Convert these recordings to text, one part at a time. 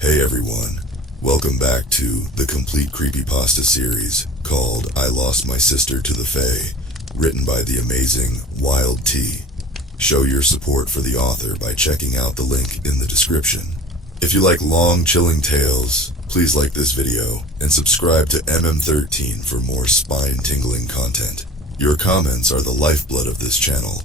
Hey everyone, welcome back to the complete Creepypasta series called I Lost My Sister to the Fae, written by the amazing Wild T. Show your support for the author by checking out the link in the description. If you like long, chilling tales, please like this video and subscribe to MM13 for more spine-tingling content. Your comments are the lifeblood of this channel,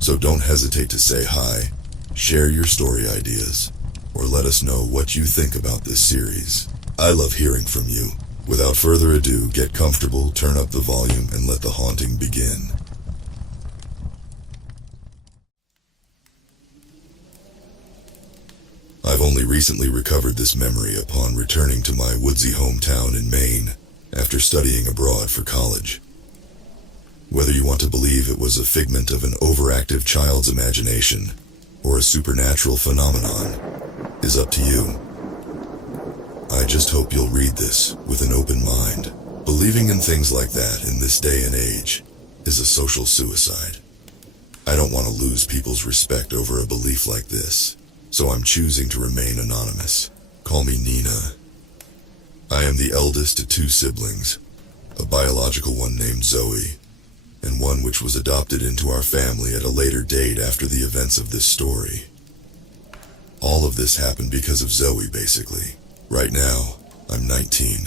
so don't hesitate to say hi, share your story ideas, or let us know what you think about this series. I love hearing from you. Without further ado, get comfortable, turn up the volume, and let the haunting begin. I've only recently recovered this memory upon returning to my woodsy hometown in Maine after studying abroad for college. Whether you want to believe it was a figment of an overactive child's imagination or a supernatural phenomenon is up to you. I just hope you'll read this with an open mind. Believing in things like that in this day and age is a social suicide. I don't want to lose people's respect over a belief like this, so I'm choosing to remain anonymous. Call me Nina. I am the eldest to two siblings, a biological one named Zoe, and one which was adopted into our family at a later date after the events of this story. All of this happened because of Zoe, basically. Right now, I'm 19,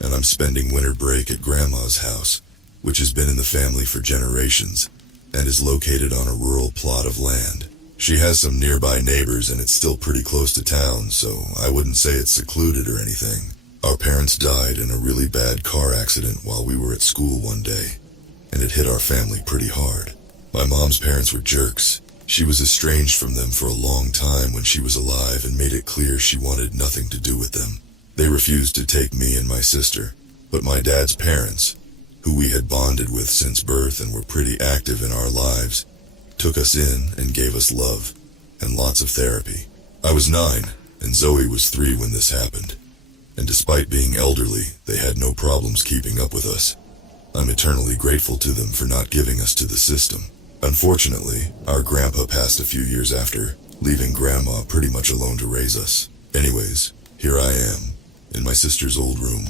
and I'm spending winter break at Grandma's house, which has been in the family for generations, and is located on a rural plot of land. She has some nearby neighbors, and it's still pretty close to town, so I wouldn't say it's secluded or anything. Our parents died in a really bad car accident while we were at school one day, and it hit our family pretty hard. My mom's parents were jerks. She was estranged from them for a long time when she was alive and made it clear she wanted nothing to do with them. They refused to take me and my sister, but my dad's parents, who we had bonded with since birth and were pretty active in our lives, took us in and gave us love and lots of therapy. I was 9 and Zoe was 3 when this happened, and despite being elderly, they had no problems keeping up with us. I'm eternally grateful to them for not giving us to the system. Unfortunately, our grandpa passed a few years after, leaving Grandma pretty much alone to raise us. Anyways, here I am, in my sister's old room,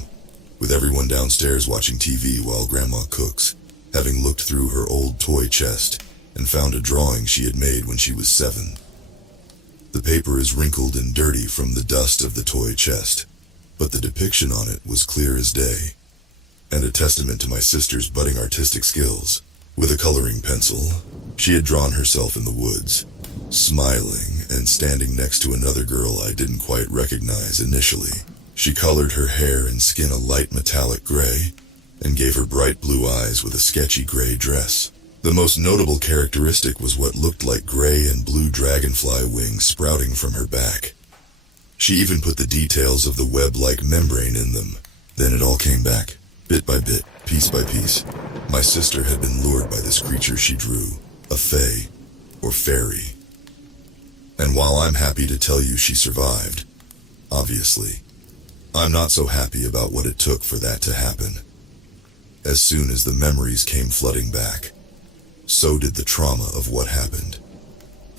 with everyone downstairs watching TV while Grandma cooks, having looked through her old toy chest and found a drawing she had made when she was 7. The paper is wrinkled and dirty from the dust of the toy chest, but the depiction on it was clear as day, and a testament to my sister's budding artistic skills. With a coloring pencil, she had drawn herself in the woods, smiling and standing next to another girl I didn't quite recognize initially. She colored her hair and skin a light metallic gray, and gave her bright blue eyes with a sketchy gray dress. The most notable characteristic was what looked like gray and blue dragonfly wings sprouting from her back. She even put the details of the web-like membrane in them. Then it all came back. Bit by bit, piece by piece, my sister had been lured by this creature she drew, a fae, or fairy. And while I'm happy to tell you she survived, obviously, I'm not so happy about what it took for that to happen. As soon as the memories came flooding back, so did the trauma of what happened,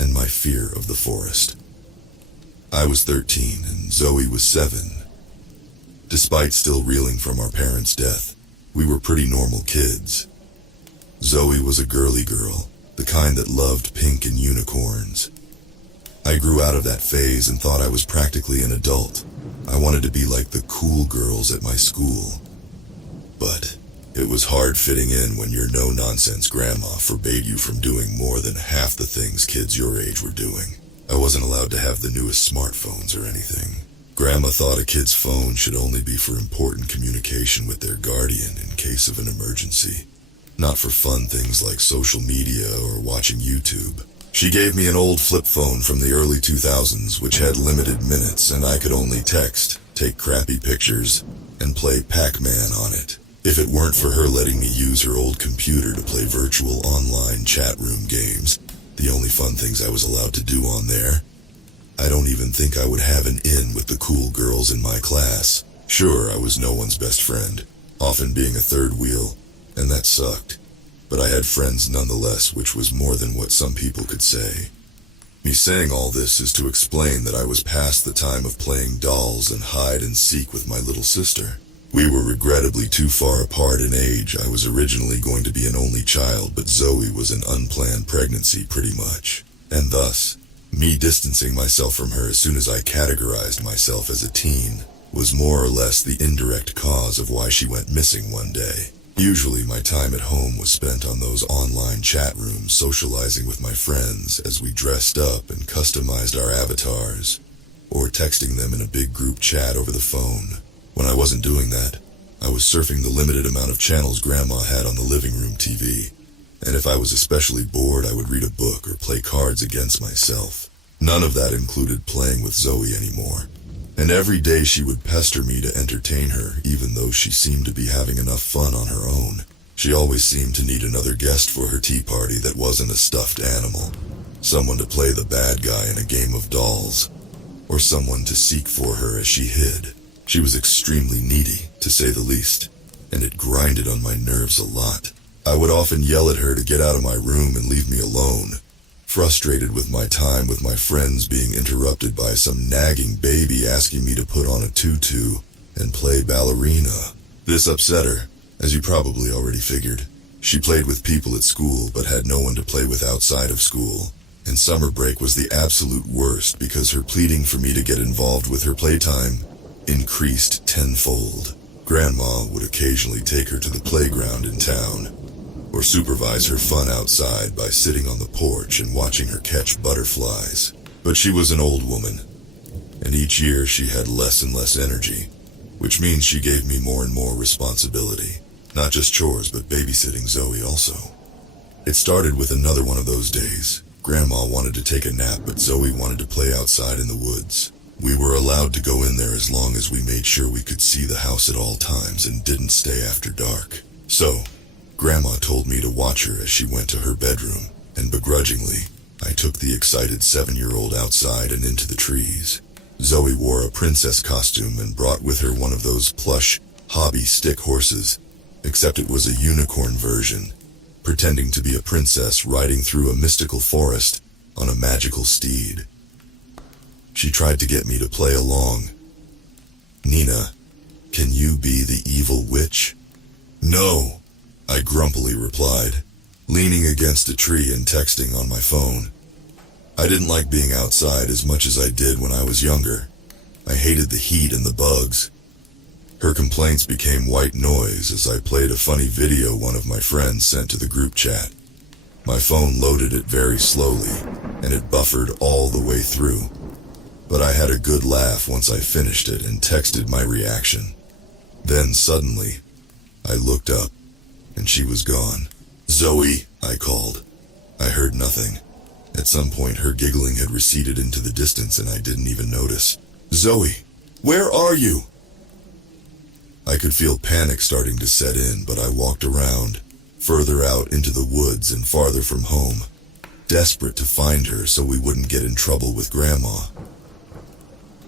and my fear of the forest. I was 13 and Zoe was 7. Despite still reeling from our parents' death, we were pretty normal kids. Zoe was a girly girl, the kind that loved pink and unicorns. I grew out of that phase and thought I was practically an adult. I wanted to be like the cool girls at my school. But it was hard fitting in when your no-nonsense grandma forbade you from doing more than half the things kids your age were doing. I wasn't allowed to have the newest smartphones or anything. Grandma thought a kid's phone should only be for important communication with their guardian in case of an emergency, not for fun things like social media or watching YouTube. She gave me an old flip phone from the early 2000s which had limited minutes and I could only text, take crappy pictures, and play Pac-Man on it. If it weren't for her letting me use her old computer to play virtual online chat room games, the only fun things I was allowed to do on there, I don't even think I would have an in with the cool girls in my class. Sure, I was no one's best friend, often being a third wheel, and that sucked. But I had friends nonetheless, which was more than what some people could say. Me saying all this is to explain that I was past the time of playing dolls and hide and seek with my little sister. We were regrettably too far apart in age. I was originally going to be an only child, but Zoe was an unplanned pregnancy pretty much. And thus, me distancing myself from her as soon as I categorized myself as a teen was more or less the indirect cause of why she went missing one day. Usually my time at home was spent on those online chat rooms socializing with my friends as we dressed up and customized our avatars, or texting them in a big group chat over the phone. When I wasn't doing that, I was surfing the limited amount of channels Grandma had on the living room TV. And if I was especially bored, I would read a book or play cards against myself. None of that included playing with Zoe anymore. And every day she would pester me to entertain her, even though she seemed to be having enough fun on her own. She always seemed to need another guest for her tea party that wasn't a stuffed animal. Someone to play the bad guy in a game of dolls. Or someone to seek for her as she hid. She was extremely needy, to say the least, and it grinded on my nerves a lot. I would often yell at her to get out of my room and leave me alone, frustrated with my time with my friends being interrupted by some nagging baby asking me to put on a tutu and play ballerina. This upset her, as you probably already figured. She played with people at school but had no one to play with outside of school, and summer break was the absolute worst because her pleading for me to get involved with her playtime increased tenfold. Grandma would occasionally take her to the playground in town, or supervise her fun outside by sitting on the porch and watching her catch butterflies. But she was an old woman, and each year she had less and less energy, which means she gave me more and more responsibility. Not just chores, but babysitting Zoe also. It started with another one of those days. Grandma wanted to take a nap, but Zoe wanted to play outside in the woods. We were allowed to go in there as long as we made sure we could see the house at all times and didn't stay after dark. So, Grandma told me to watch her as she went to her bedroom, and begrudgingly, I took the excited 7-year-old outside and into the trees. Zoe wore a princess costume and brought with her one of those plush, hobby stick horses, except it was a unicorn version, pretending to be a princess riding through a mystical forest on a magical steed. She tried to get me to play along. "Nina, can you be the evil witch?" "No," I grumpily replied, leaning against a tree and texting on my phone. I didn't like being outside as much as I did when I was younger. I hated the heat and the bugs. Her complaints became white noise as I played a funny video one of my friends sent to the group chat. My phone loaded it very slowly, and it buffered all the way through. But I had a good laugh once I finished it and texted my reaction. Then suddenly, I looked up, and she was gone. "Zoe," I called. I heard nothing. At some point her giggling had receded into the distance and I didn't even notice. "Zoe, where are you?" I could feel panic starting to set in, but I walked around, further out into the woods and farther from home, desperate to find her so we wouldn't get in trouble with Grandma.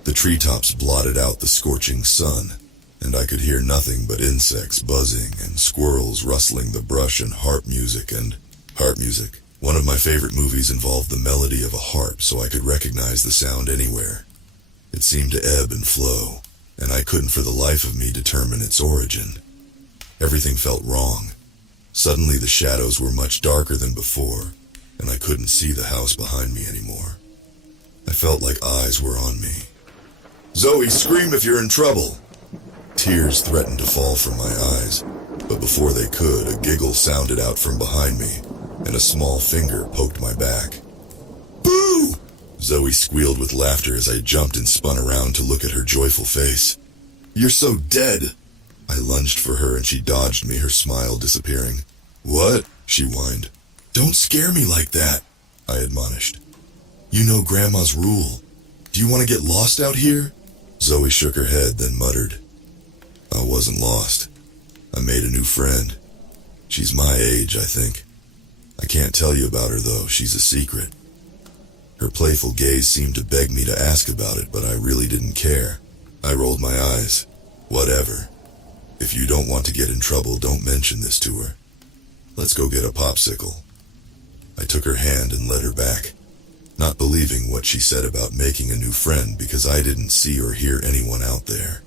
The treetops blotted out the scorching sun, and I could hear nothing but insects buzzing and squirrels rustling the brush and harp music. One of my favorite movies involved the melody of a harp, so I could recognize the sound anywhere. It seemed to ebb and flow, and I couldn't for the life of me determine its origin. Everything felt wrong. Suddenly the shadows were much darker than before, and I couldn't see the house behind me anymore. I felt like eyes were on me. "Zoe, scream if you're in trouble!" Tears threatened to fall from my eyes, but before they could, a giggle sounded out from behind me, and a small finger poked my back. "Boo!" Zoe squealed with laughter as I jumped and spun around to look at her joyful face. "You're so dead!" I lunged for her and she dodged me, her smile disappearing. "What?" she whined. "Don't scare me like that," I admonished. "You know Grandma's rule. Do you want to get lost out here?" Zoe shook her head, then muttered. "I wasn't lost. I made a new friend. She's my age, I think. I can't tell you about her, though. She's a secret." Her playful gaze seemed to beg me to ask about it, but I really didn't care. I rolled my eyes. "Whatever. If you don't want to get in trouble, don't mention this to her. Let's go get a popsicle." I took her hand and led her back. not believing what she said about making a new friend because I didn't see or hear anyone out there.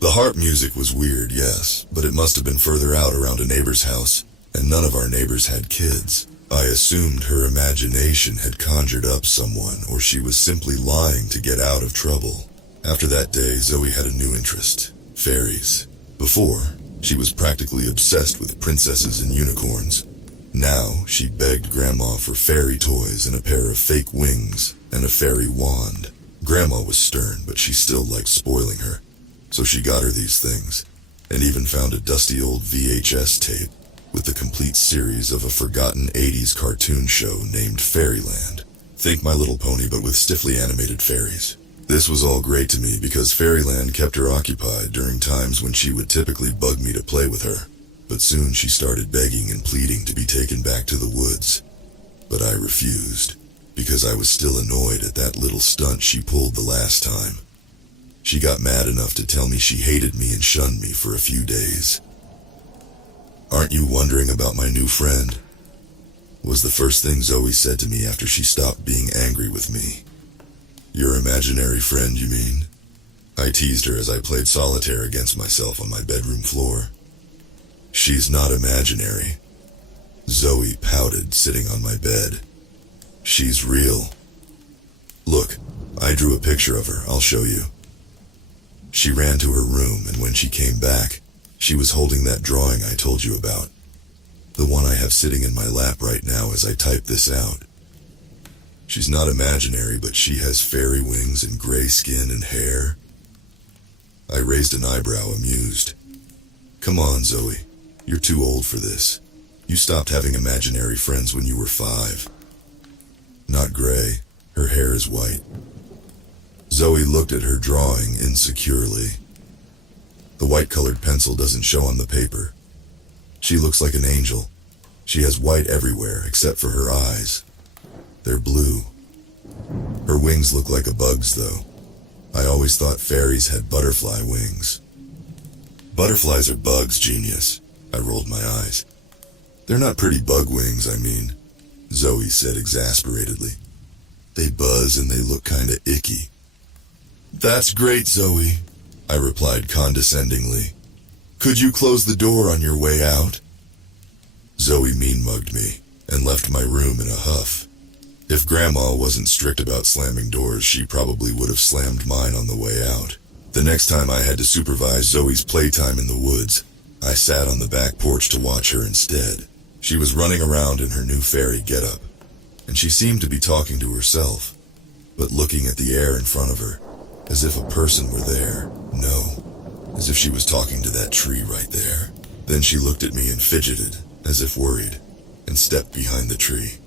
The harp music was weird, yes, but it must have been further out around a neighbor's house, and none of our neighbors had kids. I assumed her imagination had conjured up someone, or she was simply lying to get out of trouble. After that day, Zoe had a new interest: fairies. Before, she was practically obsessed with princesses and unicorns. Now, she begged Grandma for fairy toys and a pair of fake wings and a fairy wand. Grandma was stern, but she still liked spoiling her. So she got her these things, and even found a dusty old VHS tape with the complete series of a forgotten 80s cartoon show named Fairyland. Think My Little Pony, but with stiffly animated fairies. This was all great to me because Fairyland kept her occupied during times when she would typically bug me to play with her. But soon she started begging and pleading to be taken back to the woods. But I refused, because I was still annoyed at that little stunt she pulled the last time. She got mad enough to tell me she hated me and shunned me for a few days. "Aren't you wondering about my new friend?" was the first thing Zoe said to me after she stopped being angry with me. "Your imaginary friend, you mean?" I teased her as I played solitaire against myself on my bedroom floor. "She's not imaginary." Zoe pouted, sitting on my bed. "She's real. Look, I drew a picture of her, I'll show you." She ran to her room, and when she came back, she was holding that drawing I told you about. The one I have sitting in my lap right now as I type this out. She's not imaginary, but she has fairy wings and gray skin and hair. I raised an eyebrow, amused. "Come on, Zoe. You're too old for this. You stopped having imaginary friends when you were 5. "Not gray. Her hair is white." Zoe looked at her drawing insecurely. "The white-colored pencil doesn't show on the paper. She looks like an angel. She has white everywhere except for her eyes. They're blue. Her wings look like a bug's, though. I always thought fairies had butterfly wings." "Butterflies are bugs, genius." I rolled my eyes. "They're not pretty bug wings, I mean," Zoe said exasperatedly. "They buzz and they look kinda icky." "That's great, Zoe," I replied condescendingly. "Could you close the door on your way out?" Zoe mean-mugged me and left my room in a huff. If Grandma wasn't strict about slamming doors, she probably would have slammed mine on the way out. The next time I had to supervise Zoe's playtime in the woods, I sat on the back porch to watch her instead. She was running around in her new fairy getup, and she seemed to be talking to herself, but looking at the air in front of her, as if a person were there. No, as if she was talking to that tree right there. Then she looked at me and fidgeted, as if worried, and stepped behind the tree.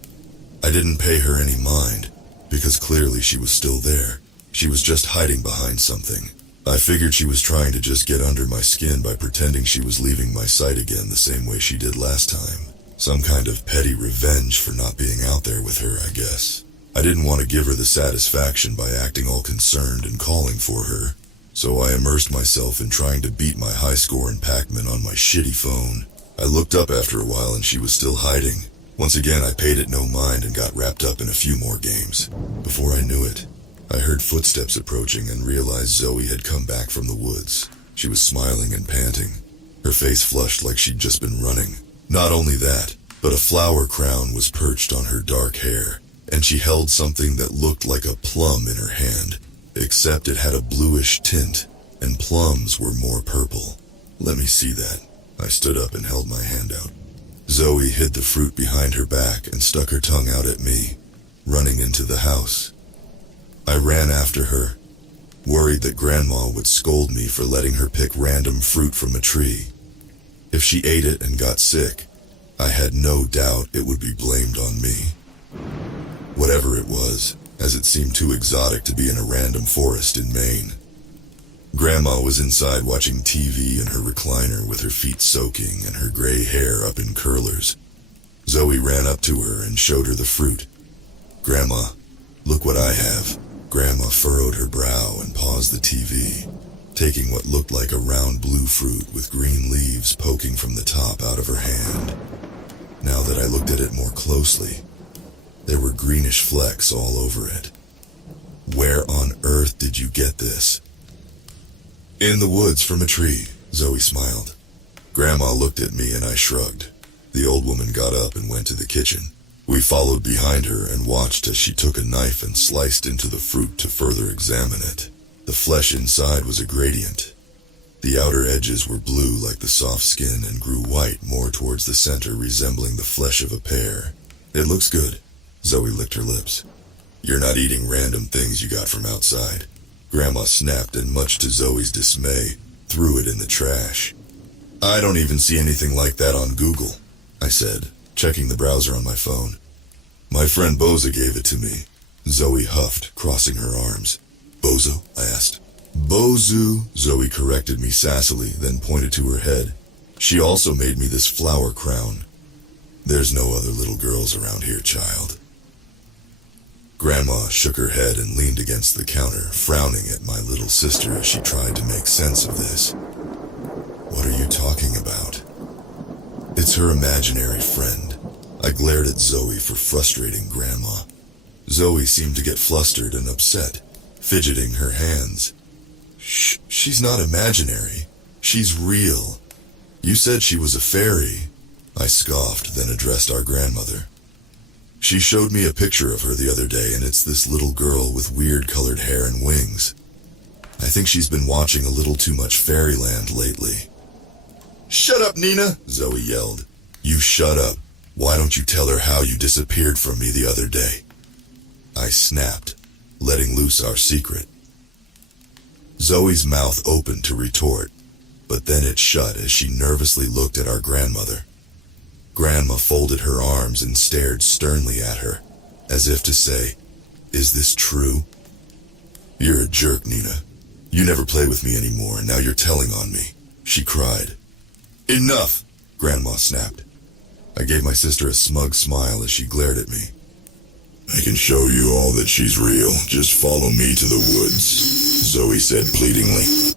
I didn't pay her any mind, because clearly she was still there. She was just hiding behind something. I figured she was trying to just get under my skin by pretending she was leaving my sight again the same way she did last time. Some kind of petty revenge for not being out there with her, I guess. I didn't want to give her the satisfaction by acting all concerned and calling for her, so I immersed myself in trying to beat my high score in Pac-Man on my shitty phone. I looked up after a while and she was still hiding. Once again, I paid it no mind and got wrapped up in a few more games. Before I knew it, I heard footsteps approaching and realized Zoe had come back from the woods. She was smiling and panting, her face flushed like she'd just been running. Not only that, but a flower crown was perched on her dark hair, and she held something that looked like a plum in her hand, except it had a bluish tint, and plums were more purple. "Let me see that." I stood up and held my hand out. Zoe hid the fruit behind her back and stuck her tongue out at me, running into the house. I ran after her, worried that Grandma would scold me for letting her pick random fruit from a tree. If she ate it and got sick, I had no doubt it would be blamed on me. Whatever it was, as it seemed too exotic to be in a random forest in Maine. Grandma was inside watching TV in her recliner with her feet soaking and her gray hair up in curlers. Zoe ran up to her and showed her the fruit. "Grandma, look what I have." Grandma furrowed her brow and paused the TV, taking what looked like a round blue fruit with green leaves poking from the top out of her hand. Now that I looked at it more closely, There were greenish flecks all over it. Where on earth did you get this? In the woods from a tree, Zoe smiled. Grandma looked at me and I shrugged. The old woman got up and went to the kitchen. We followed behind her and watched as she took a knife and sliced into the fruit to further examine it. The flesh inside was a gradient. The outer edges were blue like the soft skin and grew white more towards the center, resembling the flesh of a pear. It looks good. Zoe licked her lips. You're not eating random things you got from outside. Grandma snapped and, much to Zoe's dismay, threw it in the trash. I don't even see anything like that on Google, I said, checking the browser on my phone. My friend Boza gave it to me. Zoe huffed, crossing her arms. Bozo? I asked. Bozu, Zoe corrected me sassily, then pointed to her head. She also made me this flower crown. There's no other little girls around here, child. Grandma shook her head and leaned against the counter, frowning at my little sister as she tried to make sense of this. What are you talking about? It's her imaginary friend. I glared at Zoe for frustrating Grandma. Zoe seemed to get flustered and upset, fidgeting her hands. Shh, she's not imaginary. She's real. You said she was a fairy. I scoffed, then addressed our grandmother. She showed me a picture of her the other day, and it's this little girl with weird colored hair and wings. I think she's been watching a little too much Fairyland lately. Shut up, Nina, Zoe yelled. You shut up. Why don't you tell her how you disappeared from me the other day? I snapped, letting loose our secret. Zoe's mouth opened to retort, but then it shut as she nervously looked at our grandmother. Grandma folded her arms and stared sternly at her, as if to say, Is this true? You're a jerk, Nina. You never play with me anymore, and now you're telling on me, she cried. Enough, Grandma snapped. I gave my sister a smug smile as she glared at me. I can show you all that she's real. Just follow me to the woods, Zoe said pleadingly.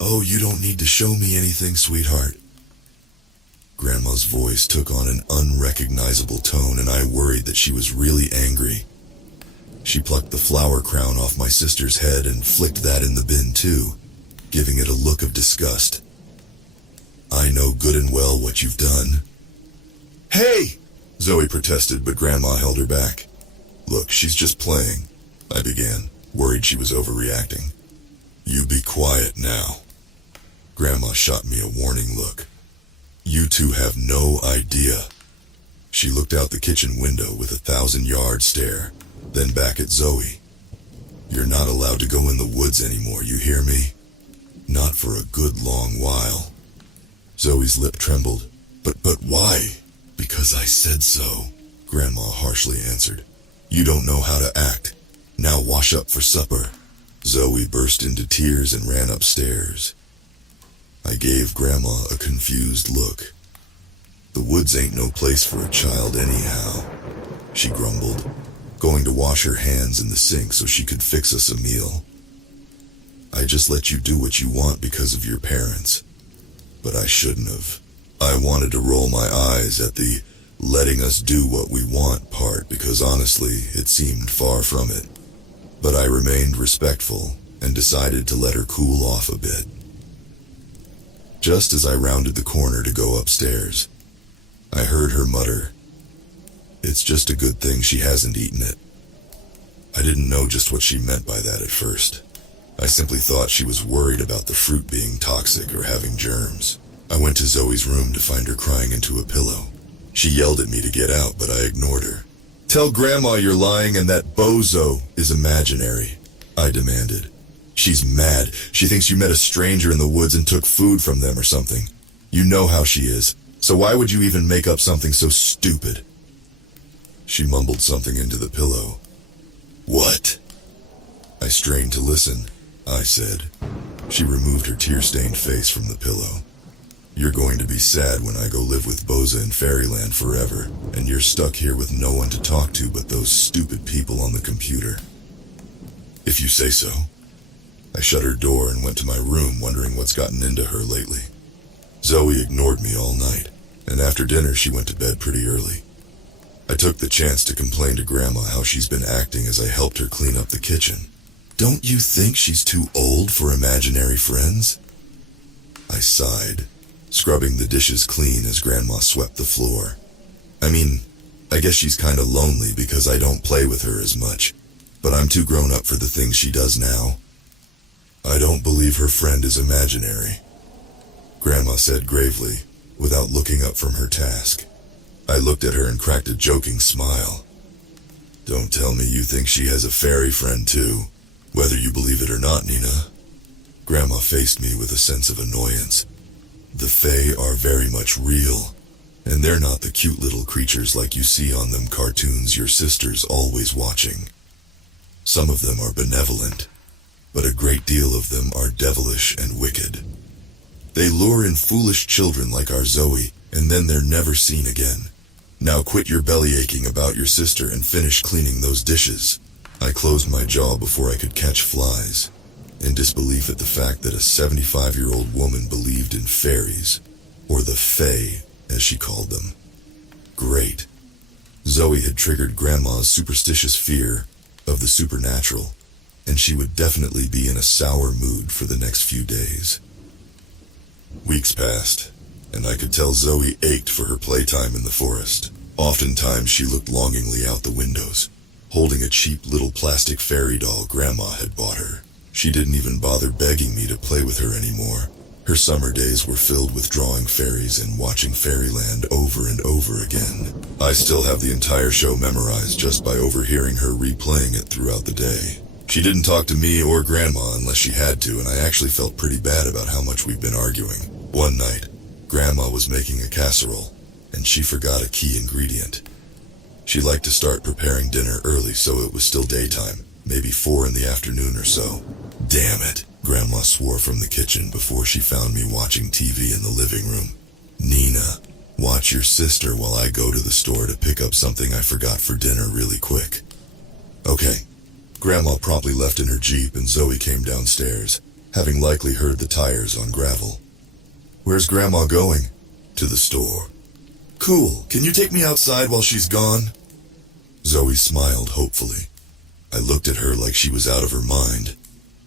Oh, you don't need to show me anything, sweetheart. Grandma's voice took on an unrecognizable tone, and I worried that she was really angry. She plucked the flower crown off my sister's head and flicked that in the bin too, giving it a look of disgust. I know good and well what you've done. Hey! Zoe protested, but Grandma held her back. Look, she's just playing, I began, worried she was overreacting. You be quiet now. Grandma shot me a warning look. You two have no idea. She looked out the kitchen window with a 1,000-yard stare, then back at Zoe. You're not allowed to go in the woods anymore, you hear me? Not for a good long while. Zoe's lip trembled. But why? Because I said so, Grandma harshly answered. You don't know how to act. Now wash up for supper. Zoe burst into tears and ran upstairs. I gave Grandma a confused look. The woods ain't no place for a child anyhow, she grumbled, going to wash her hands in the sink so she could fix us a meal. I just let you do what you want because of your parents. But I shouldn't have. I wanted to roll my eyes at the letting us do what we want part because honestly, it seemed far from it. But I remained respectful and decided to let her cool off a bit. Just as I rounded the corner to go upstairs, I heard her mutter, It's just a good thing she hasn't eaten it. I didn't know just what she meant by that at first. I simply thought she was worried about the fruit being toxic or having germs. I went to Zoe's room to find her crying into a pillow. She yelled at me to get out, but I ignored her. Tell Grandma you're lying and that bozo is imaginary, I demanded. She's mad. She thinks you met a stranger in the woods and took food from them or something. You know how she is, so why would you even make up something so stupid? She mumbled something into the pillow. What? I strained to listen, I said. She removed her tear-stained face from the pillow. You're going to be sad when I go live with Boza in Fairyland forever, and you're stuck here with no one to talk to but those stupid people on the computer. If you say so. I shut her door and went to my room, wondering what's gotten into her lately. Zoe ignored me all night, and after dinner she went to bed pretty early. I took the chance to complain to Grandma how she's been acting as I helped her clean up the kitchen. Don't you think she's too old for imaginary friends? I sighed, scrubbing the dishes clean as Grandma swept the floor. I mean, I guess she's kinda lonely because I don't play with her as much, but I'm too grown up for the things she does now. I don't believe her friend is imaginary, Grandma said gravely, without looking up from her task. I looked at her and cracked a joking smile. Don't tell me you think she has a fairy friend too, whether you believe it or not, Nina. Grandma faced me with a sense of annoyance. The Fae are very much real, and they're not the cute little creatures like you see on them cartoons your sister's always watching. Some of them are benevolent, but a great deal of them are devilish and wicked. They lure in foolish children like our Zoe, and then they're never seen again. Now quit your belly aching about your sister and finish cleaning those dishes. I closed my jaw before I could catch flies, in disbelief at the fact that a 75-year-old woman believed in fairies, or the Fae, as she called them. Great. Zoe had triggered Grandma's superstitious fear of the supernatural, and she would definitely be in a sour mood for the next few days. Weeks passed, and I could tell Zoe ached for her playtime in the forest. Oftentimes she looked longingly out the windows, holding a cheap little plastic fairy doll Grandma had bought her. She didn't even bother begging me to play with her anymore. Her summer days were filled with drawing fairies and watching Fairyland over and over again. I still have the entire show memorized just by overhearing her replaying it throughout the day. She didn't talk to me or Grandma unless she had to, and I actually felt pretty bad about how much we've been arguing. One night, Grandma was making a casserole, and she forgot a key ingredient. She liked to start preparing dinner early so it was still daytime, maybe 4 in the afternoon or so. Damn it, Grandma swore from the kitchen before she found me watching TV in the living room. Nina, watch your sister while I go to the store to pick up something I forgot for dinner really quick. Okay. Grandma promptly left in her Jeep and Zoe came downstairs, having likely heard the tires on gravel. Where's Grandma going? To the store. Cool, can you take me outside while she's gone? Zoe smiled hopefully. I looked at her like she was out of her mind.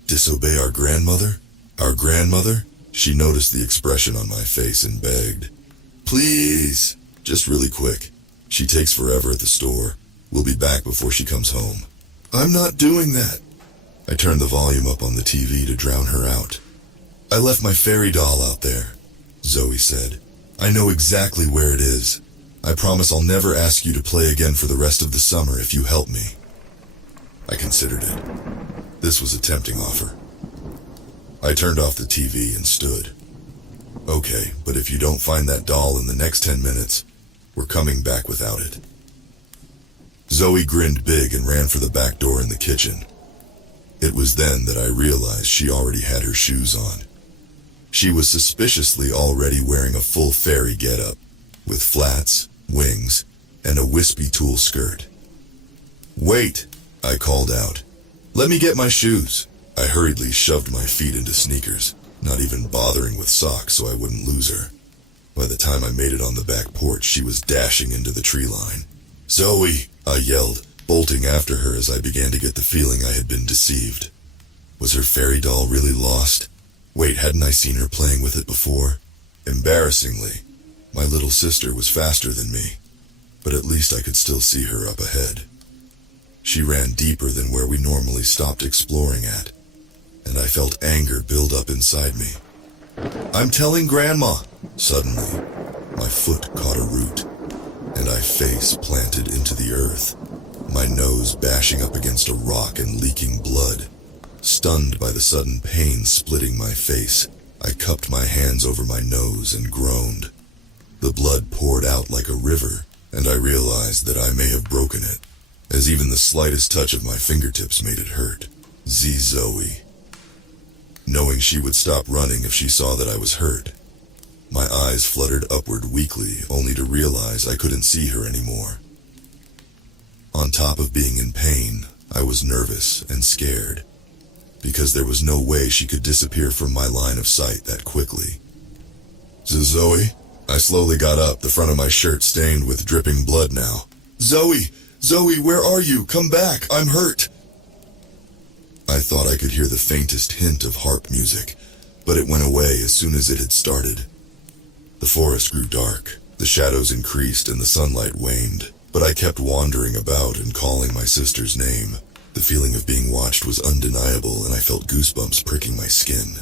Disobey our grandmother? Our grandmother? She noticed the expression on my face and begged. Please, just really quick. She takes forever at the store. We'll be back before she comes home. I'm not doing that. I turned the volume up on the TV to drown her out. I left my fairy doll out there, Zoe said. I know exactly where it is. I promise I'll never ask you to play again for the rest of the summer if you help me. I considered it. This was a tempting offer. I turned off the TV and stood. Okay, but if you don't find that doll in the next 10 minutes, we're coming back without it. Zoe grinned big and ran for the back door in the kitchen. It was then that I realized she already had her shoes on. She was suspiciously already wearing a full fairy getup, with flats, wings, and a wispy tulle skirt. Wait, I called out. Let me get my shoes. I hurriedly shoved my feet into sneakers, not even bothering with socks so I wouldn't lose her. By the time I made it on the back porch, she was dashing into the tree line. Zoe, I yelled, bolting after her as I began to get the feeling I had been deceived. Was her fairy doll really lost? Wait, hadn't I seen her playing with it before? Embarrassingly, my little sister was faster than me, but at least I could still see her up ahead. She ran deeper than where we normally stopped exploring at, and I felt anger build up inside me. I'm telling Grandma! Suddenly, my foot caught a root, and I face planted into the earth, my nose bashing up against a rock and leaking blood. Stunned by the sudden pain splitting my face, I cupped my hands over my nose and groaned. The blood poured out like a river, and I realized that I may have broken it, as even the slightest touch of my fingertips made it hurt. Zoe. Knowing she would stop running if she saw that I was hurt, my eyes fluttered upward weakly, only to realize I couldn't see her anymore. On top of being in pain, I was nervous and scared, because there was no way she could disappear from my line of sight that quickly. Zoe? I slowly got up, the front of my shirt stained with dripping blood now. "Zoe! Zoe, where are you? Come back! I'm hurt!" I thought I could hear the faintest hint of harp music, but it went away as soon as it had started. The forest grew dark, the shadows increased, and the sunlight waned, but I kept wandering about and calling my sister's name. The feeling of being watched was undeniable, and I felt goosebumps pricking my skin.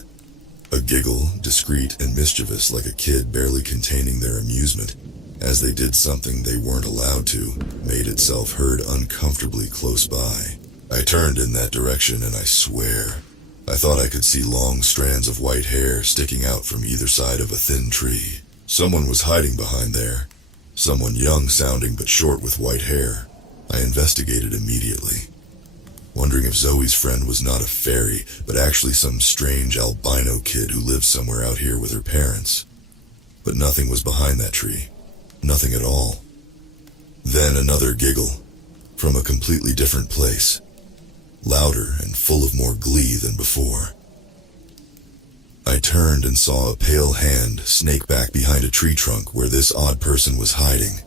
A giggle, discreet and mischievous like a kid barely containing their amusement, as they did something they weren't allowed to, made itself heard uncomfortably close by. I turned in that direction, and I swear, I thought I could see long strands of white hair sticking out from either side of a thin tree. Someone was hiding behind there. Someone young sounding but short with white hair. I investigated immediately, wondering if Zoe's friend was not a fairy, but actually some strange albino kid who lived somewhere out here with her parents. But nothing was behind that tree. Nothing at all. Then another giggle, from a completely different place, louder and full of more glee than before. I turned and saw a pale hand snake back behind a tree trunk where this odd person was hiding.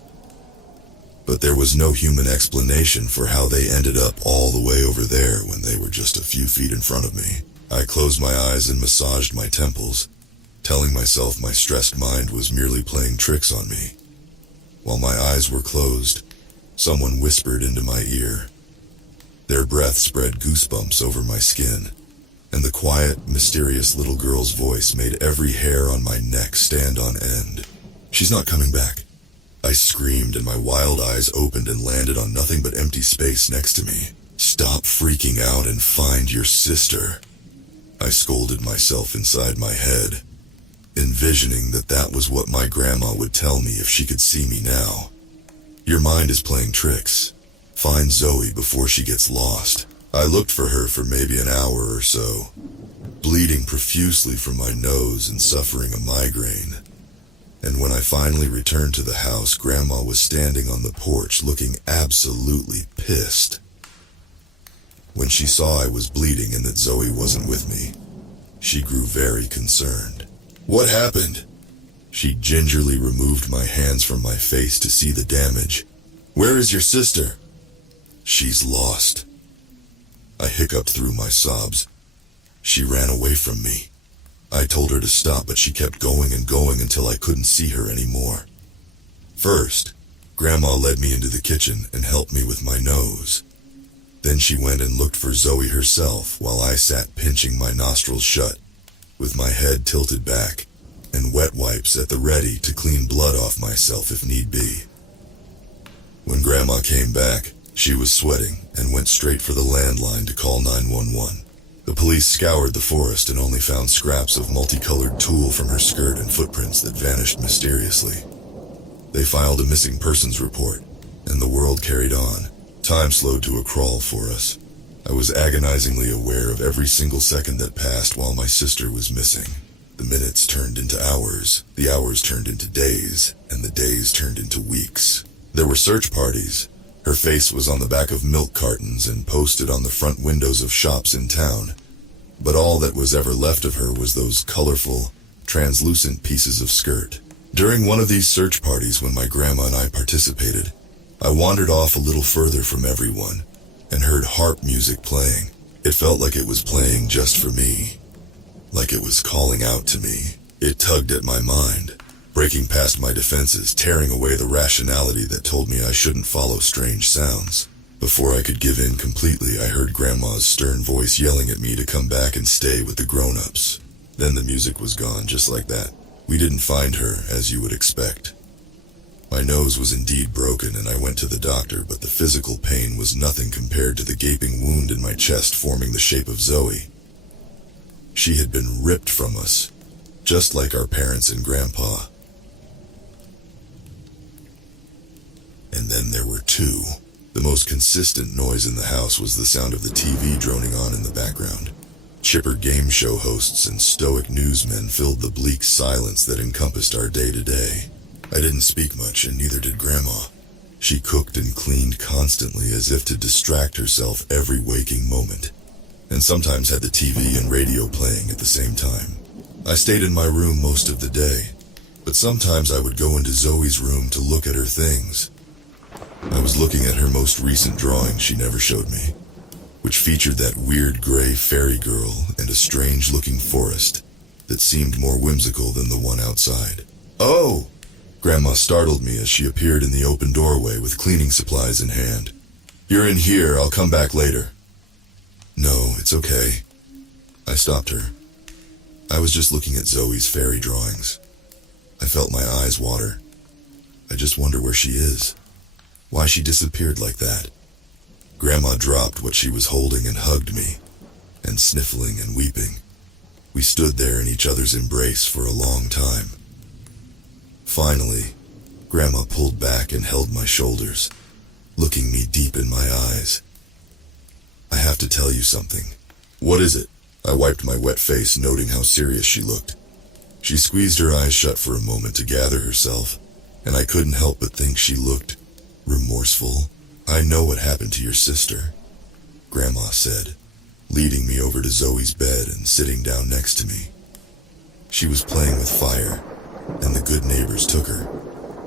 But there was no human explanation for how they ended up all the way over there when they were just a few feet in front of me. I closed my eyes and massaged my temples, telling myself my stressed mind was merely playing tricks on me. While my eyes were closed, someone whispered into my ear. Their breath spread goosebumps over my skin, and the quiet, mysterious little girl's voice made every hair on my neck stand on end. "She's not coming back." I screamed, and my wild eyes opened and landed on nothing but empty space next to me. "Stop freaking out and find your sister," I scolded myself inside my head, envisioning that was what my grandma would tell me if she could see me now. "Your mind is playing tricks. Find Zoe before she gets lost." I looked for her for maybe an hour or so, bleeding profusely from my nose and suffering a migraine. And when I finally returned to the house, Grandma was standing on the porch looking absolutely pissed. When she saw I was bleeding and that Zoe wasn't with me, she grew very concerned. "What happened?" She gingerly removed my hands from my face to see the damage. "Where is your sister?" "She's lost." I hiccuped through my sobs. "She ran away from me." I told her to stop, but she kept going and going until I couldn't see her anymore. First, Grandma led me into the kitchen and helped me with my nose. Then she went and looked for Zoe herself while I sat pinching my nostrils shut, with my head tilted back, and wet wipes at the ready to clean blood off myself if need be. When Grandma came back, she was sweating and went straight for the landline to call 911. The police scoured the forest and only found scraps of multicolored tulle from her skirt and footprints that vanished mysteriously. They filed a missing persons report, and the world carried on. Time slowed to a crawl for us. I was agonizingly aware of every single second that passed while my sister was missing. The minutes turned into hours, the hours turned into days, and the days turned into weeks. There were search parties. Her face was on the back of milk cartons and posted on the front windows of shops in town. But all that was ever left of her was those colorful, translucent pieces of skirt. During one of these search parties when my grandma and I participated, I wandered off a little further from everyone and heard harp music playing. It felt like it was playing just for me, like it was calling out to me. It tugged at my mind, breaking past my defenses, tearing away the rationality that told me I shouldn't follow strange sounds. Before I could give in completely, I heard Grandma's stern voice yelling at me to come back and stay with the grown-ups. Then the music was gone just like that. We didn't find her, as you would expect. My nose was indeed broken and I went to the doctor, but the physical pain was nothing compared to the gaping wound in my chest forming the shape of Zoe. She had been ripped from us, just like our parents and Grandpa. And then there were two. The most consistent noise in the house was the sound of the TV droning on in the background. Chipper game show hosts and stoic newsmen filled the bleak silence that encompassed our day-to-day. I didn't speak much, and neither did Grandma. She cooked and cleaned constantly as if to distract herself every waking moment, and sometimes had the TV and radio playing at the same time. I stayed in my room most of the day, but sometimes I would go into Zoe's room to look at her things. I was looking at her most recent drawing she never showed me, which featured that weird gray fairy girl and a strange-looking forest that seemed more whimsical than the one outside. "Oh!" Grandma startled me as she appeared in the open doorway with cleaning supplies in hand. "You're in here, I'll come back later." "No, it's okay." I stopped her. I was just looking at Zoe's fairy drawings. I felt my eyes water. I just wonder where she is. Why she disappeared like that. Grandma dropped what she was holding and hugged me, and sniffling and weeping. We stood there in each other's embrace for a long time. Finally, Grandma pulled back and held my shoulders, looking me deep in my eyes. "I have to tell you something." "What is it?" I wiped my wet face, noting how serious she looked. She squeezed her eyes shut for a moment to gather herself, and I couldn't help but think she looked remorseful. "I know what happened to your sister," Grandma said, leading me over to Zoe's bed and sitting down next to me. "She was playing with fire, and the good neighbors took her."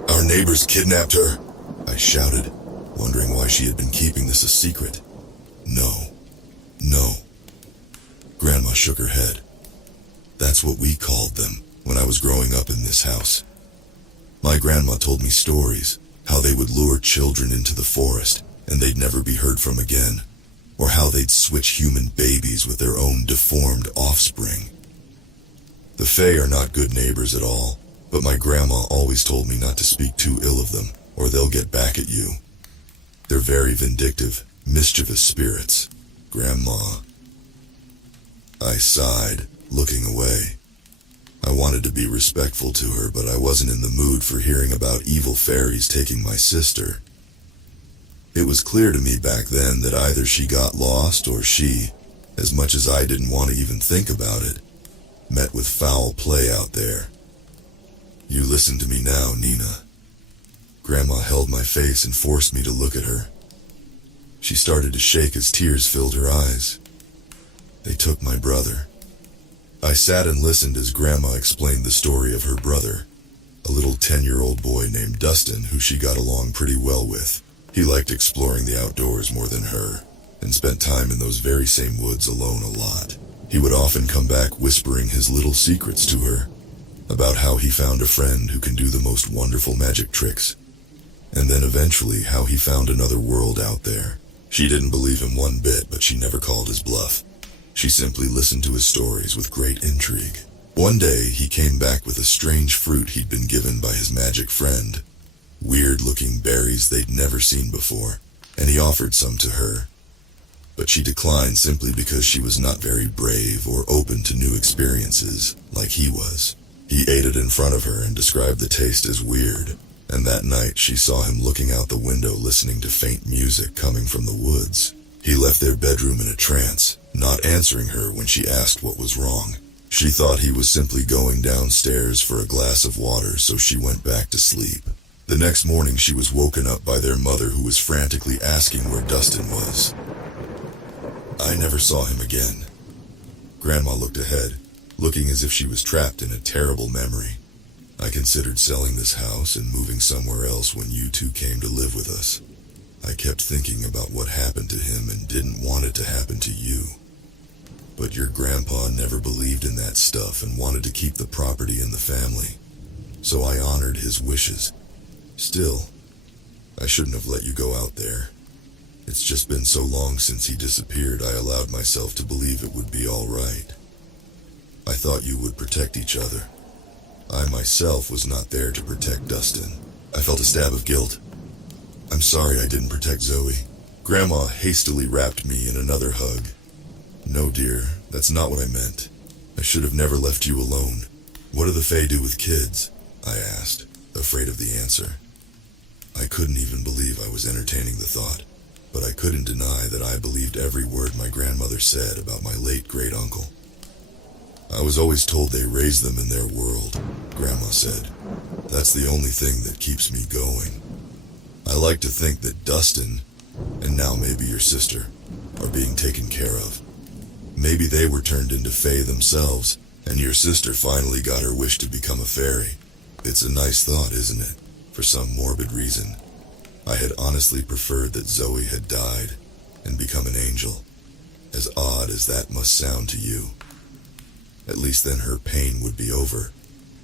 "Our neighbors kidnapped her!" I shouted, wondering why she had been keeping this a secret. No. Grandma shook her head. "That's what we called them when I was growing up in this house. My grandma told me stories, how they would lure children into the forest and they'd never be heard from again, or how they'd switch human babies with their own deformed offspring. The Fae are not good neighbors at all, but my grandma always told me not to speak too ill of them, or they'll get back at you. They're very vindictive, mischievous spirits, Grandma." I sighed, looking away. I wanted to be respectful to her, but I wasn't in the mood for hearing about evil fairies taking my sister. It was clear to me back then that either she got lost or she, as much as I didn't want to even think about it, met with foul play out there. "You listen to me now, Nina." Grandma held my face and forced me to look at her. She started to shake as tears filled her eyes. "They took my brother." I sat and listened as Grandma explained the story of her brother, a little 10-year-old boy named Dustin who she got along pretty well with. He liked exploring the outdoors more than her, and spent time in those very same woods alone a lot. He would often come back whispering his little secrets to her, about how he found a friend who can do the most wonderful magic tricks, and then eventually how he found another world out there. She didn't believe him one bit, but she never called his bluff. She simply listened to his stories with great intrigue. One day, he came back with a strange fruit he'd been given by his magic friend. Weird-looking berries they'd never seen before, and he offered some to her. But she declined simply because she was not very brave or open to new experiences, like he was. He ate it in front of her and described the taste as weird, and that night she saw him looking out the window listening to faint music coming from the woods. He left their bedroom in a trance, not answering her when she asked what was wrong. She thought he was simply going downstairs for a glass of water, so she went back to sleep. The next morning she was woken up by their mother, who was frantically asking where Dustin was. I never saw him again. Grandma looked ahead, looking as if she was trapped in a terrible memory. "I considered selling this house and moving somewhere else when you two came to live with us. I kept thinking about what happened to him and didn't want it to happen to you. But your grandpa never believed in that stuff and wanted to keep the property in the family, so I honored his wishes. Still, I shouldn't have let you go out there. It's just been so long since he disappeared, I allowed myself to believe it would be all right. I thought you would protect each other. I myself was not there to protect Dustin." I felt a stab of guilt. "I'm sorry I didn't protect Zoe." Grandma hastily wrapped me in another hug. "No, dear, that's not what I meant. I should have never left you alone. What do the Fae do with kids?" I asked, afraid of the answer. I couldn't even believe I was entertaining the thought, but I couldn't deny that I believed every word my grandmother said about my late great-uncle. "I was always told they raised them in their world," Grandma said. "That's the only thing that keeps me going. I like to think that Dustin, and now maybe your sister, are being taken care of. Maybe they were turned into Fae themselves, and your sister finally got her wish to become a fairy. It's a nice thought, isn't it? For some morbid reason. I had honestly preferred that Zoe had died and become an angel, as odd as that must sound to you. At least then her pain would be over,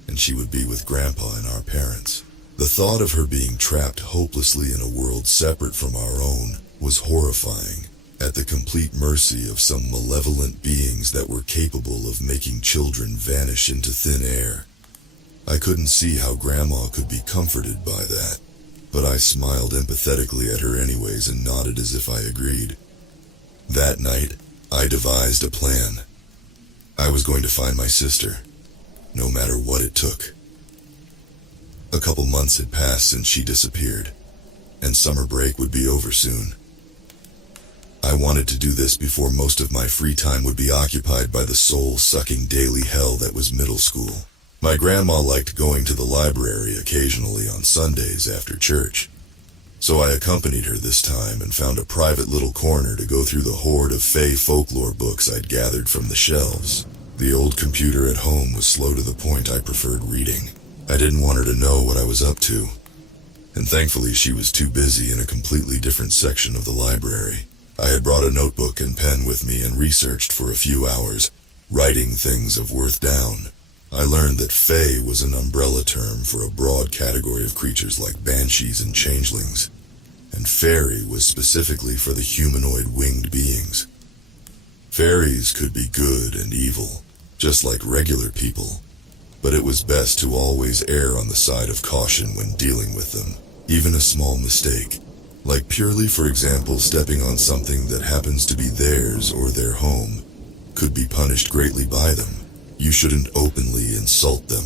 and she would be with Grandpa and our parents. The thought of her being trapped hopelessly in a world separate from our own was horrifying, at the complete mercy of some malevolent beings that were capable of making children vanish into thin air. I couldn't see how Grandma could be comforted by that, but I smiled empathetically at her anyways and nodded as if I agreed. That night, I devised a plan. I was going to find my sister, no matter what it took. A couple months had passed since she disappeared, and summer break would be over soon. I wanted to do this before most of my free time would be occupied by the soul-sucking daily hell that was middle school. My grandma liked going to the library occasionally on Sundays after church, so I accompanied her this time and found a private little corner to go through the horde of Fey folklore books I'd gathered from the shelves. The old computer at home was slow to the point I preferred reading. I didn't want her to know what I was up to, and thankfully she was too busy in a completely different section of the library. I had brought a notebook and pen with me and researched for a few hours, writing things of worth down. I learned that Fae was an umbrella term for a broad category of creatures like banshees and changelings, and fairy was specifically for the humanoid winged beings. Fairies could be good and evil, just like regular people, but it was best to always err on the side of caution when dealing with them. Even a small mistake, like purely, for example, stepping on something that happens to be theirs or their home, could be punished greatly by them. You shouldn't openly insult them,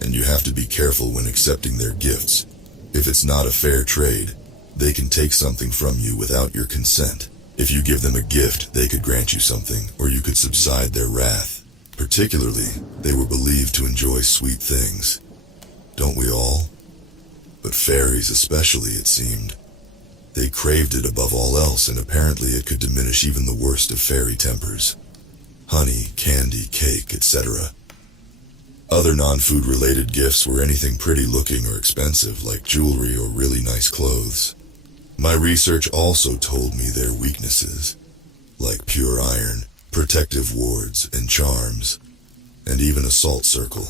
and you have to be careful when accepting their gifts. If it's not a fair trade, they can take something from you without your consent. If you give them a gift, they could grant you something, or you could subside their wrath. Particularly, they were believed to enjoy sweet things. Don't we all? But fairies especially, it seemed. They craved it above all else, and apparently it could diminish even the worst of fairy tempers. Honey, candy, cake, etc. Other non-food related gifts were anything pretty looking or expensive, like jewelry or really nice clothes. My research also told me their weaknesses, like pure iron, protective wards and charms, and even a salt circle.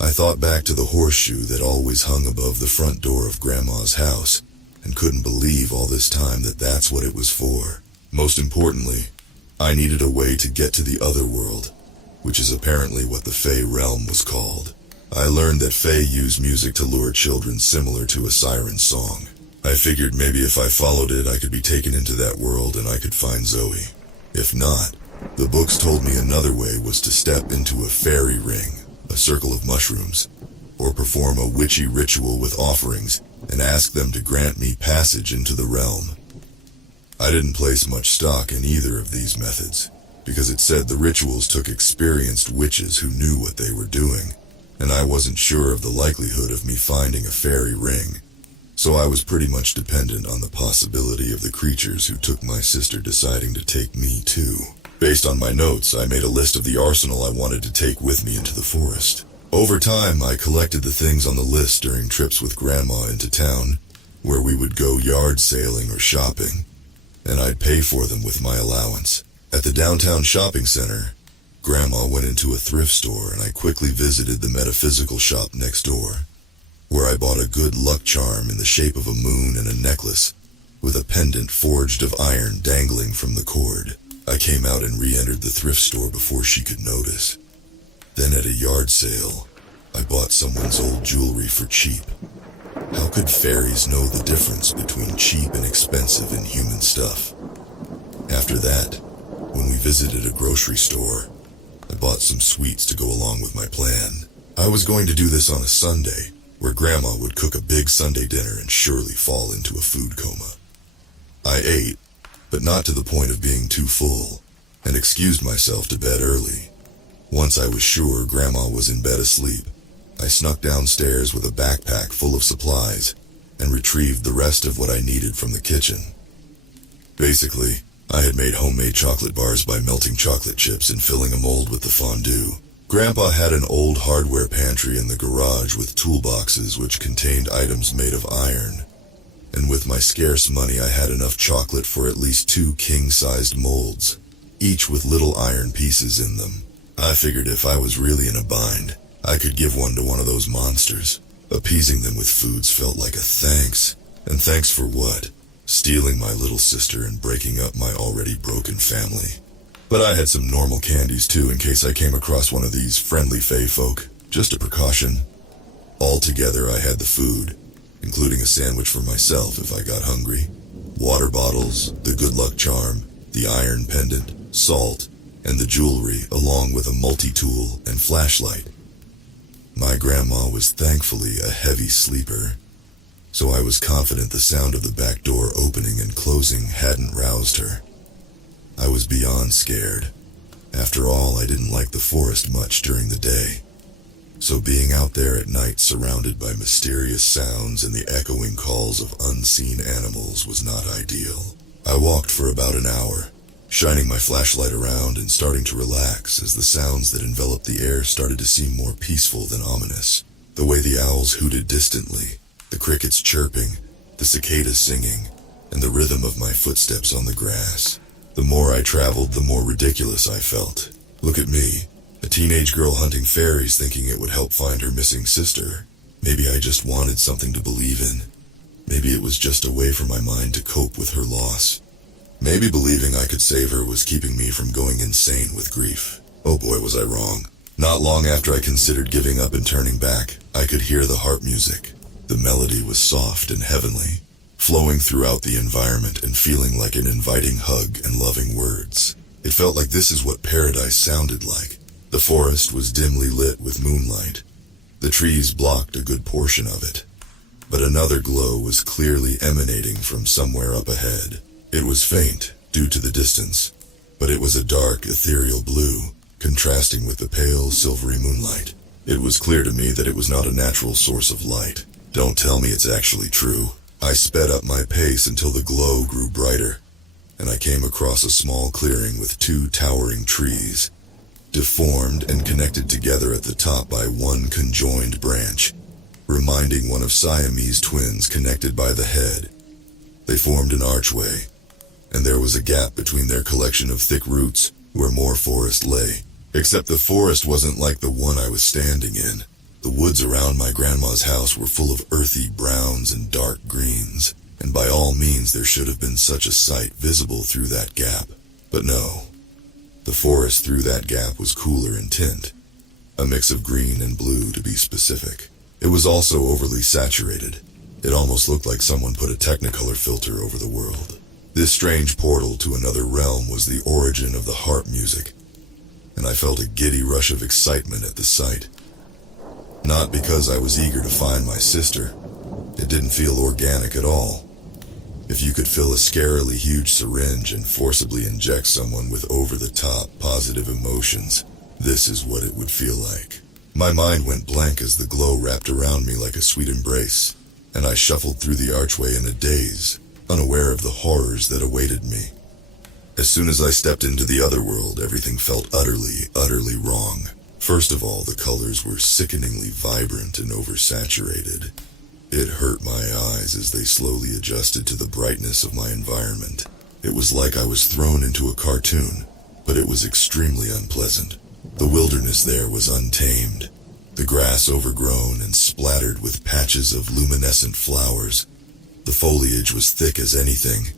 I thought back to the horseshoe that always hung above the front door of Grandma's house, and couldn't believe all this time that that's what it was for. Most importantly, I needed a way to get to the other world, which is apparently what the Fey realm was called. I learned that Fey use music to lure children similar to a siren song. I figured maybe if I followed it I could be taken into that world and I could find Zoe. If not, the books told me another way was to step into a fairy ring, a circle of mushrooms, or perform a witchy ritual with offerings and ask them to grant me passage into the realm. I didn't place much stock in either of these methods, because it said the rituals took experienced witches who knew what they were doing, and I wasn't sure of the likelihood of me finding a fairy ring, so I was pretty much dependent on the possibility of the creatures who took my sister deciding to take me too. Based on my notes, I made a list of the arsenal I wanted to take with me into the forest. Over time, I collected the things on the list during trips with Grandma into town, where we would go yard sailing or shopping, and I'd pay for them with my allowance. At the downtown shopping center, Grandma went into a thrift store and I quickly visited the metaphysical shop next door, where I bought a good luck charm in the shape of a moon and a necklace, with a pendant forged of iron dangling from the cord. I came out and re-entered the thrift store before she could notice. Then at a yard sale, I bought someone's old jewelry for cheap. How could fairies know the difference between cheap and expensive in human stuff? After that, when we visited a grocery store, I bought some sweets to go along with my plan. I was going to do this on a Sunday, where Grandma would cook a big Sunday dinner and surely fall into a food coma. I ate, but not to the point of being too full, and excused myself to bed early. Once I was sure Grandma was in bed asleep, I snuck downstairs with a backpack full of supplies and retrieved the rest of what I needed from the kitchen. Basically, I had made homemade chocolate bars by melting chocolate chips and filling a mold with the fondue. Grandpa had an old hardware pantry in the garage with toolboxes which contained items made of iron. And with my scarce money I had enough chocolate for at least 2 king-sized molds, each with little iron pieces in them. I figured if I was really in a bind, I could give one to one of those monsters. Appeasing them with foods felt like a thanks. And thanks for what? Stealing my little sister and breaking up my already broken family. But I had some normal candies too in case I came across one of these friendly fae folk. Just a precaution. Altogether I had the food, including a sandwich for myself if I got hungry, water bottles, the good luck charm, the iron pendant, salt, and the jewelry, along with a multi-tool and flashlight. My grandma was thankfully a heavy sleeper, so I was confident the sound of the back door opening and closing hadn't roused her. I was beyond scared. After all, I didn't like the forest much during the day, so being out there at night surrounded by mysterious sounds and the echoing calls of unseen animals was not ideal. I walked for about an hour, shining my flashlight around and starting to relax as the sounds that enveloped the air started to seem more peaceful than ominous. The way the owls hooted distantly, the crickets chirping, the cicadas singing, and the rhythm of my footsteps on the grass. The more I traveled, the more ridiculous I felt. Look at me, a teenage girl hunting fairies thinking it would help find her missing sister. Maybe I just wanted something to believe in. Maybe it was just a way for my mind to cope with her loss. Maybe believing I could save her was keeping me from going insane with grief. Oh boy, was I wrong. Not long after I considered giving up and turning back, I could hear the harp music. The melody was soft and heavenly, flowing throughout the environment and feeling like an inviting hug and loving words. It felt like this is what paradise sounded like. The forest was dimly lit with moonlight. The trees blocked a good portion of it, but another glow was clearly emanating from somewhere up ahead. It was faint, due to the distance, but it was a dark, ethereal blue, contrasting with the pale, silvery moonlight. It was clear to me that it was not a natural source of light. Don't tell me it's actually true. I sped up my pace until the glow grew brighter, and I came across a small clearing with 2 towering trees, deformed and connected together at the top by one conjoined branch, reminding one of Siamese twins connected by the head. They formed an archway, and there was a gap between their collection of thick roots where more forest lay. Except the forest wasn't like the one I was standing in. The woods around my grandma's house were full of earthy browns and dark greens, and by all means there should have been such a sight visible through that gap. But no. The forest through that gap was cooler in tint, a mix of green and blue to be specific. It was also overly saturated. It almost looked like someone put a Technicolor filter over the world. This strange portal to another realm was the origin of the harp music, and I felt a giddy rush of excitement at the sight. Not because I was eager to find my sister. It didn't feel organic at all. If you could fill a scarily huge syringe and forcibly inject someone with over-the-top positive emotions, this is what it would feel like. My mind went blank as the glow wrapped around me like a sweet embrace, and I shuffled through the archway in a daze, unaware of the horrors that awaited me. As soon as I stepped into the other world, everything felt utterly wrong. First of all, the colors were sickeningly vibrant and oversaturated. It hurt my eyes as they slowly adjusted to the brightness of my environment. It was like I was thrown into a cartoon, but it was extremely unpleasant. The wilderness there was untamed, the grass overgrown and splattered with patches of luminescent flowers. The foliage was thick as anything,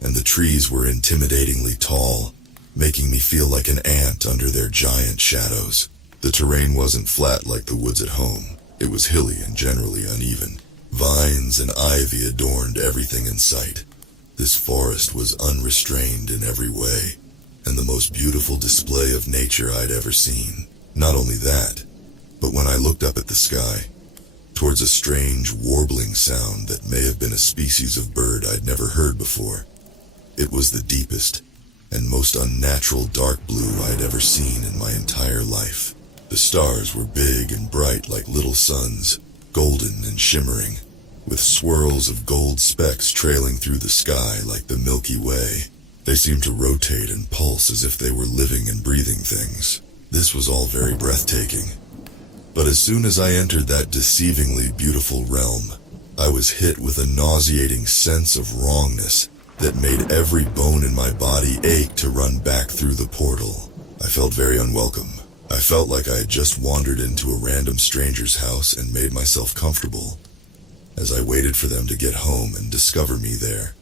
and the trees were intimidatingly tall, making me feel like an ant under their giant shadows. The terrain wasn't flat like the woods at home. It was hilly and generally uneven. Vines and ivy adorned everything in sight. This forest was unrestrained in every way, and the most beautiful display of nature I'd ever seen. Not only that, but when I looked up at the sky, towards a strange warbling sound that may have been a species of bird I'd never heard before, it was the deepest and most unnatural dark blue I'd ever seen in my entire life. The stars were big and bright like little suns, golden and shimmering, with swirls of gold specks trailing through the sky like the Milky Way. They seemed to rotate and pulse as if they were living and breathing things. This was all very breathtaking. But as soon as I entered that deceivingly beautiful realm, I was hit with a nauseating sense of wrongness that made every bone in my body ache to run back through the portal. I felt very unwelcome. I felt like I had just wandered into a random stranger's house and made myself comfortable. As I waited for them to get home and discover me there,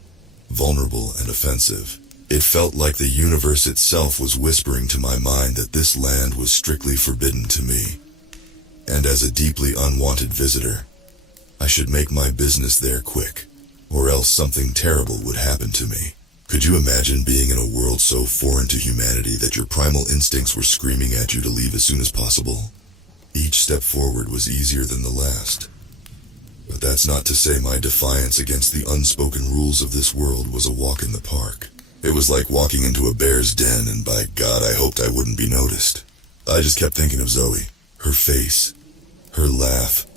vulnerable and offensive, it felt like the universe itself was whispering to my mind that this land was strictly forbidden to me. And as a deeply unwanted visitor, I should make my business there quick, or else something terrible would happen to me. Could you imagine being in a world so foreign to humanity that your primal instincts were screaming at you to leave as soon as possible? Each step forward was easier than the last. But that's not to say my defiance against the unspoken rules of this world was a walk in the park. It was like walking into a bear's den, and by God, I hoped I wouldn't be noticed. I just kept thinking of Zoe, her face, her laugh,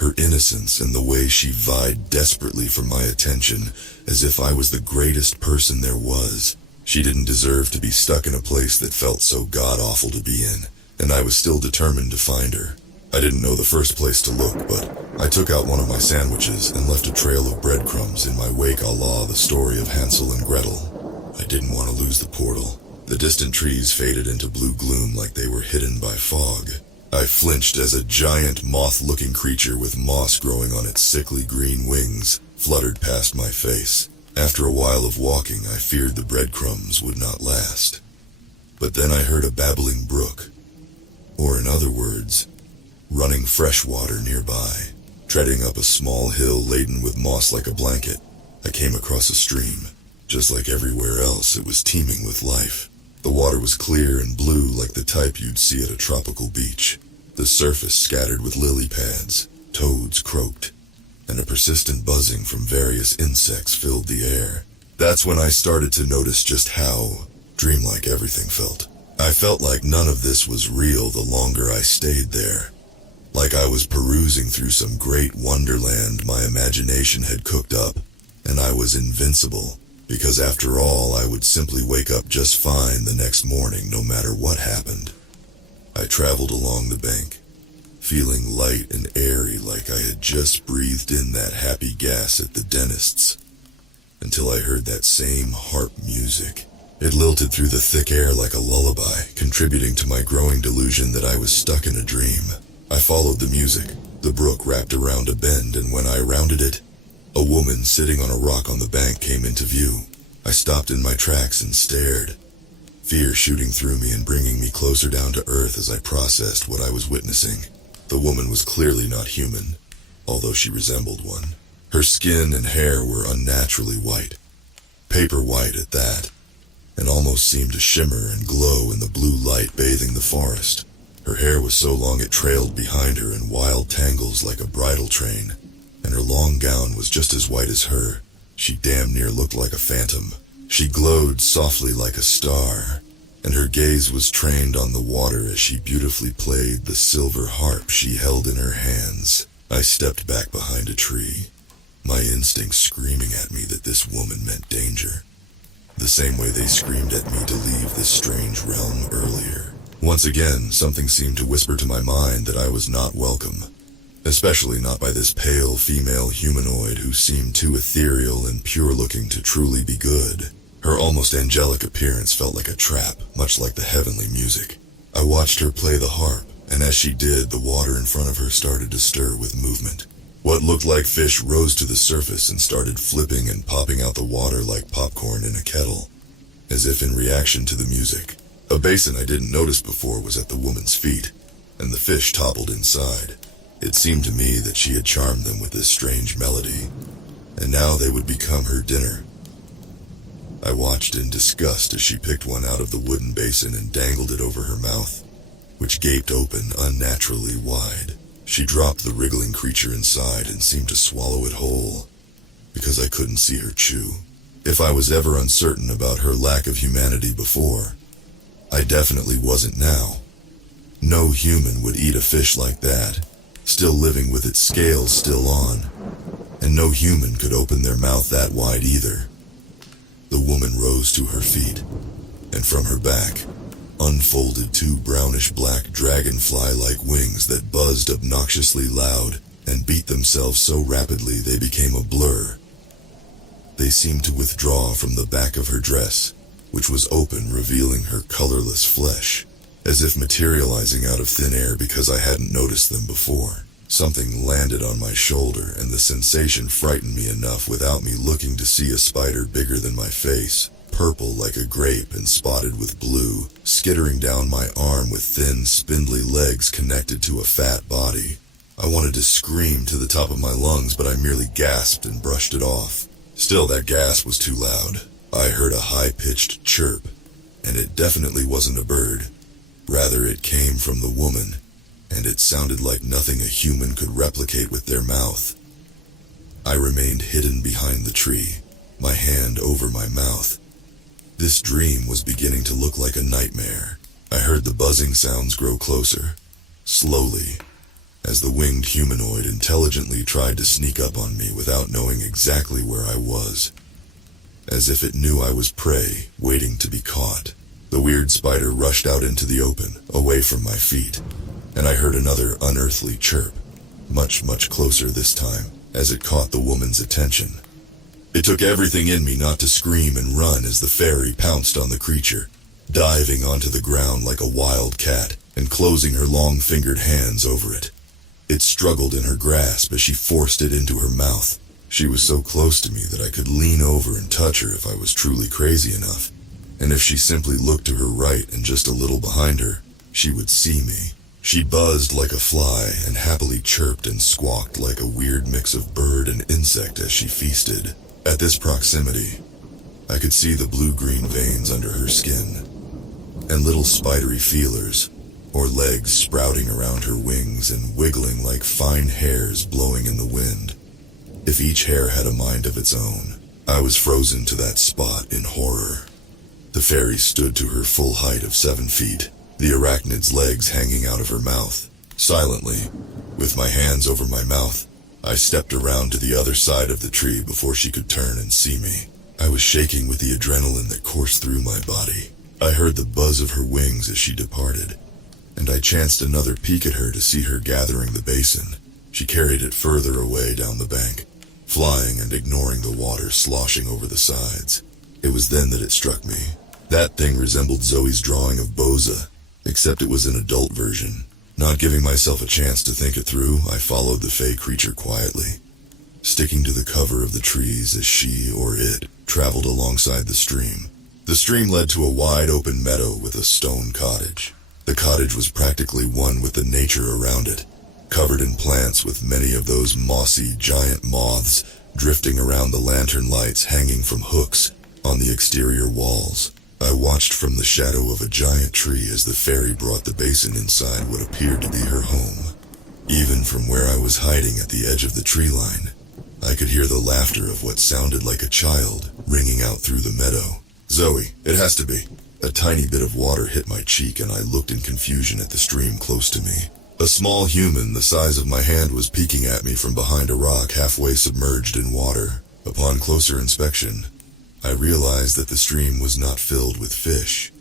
her innocence, and the way she vied desperately for my attention, as if I was the greatest person there was. She didn't deserve to be stuck in a place that felt so god-awful to be in, and I was still determined to find her. I didn't know the first place to look, but I took out one of my sandwiches and left a trail of breadcrumbs in my wake a la the story of Hansel and Gretel. I didn't want to lose the portal. The distant trees faded into blue gloom like they were hidden by fog. I flinched as a giant moth-looking creature with moss growing on its sickly green wings fluttered past my face. After a while of walking, I feared the breadcrumbs would not last. But then I heard a babbling brook, or in other words, running fresh water nearby. Treading up a small hill laden with moss like a blanket, I came across a stream. Just like everywhere else, it was teeming with life. The water was clear and blue like the type you'd see at a tropical beach. The surface scattered with lily pads, toads croaked, and a persistent buzzing from various insects filled the air. That's when I started to notice just how dreamlike everything felt. I felt like none of this was real the longer I stayed there. Like I was perusing through some great wonderland my imagination had cooked up, and I was invincible. Because after all, I would simply wake up just fine the next morning no matter what happened. I traveled along the bank, feeling light and airy like I had just breathed in that happy gas at the dentist's, until I heard that same harp music. It lilted through the thick air like a lullaby, contributing to my growing delusion that I was stuck in a dream. I followed the music. The brook wrapped around a bend, and when I rounded it, a woman sitting on a rock on the bank came into view. I stopped in my tracks and stared, fear shooting through me and bringing me closer down to earth as I processed what I was witnessing. The woman was clearly not human, although she resembled one. Her skin and hair were unnaturally white, paper white at that, and almost seemed to shimmer and glow in the blue light bathing the forest. Her hair was so long it trailed behind her in wild tangles like a bridal train, and her long gown was just as white as her. She damn near looked like a phantom. She glowed softly like a star, and her gaze was trained on the water as she beautifully played the silver harp she held in her hands. I stepped back behind a tree, my instincts screaming at me that this woman meant danger, the same way they screamed at me to leave this strange realm earlier. Once again, something seemed to whisper to my mind that I was not welcome. Especially not by this pale female humanoid who seemed too ethereal and pure-looking to truly be good. Her almost angelic appearance felt like a trap, much like the heavenly music. I watched her play the harp, and as she did, the water in front of her started to stir with movement. What looked like fish rose to the surface and started flipping and popping out the water like popcorn in a kettle, as if in reaction to the music. A basin I didn't notice before was at the woman's feet, and the fish toppled inside. It seemed to me that she had charmed them with this strange melody, and now they would become her dinner. I watched in disgust as she picked one out of the wooden basin and dangled it over her mouth, which gaped open unnaturally wide. She dropped the wriggling creature inside and seemed to swallow it whole, because I couldn't see her chew. If I was ever uncertain about her lack of humanity before, I definitely wasn't now. No human would eat a fish like that, still living with its scales still on, and no human could open their mouth that wide either. The woman rose to her feet, and from her back, unfolded two brownish-black dragonfly-like wings that buzzed obnoxiously loud and beat themselves so rapidly they became a blur. They seemed to withdraw from the back of her dress, which was open, revealing her colorless flesh, as if materializing out of thin air because I hadn't noticed them before. Something landed on my shoulder, and the sensation frightened me enough without me looking to see a spider bigger than my face, purple like a grape and spotted with blue, skittering down my arm with thin, spindly legs connected to a fat body. I wanted to scream to the top of my lungs, but I merely gasped and brushed it off. Still, that gasp was too loud. I heard a high-pitched chirp, and it definitely wasn't a bird. Rather, it came from the woman, and it sounded like nothing a human could replicate with their mouth. I remained hidden behind the tree, my hand over my mouth. This dream was beginning to look like a nightmare. I heard the buzzing sounds grow closer, slowly, as the winged humanoid intelligently tried to sneak up on me without knowing exactly where I was. As if it knew I was prey, waiting to be caught. The weird spider rushed out into the open, away from my feet, and I heard another unearthly chirp, much, much closer this time, as it caught the woman's attention. It took everything in me not to scream and run as the fairy pounced on the creature, diving onto the ground like a wild cat and closing her long-fingered hands over it. It struggled in her grasp as she forced it into her mouth. She was so close to me that I could lean over and touch her if I was truly crazy enough. And if she simply looked to her right and just a little behind her, she would see me. She buzzed like a fly and happily chirped and squawked like a weird mix of bird and insect as she feasted. At this proximity, I could see the blue-green veins under her skin, and little spidery feelers, or legs sprouting around her wings and wiggling like fine hairs blowing in the wind. If each hair had a mind of its own, I was frozen to that spot in horror. The fairy stood to her full height of 7 feet, the arachnid's legs hanging out of her mouth. Silently, with my hands over my mouth, I stepped around to the other side of the tree before she could turn and see me. I was shaking with the adrenaline that coursed through my body. I heard the buzz of her wings as she departed, and I chanced another peek at her to see her gathering the basin. She carried it further away down the bank, flying and ignoring the water sloshing over the sides. It was then that it struck me. That thing resembled Zoe's drawing of Boza, except it was an adult version. Not giving myself a chance to think it through, I followed the fey creature quietly, sticking to the cover of the trees as she, or it, traveled alongside the stream. The stream led to a wide open meadow with a stone cottage. The cottage was practically one with the nature around it, covered in plants with many of those mossy giant moths drifting around the lantern lights hanging from hooks on the exterior walls. I watched from the shadow of a giant tree as the fairy brought the basin inside what appeared to be her home. Even from where I was hiding at the edge of the tree line, I could hear the laughter of what sounded like a child ringing out through the meadow. Zoe, it has to be. A tiny bit of water hit my cheek and I looked in confusion at the stream close to me. A small human the size of my hand was peeking at me from behind a rock halfway submerged in water. Upon closer inspection, I realized that the stream was not filled with fish,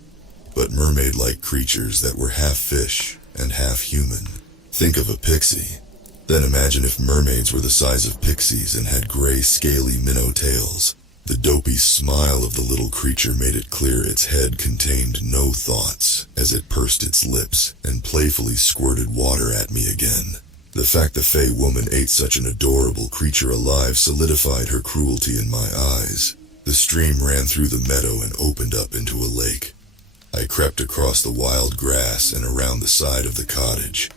but mermaid-like creatures that were half fish and half human. Think of a pixie. Then imagine if mermaids were the size of pixies and had gray, scaly minnow tails. The dopey smile of the little creature made it clear its head contained no thoughts as it pursed its lips and playfully squirted water at me again. The fact the fey woman ate such an adorable creature alive solidified her cruelty in my eyes. The stream ran through the meadow and opened up into a lake. I crept across the wild grass and around the side of the cottage.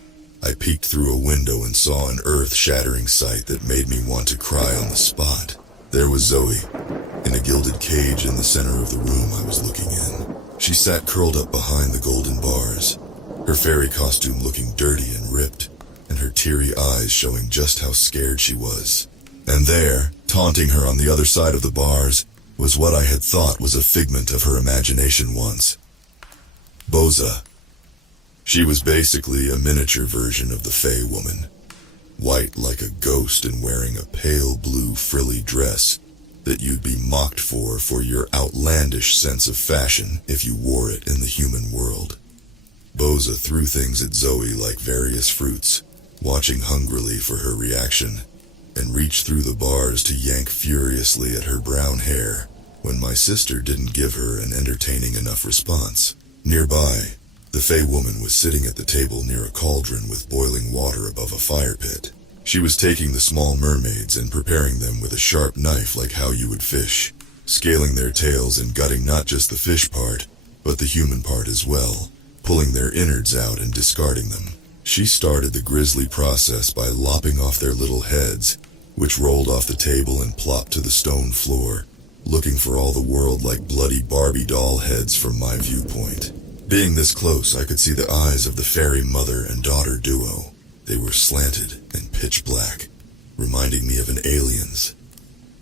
I peeked through a window and saw an earth-shattering sight that made me want to cry on the spot. There was Zoe, in a gilded cage in the center of the room I was looking in. She sat curled up behind the golden bars, her fairy costume looking dirty and ripped, and her teary eyes showing just how scared she was. And there, taunting her on the other side of the bars, was what I had thought was a figment of her imagination once. Boza. She was basically a miniature version of the Fey woman, white like a ghost and wearing a pale blue frilly dress that you'd be mocked for your outlandish sense of fashion if you wore it in the human world. Boza threw things at Zoe like various fruits, watching hungrily for her reaction, and reached through the bars to yank furiously at her brown hair when my sister didn't give her an entertaining enough response. Nearby, the Fey woman was sitting at the table near a cauldron with boiling water above a fire pit. She was taking the small mermaids and preparing them with a sharp knife like how you would fish, scaling their tails and gutting not just the fish part, but the human part as well, pulling their innards out and discarding them. She started the grisly process by lopping off their little heads, which rolled off the table and plopped to the stone floor, looking for all the world like bloody Barbie doll heads from my viewpoint. Being this close, I could see the eyes of the fairy mother and daughter duo. They were slanted and pitch black, reminding me of an alien's,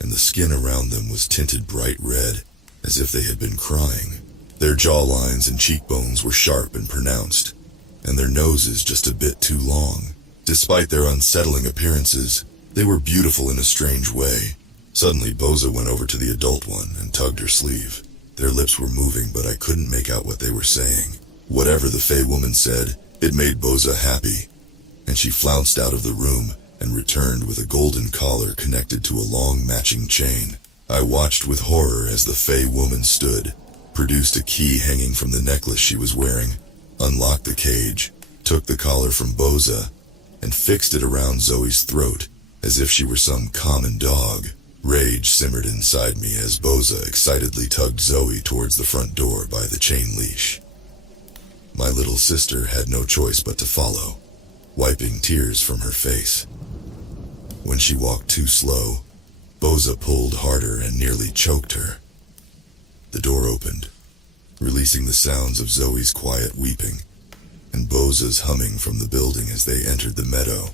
and the skin around them was tinted bright red, as if they had been crying. Their jawlines and cheekbones were sharp and pronounced, and their noses just a bit too long. Despite their unsettling appearances, they were beautiful in a strange way. Suddenly, Boza went over to the adult one and tugged her sleeve. Their lips were moving, but I couldn't make out what they were saying. Whatever the Fey woman said, it made Boza happy, and she flounced out of the room and returned with a golden collar connected to a long matching chain. I watched with horror as the Fey woman stood, produced a key hanging from the necklace she was wearing, unlocked the cage, took the collar from Boza, and fixed it around Zoe's throat, as if she were some common dog. Rage simmered inside me as Boza excitedly tugged Zoe towards the front door by the chain leash. My little sister had no choice but to follow, wiping tears from her face. When she walked too slow, Boza pulled harder and nearly choked her. The door opened, releasing the sounds of Zoe's quiet weeping and Boza's humming from the building as they entered the meadow.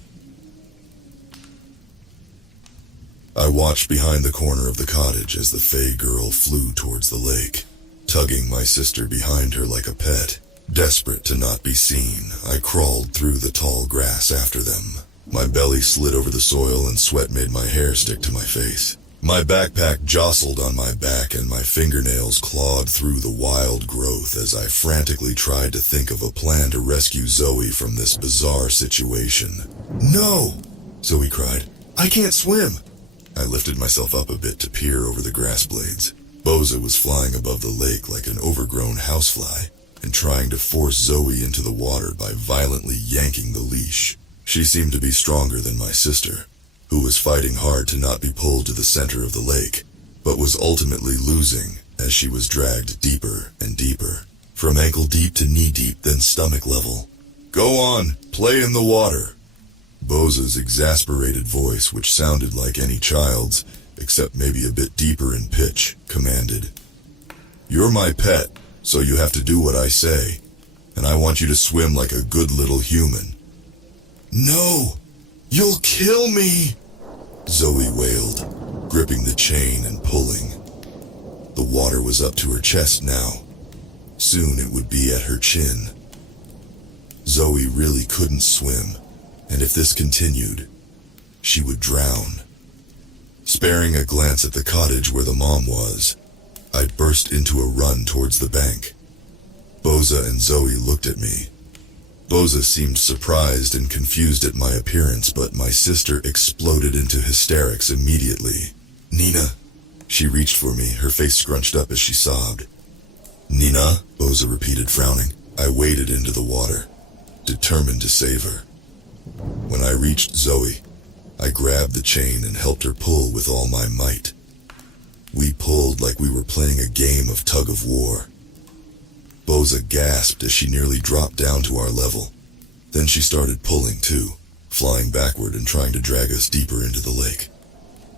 I watched behind the corner of the cottage as the Fey girl flew towards the lake, tugging my sister behind her like a pet. Desperate to not be seen, I crawled through the tall grass after them. My belly slid over the soil and sweat made my hair stick to my face. My backpack jostled on my back and my fingernails clawed through the wild growth as I frantically tried to think of a plan to rescue Zoe from this bizarre situation. "No!" Zoe cried. "I can't swim!" I lifted myself up a bit to peer over the grass blades. Boza was flying above the lake like an overgrown housefly and trying to force Zoe into the water by violently yanking the leash. She seemed to be stronger than my sister, who was fighting hard to not be pulled to the center of the lake, but was ultimately losing as she was dragged deeper and deeper, from ankle deep to knee deep, then stomach level. "Go on, play in the water." Boza's exasperated voice, which sounded like any child's, except maybe a bit deeper in pitch, commanded. "You're my pet, so you have to do what I say, and I want you to swim like a good little human." "No! You'll kill me!" Zoe wailed, gripping the chain and pulling. The water was up to her chest now. Soon it would be at her chin. Zoe really couldn't swim, and if this continued, she would drown. Sparing a glance at the cottage where the mom was, I burst into a run towards the bank. Boza and Zoe looked at me. Boza seemed surprised and confused at my appearance, but my sister exploded into hysterics immediately. "Nina!" She reached for me, her face scrunched up as she sobbed. "Nina?" Boza repeated, frowning. I waded into the water, determined to save her. When I reached Zoe, I grabbed the chain and helped her pull with all my might. We pulled like we were playing a game of tug-of-war. Boza gasped as she nearly dropped down to our level. Then she started pulling too, flying backward and trying to drag us deeper into the lake.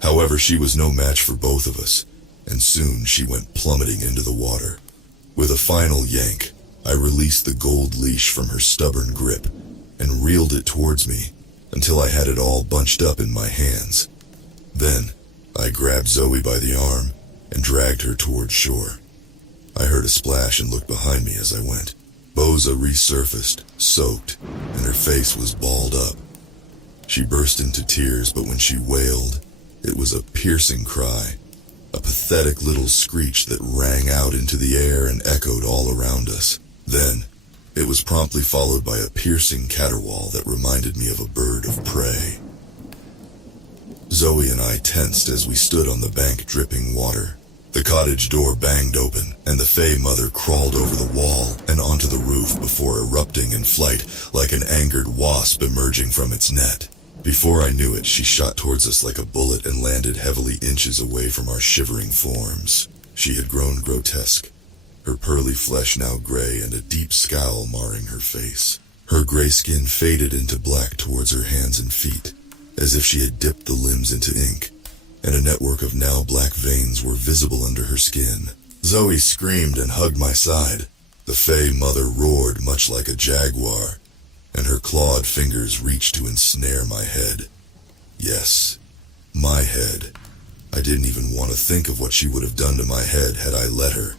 However, she was no match for both of us, and soon she went plummeting into the water. With a final yank, I released the gold leash from her stubborn grip and reeled it towards me until I had it all bunched up in my hands. Then, I grabbed Zoe by the arm and dragged her towards shore. I heard a splash and looked behind me as I went. Boza resurfaced, soaked, and her face was balled up. She burst into tears, but when she wailed, it was a piercing cry, a pathetic little screech that rang out into the air and echoed all around us. Then, It was promptly followed by a piercing caterwaul that reminded me of a bird of prey. Zoe and I tensed as we stood on the bank dripping water. The cottage door banged open, and the Fey Mother crawled over the wall and onto the roof before erupting in flight like an angered wasp emerging from its net. Before I knew it, she shot towards us like a bullet and landed heavily inches away from our shivering forms. She had grown grotesque, her pearly flesh now gray and a deep scowl marring her face. Her gray skin faded into black towards her hands and feet, as if she had dipped the limbs into ink, and a network of now black veins were visible under her skin. Zoe screamed and hugged my side. The Fey Mother roared much like a jaguar, and her clawed fingers reached to ensnare my head. Yes, my head. I didn't even want to think of what she would have done to my head had I let her.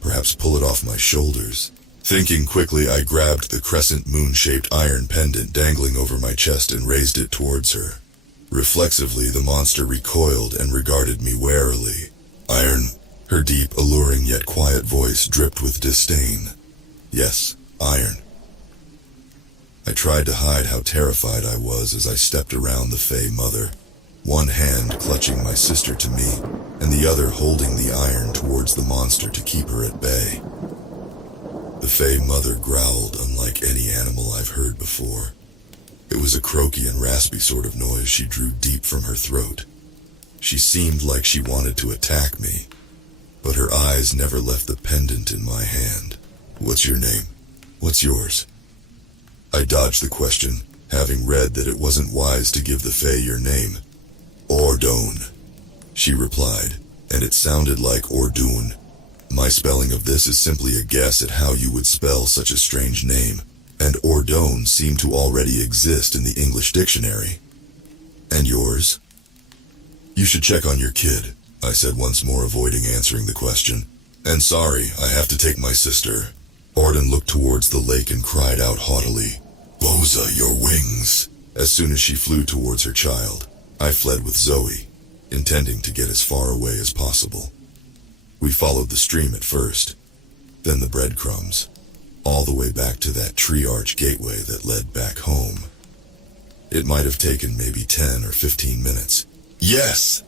Perhaps pull it off my shoulders. Thinking quickly, I grabbed the crescent moon-shaped iron pendant dangling over my chest and raised it towards her. Reflexively, the monster recoiled and regarded me warily. Iron, her deep, alluring yet quiet voice dripped with disdain. Yes, iron. I tried to hide how terrified I was as I stepped around the Fey Mother, one hand clutching my sister to me, and the other holding the iron towards the monster to keep her at bay. The Fey Mother growled unlike any animal I've heard before. It was a croaky and raspy sort of noise she drew deep from her throat. She seemed like she wanted to attack me, but her eyes never left the pendant in my hand. What's your name? What's yours? I dodged the question, having read that it wasn't wise to give the Fey your name. Ordone, she replied, and it sounded like Ordoon. My spelling of this is simply a guess at how you would spell such a strange name, and Ordone seemed to already exist in the English dictionary. And yours? You should check on your kid, I said once more, avoiding answering the question. And sorry, I have to take my sister. Ordon looked towards the lake and cried out haughtily, Boza, your wings! As soon as she flew towards her child, I fled with Zoe, intending to get as far away as possible. We followed the stream at first, then the breadcrumbs, all the way back to that tree arch gateway that led back home. It might have taken maybe 10 or 15 minutes. Yes!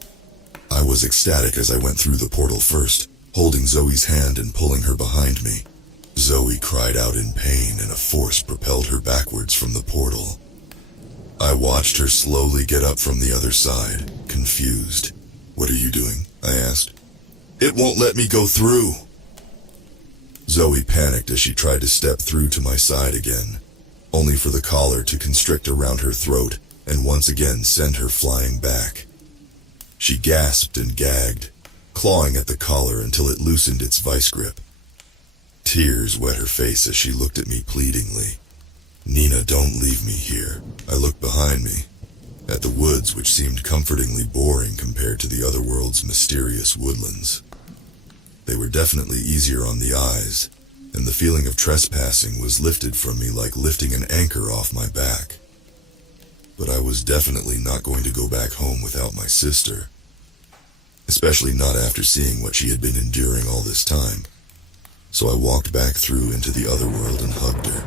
I was ecstatic as I went through the portal first, holding Zoe's hand and pulling her behind me. Zoe cried out in pain and a force propelled her backwards from the portal. I watched her slowly get up from the other side, confused. What are you doing? I asked. It won't let me go through. Zoe panicked as she tried to step through to my side again, only for the collar to constrict around her throat and once again send her flying back. She gasped and gagged, clawing at the collar until it loosened its vice grip. Tears wet her face as she looked at me pleadingly. Nina, don't leave me here. I looked behind me, at the woods which seemed comfortingly boring compared to the other world's mysterious woodlands. They were definitely easier on the eyes, and the feeling of trespassing was lifted from me like lifting an anchor off my back. But I was definitely not going to go back home without my sister, especially not after seeing what she had been enduring all this time. So I walked back through into the other world and hugged her.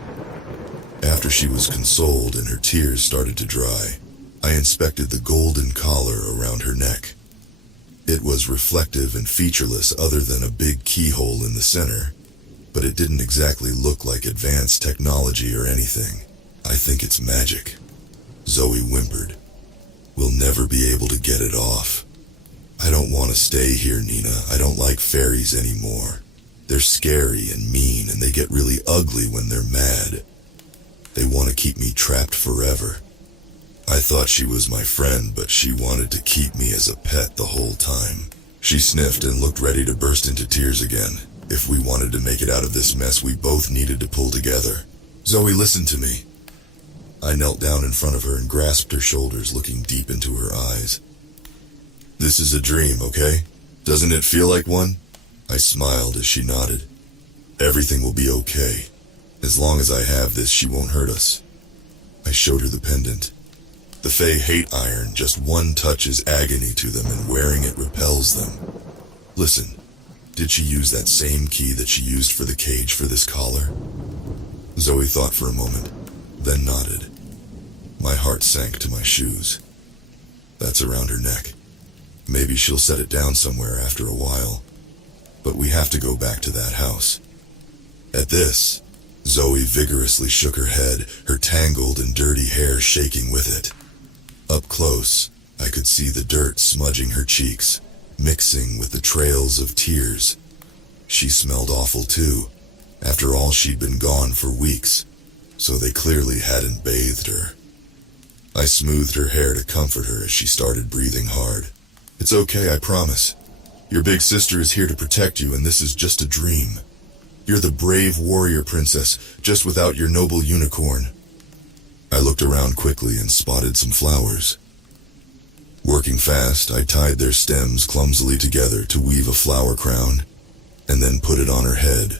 After she was consoled and her tears started to dry, I inspected the golden collar around her neck. It was reflective and featureless other than a big keyhole in the center, but it didn't exactly look like advanced technology or anything. I think it's magic, Zoe whimpered. We'll never be able to get it off. I don't want to stay here, Nina. I don't like fairies anymore. They're scary and mean, and they get really ugly when they're mad. They want to keep me trapped forever. I thought she was my friend, but she wanted to keep me as a pet the whole time. She sniffed and looked ready to burst into tears again. If we wanted to make it out of this mess, we both needed to pull together. Zoe, listen to me. I knelt down in front of her and grasped her shoulders, looking deep into her eyes. This is a dream, okay? Doesn't it feel like one? I smiled as she nodded. Everything will be okay. As long as I have this, she won't hurt us. I showed her the pendant. The Fae hate iron. Just one touch is agony to them, and wearing it repels them. Listen, did she use that same key that she used for the cage for this collar? Zoe thought for a moment, then nodded. My heart sank to my shoes. That's around her neck. Maybe she'll set it down somewhere after a while. But we have to go back to that house. At this, Zoe vigorously shook her head, her tangled and dirty hair shaking with it. Up close, I could see the dirt smudging her cheeks, mixing with the trails of tears. She smelled awful too. After all, she'd been gone for weeks, so they clearly hadn't bathed her. I smoothed her hair to comfort her as she started breathing hard. It's okay, I promise. Your big sister is here to protect you, and this is just a dream. You're the brave warrior princess, just without your noble unicorn. I looked around quickly and spotted some flowers. Working fast, I tied their stems clumsily together to weave a flower crown, and then put it on her head.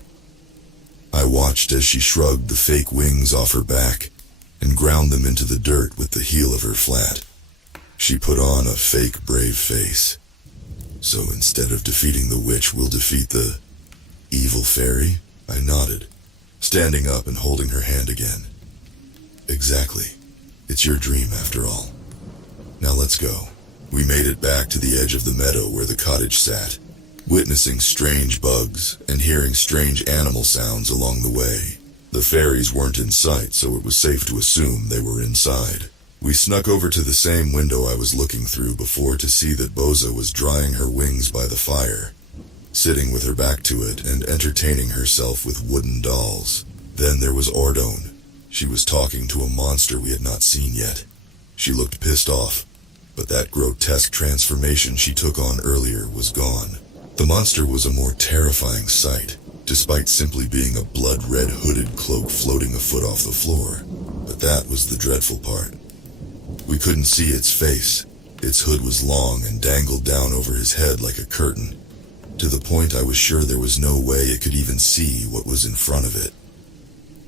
I watched as she shrugged the fake wings off her back and ground them into the dirt with the heel of her flat. She put on a fake brave face. So instead of defeating the witch, we'll defeat the evil fairy? I nodded, standing up and holding her hand again. Exactly. It's your dream after all. Now let's go. We made it back to the edge of the meadow where the cottage sat, witnessing strange bugs and hearing strange animal sounds along the way. The fairies weren't in sight, so it was safe to assume they were inside. We snuck over to the same window I was looking through before to see that Boza was drying her wings by the fire, sitting with her back to it and entertaining herself with wooden dolls. Then there was Ordone. She was talking to a monster we had not seen yet. She looked pissed off, but that grotesque transformation she took on earlier was gone. The monster was a more terrifying sight, despite simply being a blood-red hooded cloak floating a foot off the floor. But that was the dreadful part. We couldn't see its face. Its hood was long and dangled down over his head like a curtain, to the point I was sure there was no way it could even see what was in front of it.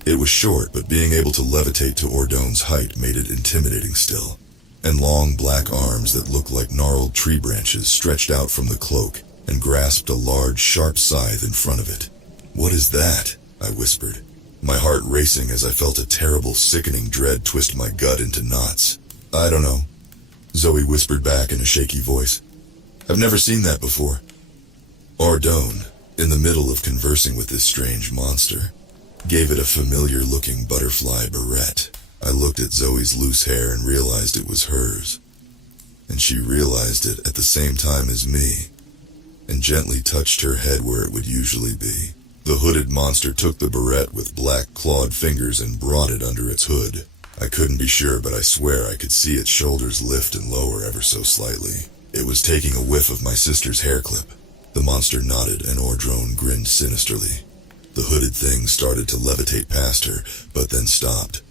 It was short, but being able to levitate to Ordone's height made it intimidating still, and long black arms that looked like gnarled tree branches stretched out from the cloak and grasped a large, sharp scythe in front of it. "What is that?" I whispered, my heart racing as I felt a terrible, sickening dread twist my gut into knots. "I don't know," Zoe whispered back in a shaky voice. "I've never seen that before." Ordone, in the middle of conversing with this strange monster, gave it a familiar-looking butterfly barrette. I looked at Zoe's loose hair and realized it was hers, and she realized it at the same time as me, and gently touched her head where it would usually be. The hooded monster took the barrette with black clawed fingers and brought it under its hood. I couldn't be sure, but I swear I could see its shoulders lift and lower ever so slightly. It was taking a whiff of my sister's hair clip. The monster nodded and Ordone grinned sinisterly. The hooded thing started to levitate past her, but then stopped.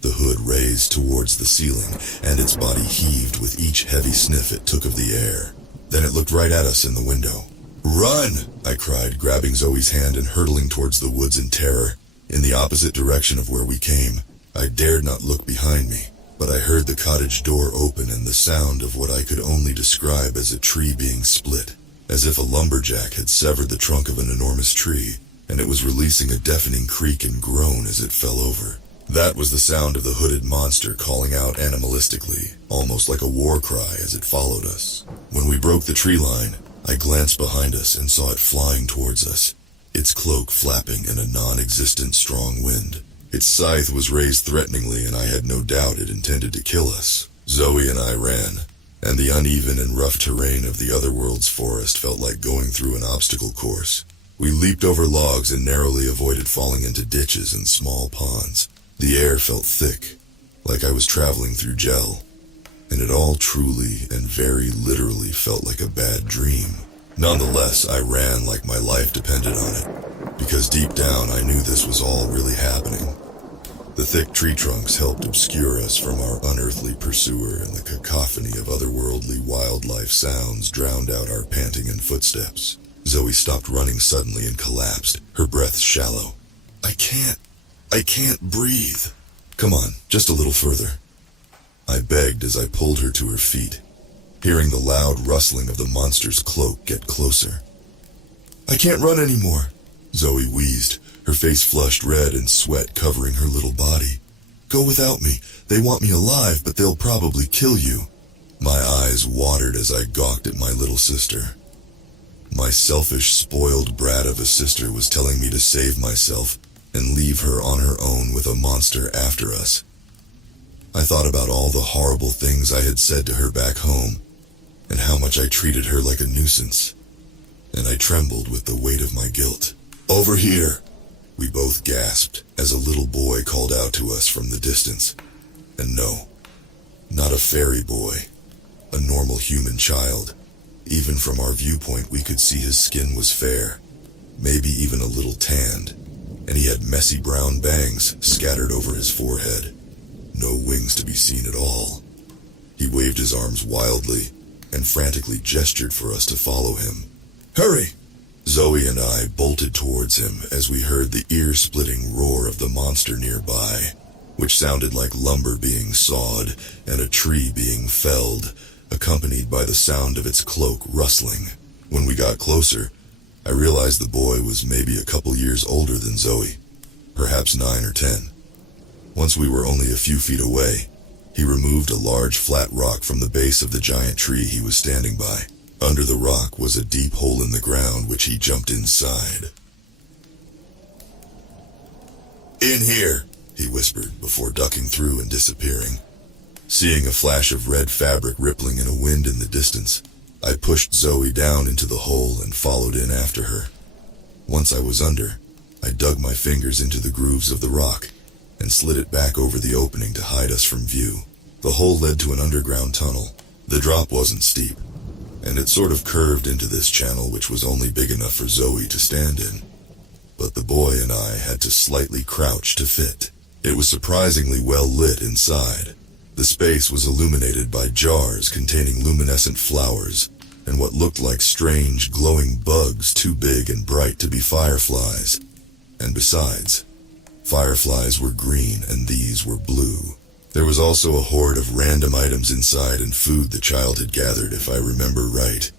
The hood raised towards the ceiling, and its body heaved with each heavy sniff it took of the air. Then it looked right at us in the window. "Run!" I cried, grabbing Zoe's hand and hurtling towards the woods in terror, in the opposite direction of where we came. I dared not look behind me, but I heard the cottage door open and the sound of what I could only describe as a tree being split, as if a lumberjack had severed the trunk of an enormous tree, and it was releasing a deafening creak and groan as it fell over. That was the sound of the hooded monster calling out animalistically, almost like a war cry as it followed us. When we broke the tree line, I glanced behind us and saw it flying towards us, its cloak flapping in a non-existent strong wind. Its scythe was raised threateningly, and I had no doubt it intended to kill us. Zoe and I ran, and the uneven and rough terrain of the otherworld's forest felt like going through an obstacle course. We leaped over logs and narrowly avoided falling into ditches and small ponds. The air felt thick, like I was traveling through gel, and it all truly and very literally felt like a bad dream. Nonetheless, I ran like my life depended on it, because deep down I knew this was all really happening. The thick tree trunks helped obscure us from our unearthly pursuer, and the cacophony of otherworldly wildlife sounds drowned out our panting and footsteps. Zoe stopped running suddenly and collapsed, her breath shallow. I can't breathe. Come on, just a little further," I begged as I pulled her to her feet, hearing the loud rustling of the monster's cloak get closer. "I can't run anymore," Zoe wheezed, her face flushed red and sweat covering her little body. "Go without me. They want me alive, but they'll probably kill you." My eyes watered as I gawked at my little sister. My selfish, spoiled brat of a sister was telling me to save myself and leave her on her own with a monster after us. I thought about all the horrible things I had said to her back home, and how much I treated her like a nuisance, and I trembled with the weight of my guilt. "Over here," we both gasped as a little boy called out to us from the distance. And no, not a fairy boy, a normal human child. Even from our viewpoint we could see his skin was fair, maybe even a little tanned, and he had messy brown bangs scattered over his forehead. No wings to be seen at all. He waved his arms wildly and frantically gestured for us to follow him. "Hurry!" Zoe and I bolted towards him as we heard the ear-splitting roar of the monster nearby, which sounded like lumber being sawed and a tree being felled, accompanied by the sound of its cloak rustling. When we got closer, I realized the boy was maybe a couple years older than Zoe, perhaps 9 or 10. Once we were only a few feet away, he removed a large flat rock from the base of the giant tree he was standing by. Under the rock was a deep hole in the ground which he jumped inside. "In here," he whispered before ducking through and disappearing. Seeing a flash of red fabric rippling in a wind in the distance, I pushed Zoe down into the hole and followed in after her. Once I was under, I dug my fingers into the grooves of the rock and slid it back over the opening to hide us from view. The hole led to an underground tunnel. The drop wasn't steep, and it sort of curved into this channel which was only big enough for Zoe to stand in. But the boy and I had to slightly crouch to fit. It was surprisingly well lit inside. The space was illuminated by jars containing luminescent flowers and what looked like strange, glowing bugs too big and bright to be fireflies. And besides, fireflies were green and these were blue. There was also a horde of random items inside and food the child had gathered, if I remember right.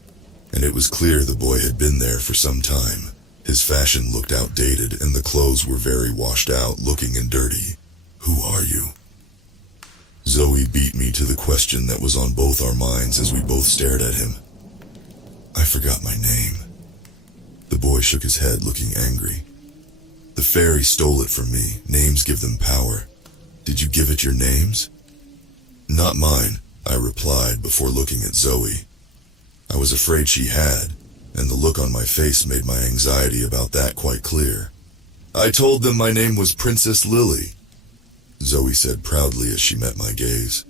And it was clear the boy had been there for some time. His fashion looked outdated and the clothes were very washed out, looking and dirty. "Who are you?" Zoe beat me to the question that was on both our minds as we both stared at him. "I forgot my name." The boy shook his head, looking angry. "The fairy stole it from me. Names give them power. Did you give it your names?" "Not mine," I replied before looking at Zoe. I was afraid she had, and the look on my face made my anxiety about that quite clear. "I told them my name was Princess Lily," Zoe said proudly as she met my gaze.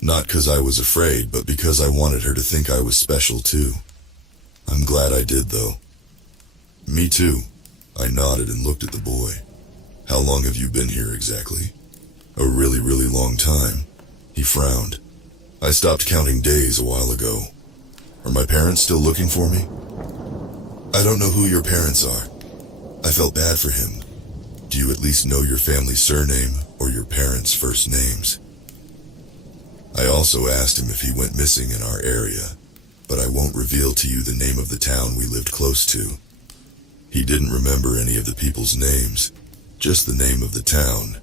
"Not 'cause I was afraid, but because I wanted her to think I was special too. I'm glad I did, though." "Me too." I nodded and looked at the boy. "How long have you been here exactly?" "A really, really long time." He frowned. "I stopped counting days a while ago. Are my parents still looking for me?" "I don't know who your parents are." I felt bad for him. "Do you at least know your family's surname or your parents' first names?" I also asked him if he went missing in our area, but I won't reveal to you the name of the town we lived close to. He didn't remember any of the people's names, just the name of the town,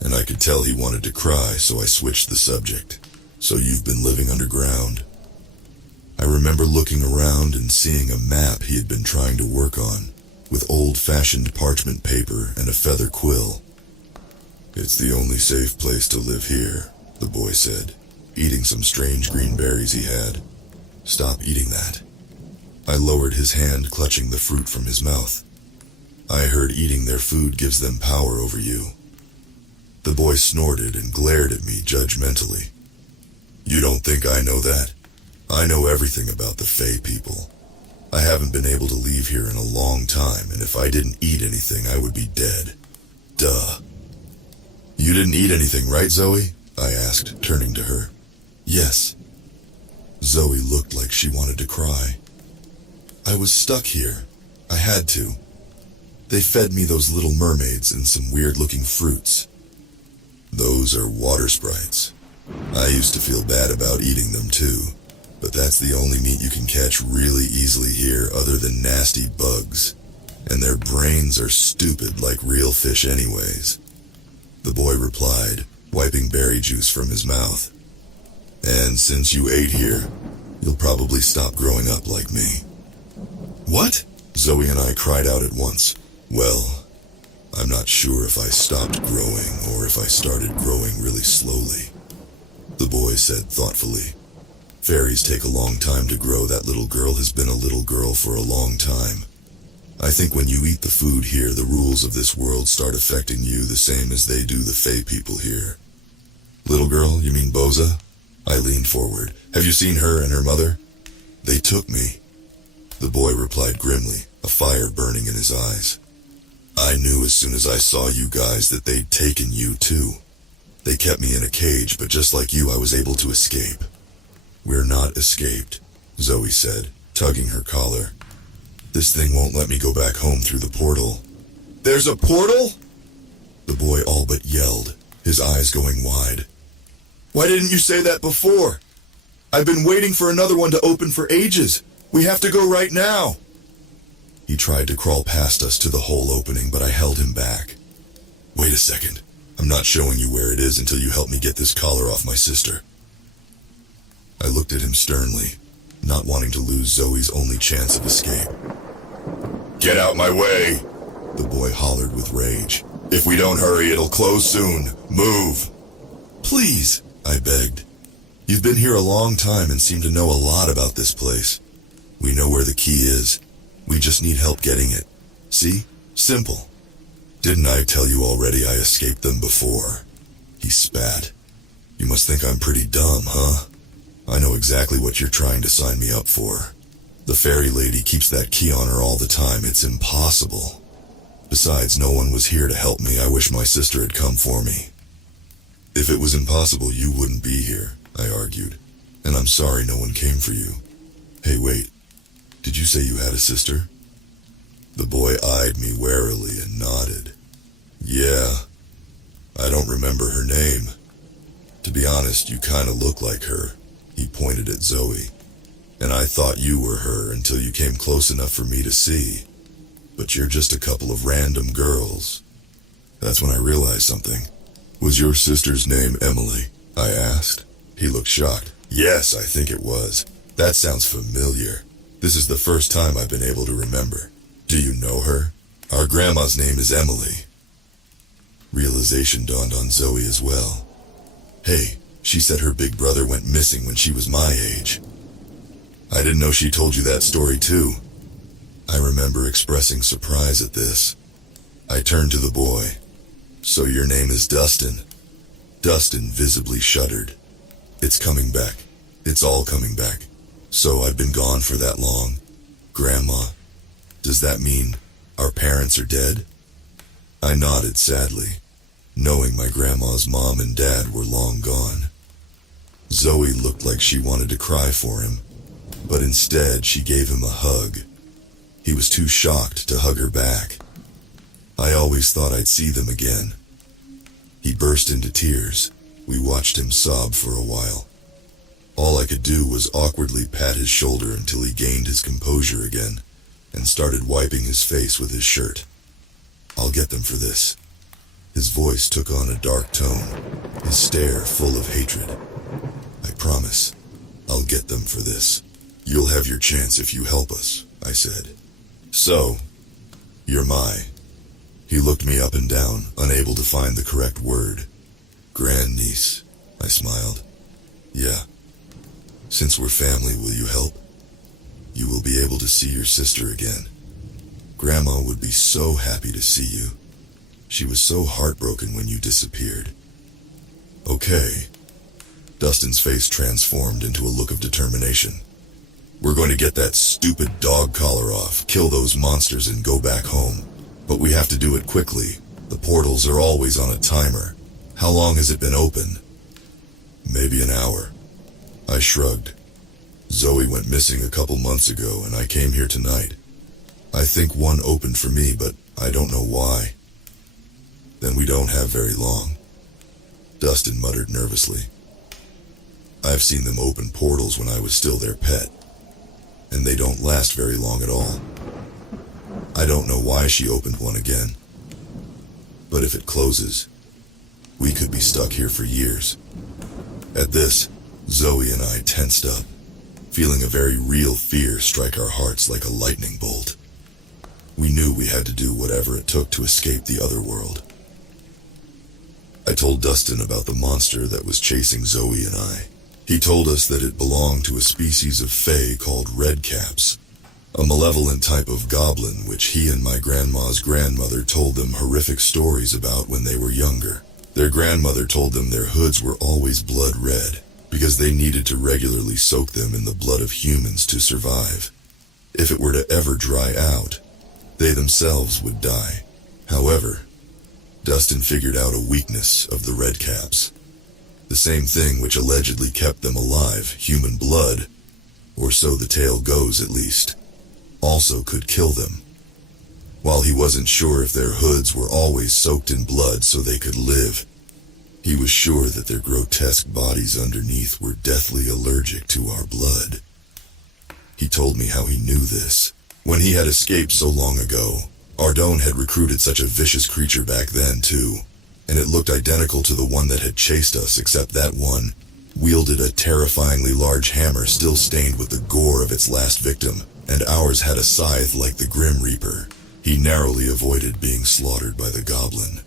and I could tell he wanted to cry, so I switched the subject. "So you've been living underground?" I remember looking around and seeing a map he had been trying to work on, with old-fashioned parchment paper and a feather quill. "It's the only safe place to live here," the boy said, eating some strange green berries he had. "Stop eating that." I lowered his hand, clutching the fruit from his mouth. "I heard eating their food gives them power over you." The boy snorted and glared at me judgmentally. "You don't think I know that? I know everything about the Fae people. I haven't been able to leave here in a long time, and if I didn't eat anything, I would be dead. Duh." "You didn't eat anything, right, Zoe?" I asked, turning to her. "Yes." Zoe looked like she wanted to cry. "I was stuck here. I had to. They fed me those little mermaids and some weird-looking fruits." "Those are water sprites. I used to feel bad about eating them too, but that's the only meat you can catch really easily here other than nasty bugs. and their brains are stupid like real fish anyways. The boy replied, wiping berry juice from his mouth. And since you ate here, you'll probably stop growing up like me. What? Zoe and I cried out at once. Well, I'm not sure if I stopped growing or if I started growing really slowly. The boy said thoughtfully. Fairies take a long time to grow. That little girl has been a little girl for a long time. I think when you eat the food here, the rules of this world start affecting you the same as they do the Fae people here. Little girl, you mean Boza? I leaned forward. Have you seen her and her mother? They took me. The boy replied grimly, a fire burning in his eyes. I knew as soon as I saw you guys that they'd taken you too. They kept me in a cage, but just like you, I was able to escape. We're not escaped, Zoe said, tugging her collar. This thing won't let me go back home through the portal. There's a portal? The boy all but yelled, his eyes going wide. Why didn't you say that before? I've been waiting for another one to open for ages. We have to go right now. He tried to crawl past us to the hole opening, but I held him back. Wait a second. I'm not showing you where it is until you help me get this collar off my sister. I looked at him sternly, not wanting to lose Zoe's only chance of escape. Get out my way, the boy hollered with rage. If we don't hurry, it'll close soon. Move. Please, I begged. You've been here a long time and seem to know a lot about this place. We know where the key is. We just need help getting it. See? Simple. Didn't I tell you already I escaped them before? He spat. You must think I'm pretty dumb, huh? I know exactly what you're trying to sign me up for. The fairy lady keeps that key on her all the time. It's impossible. Besides, no one was here to help me. I wish my sister had come for me. If it was impossible, you wouldn't be here, I argued. And I'm sorry no one came for you. Hey, wait. Did you say you had a sister? The boy eyed me warily and nodded. Yeah. I don't remember her name. To be honest, you kinda look like her. He pointed at Zoe. And I thought you were her until you came close enough for me to see. But you're just a couple of random girls. That's when I realized something. Was your sister's name Emily? I asked. He looked shocked. Yes, I think it was. That sounds familiar. This is the first time I've been able to remember. Do you know her? Our grandma's name is Emily. Realization dawned on Zoe as well. Hey, she said her big brother went missing when she was my age. I didn't know she told you that story too. I remember expressing surprise at this. I turned to the boy. So your name is Dustin? Dustin visibly shuddered. It's coming back. It's all coming back. So I've been gone for that long. Grandma, does that mean our parents are dead? I nodded sadly, knowing my grandma's mom and dad were long gone. Zoe looked like she wanted to cry for him, but instead she gave him a hug. He was too shocked to hug her back. I always thought I'd see them again. He burst into tears. We watched him sob for a while. All I could do was awkwardly pat his shoulder until he gained his composure again and started wiping his face with his shirt. I'll get them for this. His voice took on a dark tone, his stare full of hatred. I promise, I'll get them for this. You'll have your chance if you help us, I said. So, you're my... He looked me up and down, unable to find the correct word. Grandniece, I smiled. Yeah. Since we're family, will you help? You will be able to see your sister again. Grandma would be so happy to see you. She was so heartbroken when you disappeared. Okay. Dustin's face transformed into a look of determination. We're going to get that stupid dog collar off, kill those monsters, and go back home. But we have to do it quickly. The portals are always on a timer. How long has it been open? Maybe an hour. I shrugged. Zoe went missing a couple months ago, and I came here tonight. I think one opened for me, but I don't know why. Then we don't have very long. Dustin muttered nervously. I've seen them open portals when I was still their pet, and they don't last very long at all. I don't know why she opened one again. But if it closes, we could be stuck here for years. At this, Zoe and I tensed up, feeling a very real fear strike our hearts like a lightning bolt. We knew we had to do whatever it took to escape the other world. I told Dustin about the monster that was chasing Zoe and I. He told us that it belonged to a species of fae called redcaps, a malevolent type of goblin which he and my grandma's grandmother told them horrific stories about when they were younger. Their grandmother told them their hoods were always blood red, because they needed to regularly soak them in the blood of humans to survive. If it were to ever dry out, they themselves would die. However, Dustin figured out a weakness of the redcaps. The same thing which allegedly kept them alive, human blood, or so the tale goes at least, also could kill them. While he wasn't sure if their hoods were always soaked in blood so they could live, he was sure that their grotesque bodies underneath were deathly allergic to our blood. He told me how he knew this. When he had escaped so long ago, Ardone had recruited such a vicious creature back then too, and it looked identical to the one that had chased us, except that one wielded a terrifyingly large hammer still stained with the gore of its last victim, and ours had a scythe like the Grim Reaper. He narrowly avoided being slaughtered by the goblin,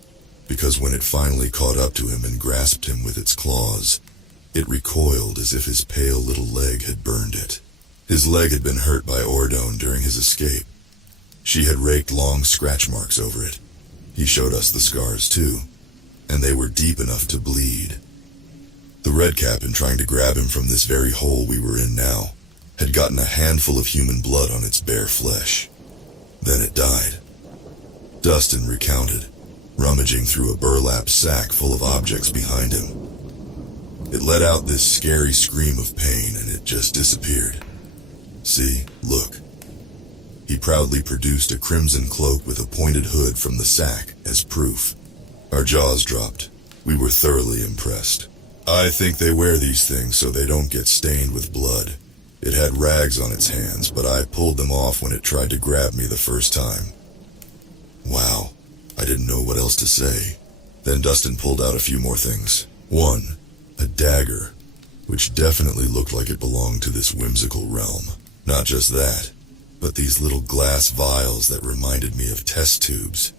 because when it finally caught up to him and grasped him with its claws, it recoiled as if his pale little leg had burned it. His leg had been hurt by Ardone during his escape. She had raked long scratch marks over it. He showed us the scars too, and they were deep enough to bleed. The redcap, in trying to grab him from this very hole we were in now, had gotten a handful of human blood on its bare flesh. Then it died. Dustin recounted, rummaging through a burlap sack full of objects behind him. It let out this scary scream of pain and it just disappeared. See, look. He proudly produced a crimson cloak with a pointed hood from the sack as proof. Our jaws dropped. We were thoroughly impressed. I think they wear these things so they don't get stained with blood. It had rags on its hands, but I pulled them off when it tried to grab me the first time. Wow, I didn't know what else to say. Then Dustin pulled out a few more things. One, a dagger, which definitely looked like it belonged to this whimsical realm. Not just that, but these little glass vials that reminded me of test tubes,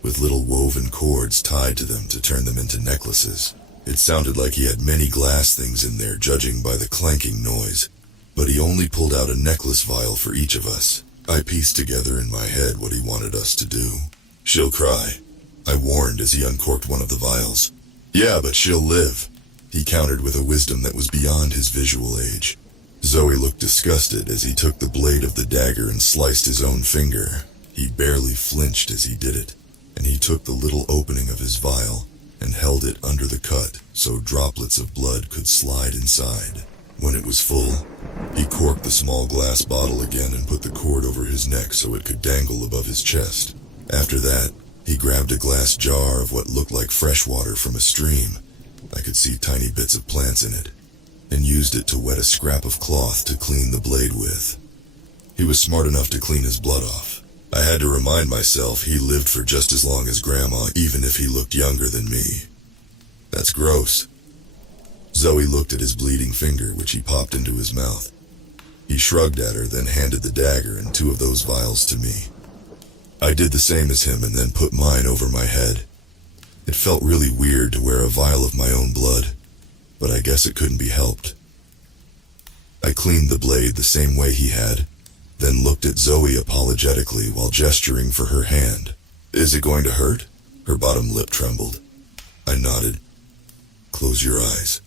with little woven cords tied to them to turn them into necklaces. It sounded like he had many glass things in there, judging by the clanking noise, but he only pulled out a necklace vial for each of us. I pieced together in my head what he wanted us to do. She'll cry, I warned as he uncorked one of the vials. Yeah, but she'll live, he countered with a wisdom that was beyond his visual age. Zoe looked disgusted as he took the blade of the dagger and sliced his own finger. He barely flinched as he did it, and he took the little opening of his vial and held it under the cut so droplets of blood could slide inside. When it was full, he corked the small glass bottle again and put the cord over his neck so it could dangle above his chest. After that, he grabbed a glass jar of what looked like fresh water from a stream. I could see tiny bits of plants in it, and used it to wet a scrap of cloth to clean the blade with. He was smart enough to clean his blood off. I had to remind myself he lived for just as long as Grandma, even if he looked younger than me. That's gross. Zoe looked at his bleeding finger, which he popped into his mouth. He shrugged at her, then handed the dagger and 2 of those vials to me. I did the same as him and then put mine over my head. It felt really weird to wear a vial of my own blood, but I guess it couldn't be helped. I cleaned the blade the same way he had, then looked at Zoe apologetically while gesturing for her hand. Is it going to hurt? Her bottom lip trembled. I nodded. Close your eyes.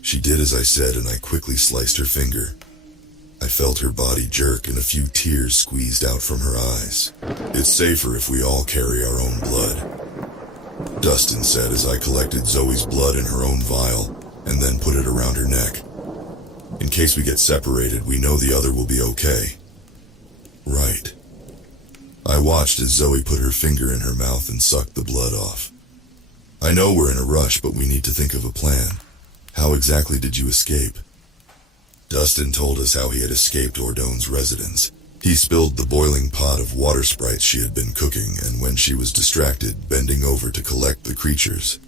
She did as I said, and I quickly sliced her finger. I felt her body jerk and a few tears squeezed out from her eyes. It's safer if we all carry our own blood, Dustin said as I collected Zoe's blood in her own vial and then put it around her neck. In case we get separated, we know the other will be okay. Right. I watched as Zoe put her finger in her mouth and sucked the blood off. I know we're in a rush, but we need to think of a plan. How exactly did you escape? Dustin told us how he had escaped Ordone's residence. He spilled the boiling pot of water sprites she had been cooking, and when she was distracted, bending over to collect the creatures.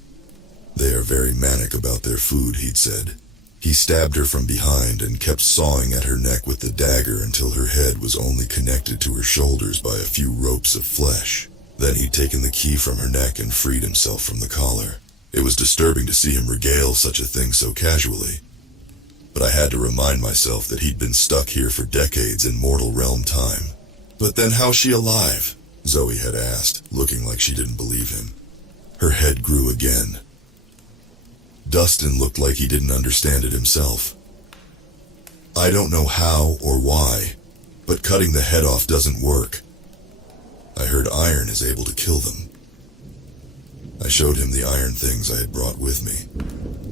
They are very manic about their food, he'd said. He stabbed her from behind and kept sawing at her neck with the dagger until her head was only connected to her shoulders by a few ropes of flesh. Then he'd taken the key from her neck and freed himself from the collar. It was disturbing to see him regale such a thing so casually. But I had to remind myself that he'd been stuck here for decades in mortal realm time. But then how's she alive? Zoe had asked, looking like she didn't believe him. Her head grew again. Dustin looked like he didn't understand it himself. I don't know how or why, but cutting the head off doesn't work. I heard iron is able to kill them. I showed him the iron things I had brought with me,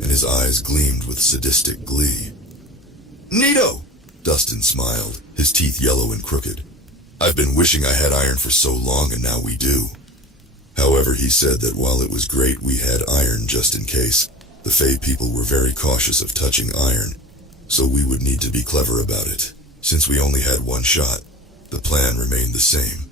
and his eyes gleamed with sadistic glee. Neato! Dustin smiled, his teeth yellow and crooked. I've been wishing I had iron for so long, and now we do. However, he said that while it was great we had iron just in case, the Fae people were very cautious of touching iron, so we would need to be clever about it. Since we only had one shot, the plan remained the same.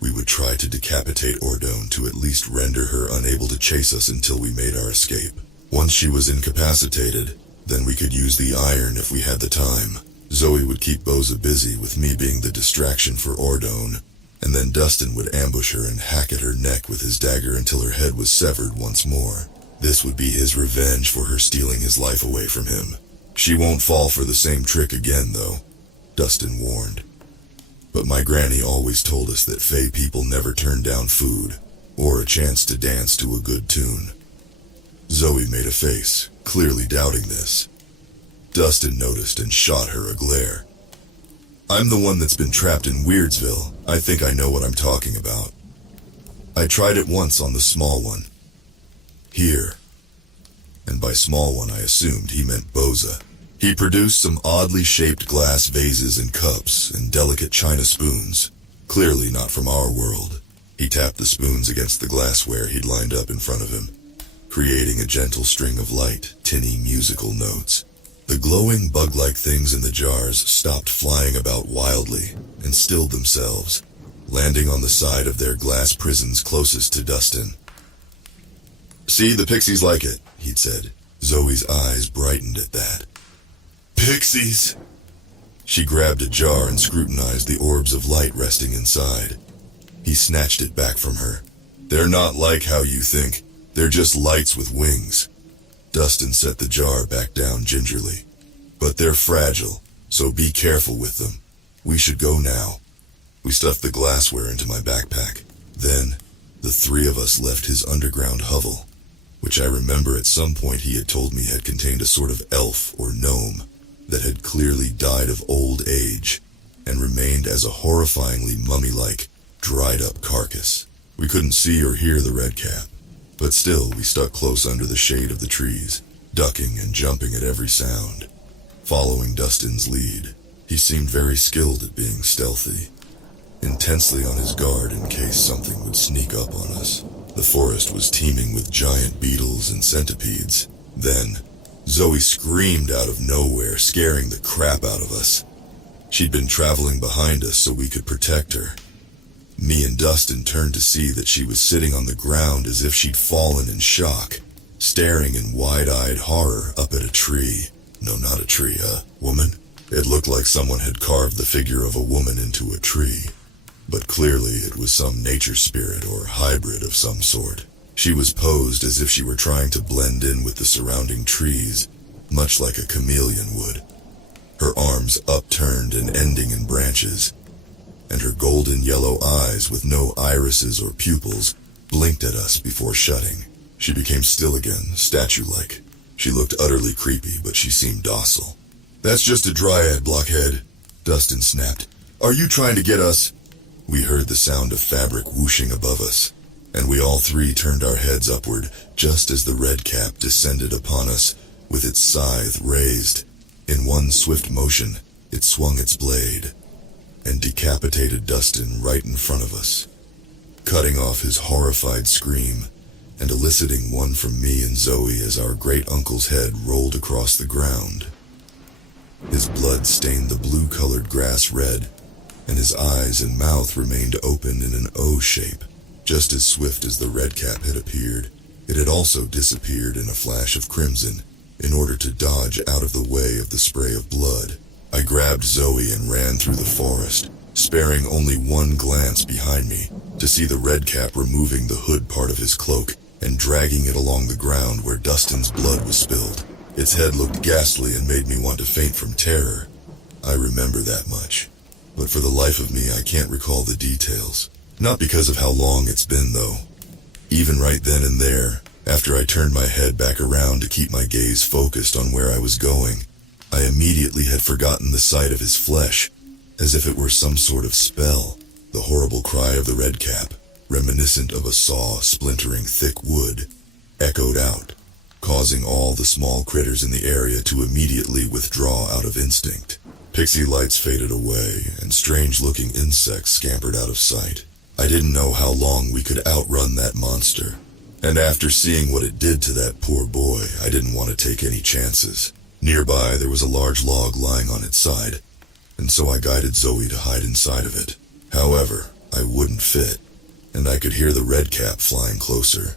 We would try to decapitate Ordone to at least render her unable to chase us until we made our escape. Once she was incapacitated, then we could use the iron if we had the time. Zoe would keep Boza busy with me being the distraction for Ordone, and then Dustin would ambush her and hack at her neck with his dagger until her head was severed once more. This would be his revenge for her stealing his life away from him. She won't fall for the same trick again, though, Dustin warned. But my granny always told us that Fae people never turn down food, or a chance to dance to a good tune. Zoe made a face, clearly doubting this. Dustin noticed and shot her a glare. I'm the one that's been trapped in Weirdsville. I think I know what I'm talking about. I tried it once on the small one. Here. And by small one I assumed he meant Boza. He produced some oddly shaped glass vases and cups and delicate china spoons, clearly not from our world. He tapped the spoons against the glassware he'd lined up in front of him, creating a gentle string of light, tinny musical notes. The glowing bug-like things in the jars stopped flying about wildly and stilled themselves, landing on the side of their glass prisons closest to Dustin. See, the pixies like it, he'd said. Zoe's eyes brightened at that. Pixies! She grabbed a jar and scrutinized the orbs of light resting inside. He snatched it back from her. They're not like how you think. They're just lights with wings. Dustin set the jar back down gingerly. But they're fragile, so be careful with them. We should go now. We stuffed the glassware into my backpack. Then, the three of us left his underground hovel, which I remember at some point he had told me had contained a sort of elf or gnome that had clearly died of old age and remained as a horrifyingly mummy-like, dried-up carcass. We couldn't see or hear the red cap, but still we stuck close under the shade of the trees, ducking and jumping at every sound. Following Dustin's lead, he seemed very skilled at being stealthy, intensely on his guard in case something would sneak up on us. The forest was teeming with giant beetles and centipedes. Then, Zoe screamed out of nowhere, scaring the crap out of us. She'd been traveling behind us so we could protect her. Me and Dustin turned to see that she was sitting on the ground as if she'd fallen in shock, staring in wide-eyed horror up at a tree. No, not a tree, a woman. It looked like someone had carved the figure of a woman into a tree, but clearly it was some nature spirit or hybrid of some sort. She was posed as if she were trying to blend in with the surrounding trees, much like a chameleon would. Her arms upturned and ending in branches, and her golden yellow eyes with no irises or pupils blinked at us before shutting. She became still again, statue-like. She looked utterly creepy, but she seemed docile. That's just a dryad, blockhead, Dustin snapped. Are you trying to get us? We heard the sound of fabric whooshing above us, and we all three turned our heads upward just as the red cap descended upon us with its scythe raised. In one swift motion, it swung its blade and decapitated Dustin right in front of us, cutting off his horrified scream and eliciting one from me and Zoe as our great-uncle's head rolled across the ground. His blood stained the blue-colored grass red, and his eyes and mouth remained open in an O shape. Just as swift as the redcap had appeared, it had also disappeared in a flash of crimson in order to dodge out of the way of the spray of blood. I grabbed Zoe and ran through the forest, sparing only one glance behind me to see the redcap removing the hood part of his cloak and dragging it along the ground where Dustin's blood was spilled. Its head looked ghastly and made me want to faint from terror. I remember that much, but for the life of me I can't recall the details. Not because of how long it's been, though. Even right then and there, after I turned my head back around to keep my gaze focused on where I was going, I immediately had forgotten the sight of his flesh, as if it were some sort of spell. The horrible cry of the redcap, reminiscent of a saw splintering thick wood, echoed out, causing all the small critters in the area to immediately withdraw out of instinct. Pixie lights faded away, and strange-looking insects scampered out of sight. I didn't know how long we could outrun that monster, and after seeing what it did to that poor boy, I didn't want to take any chances. Nearby, there was a large log lying on its side, and so I guided Zoe to hide inside of it. However, I wouldn't fit, and I could hear the redcap flying closer,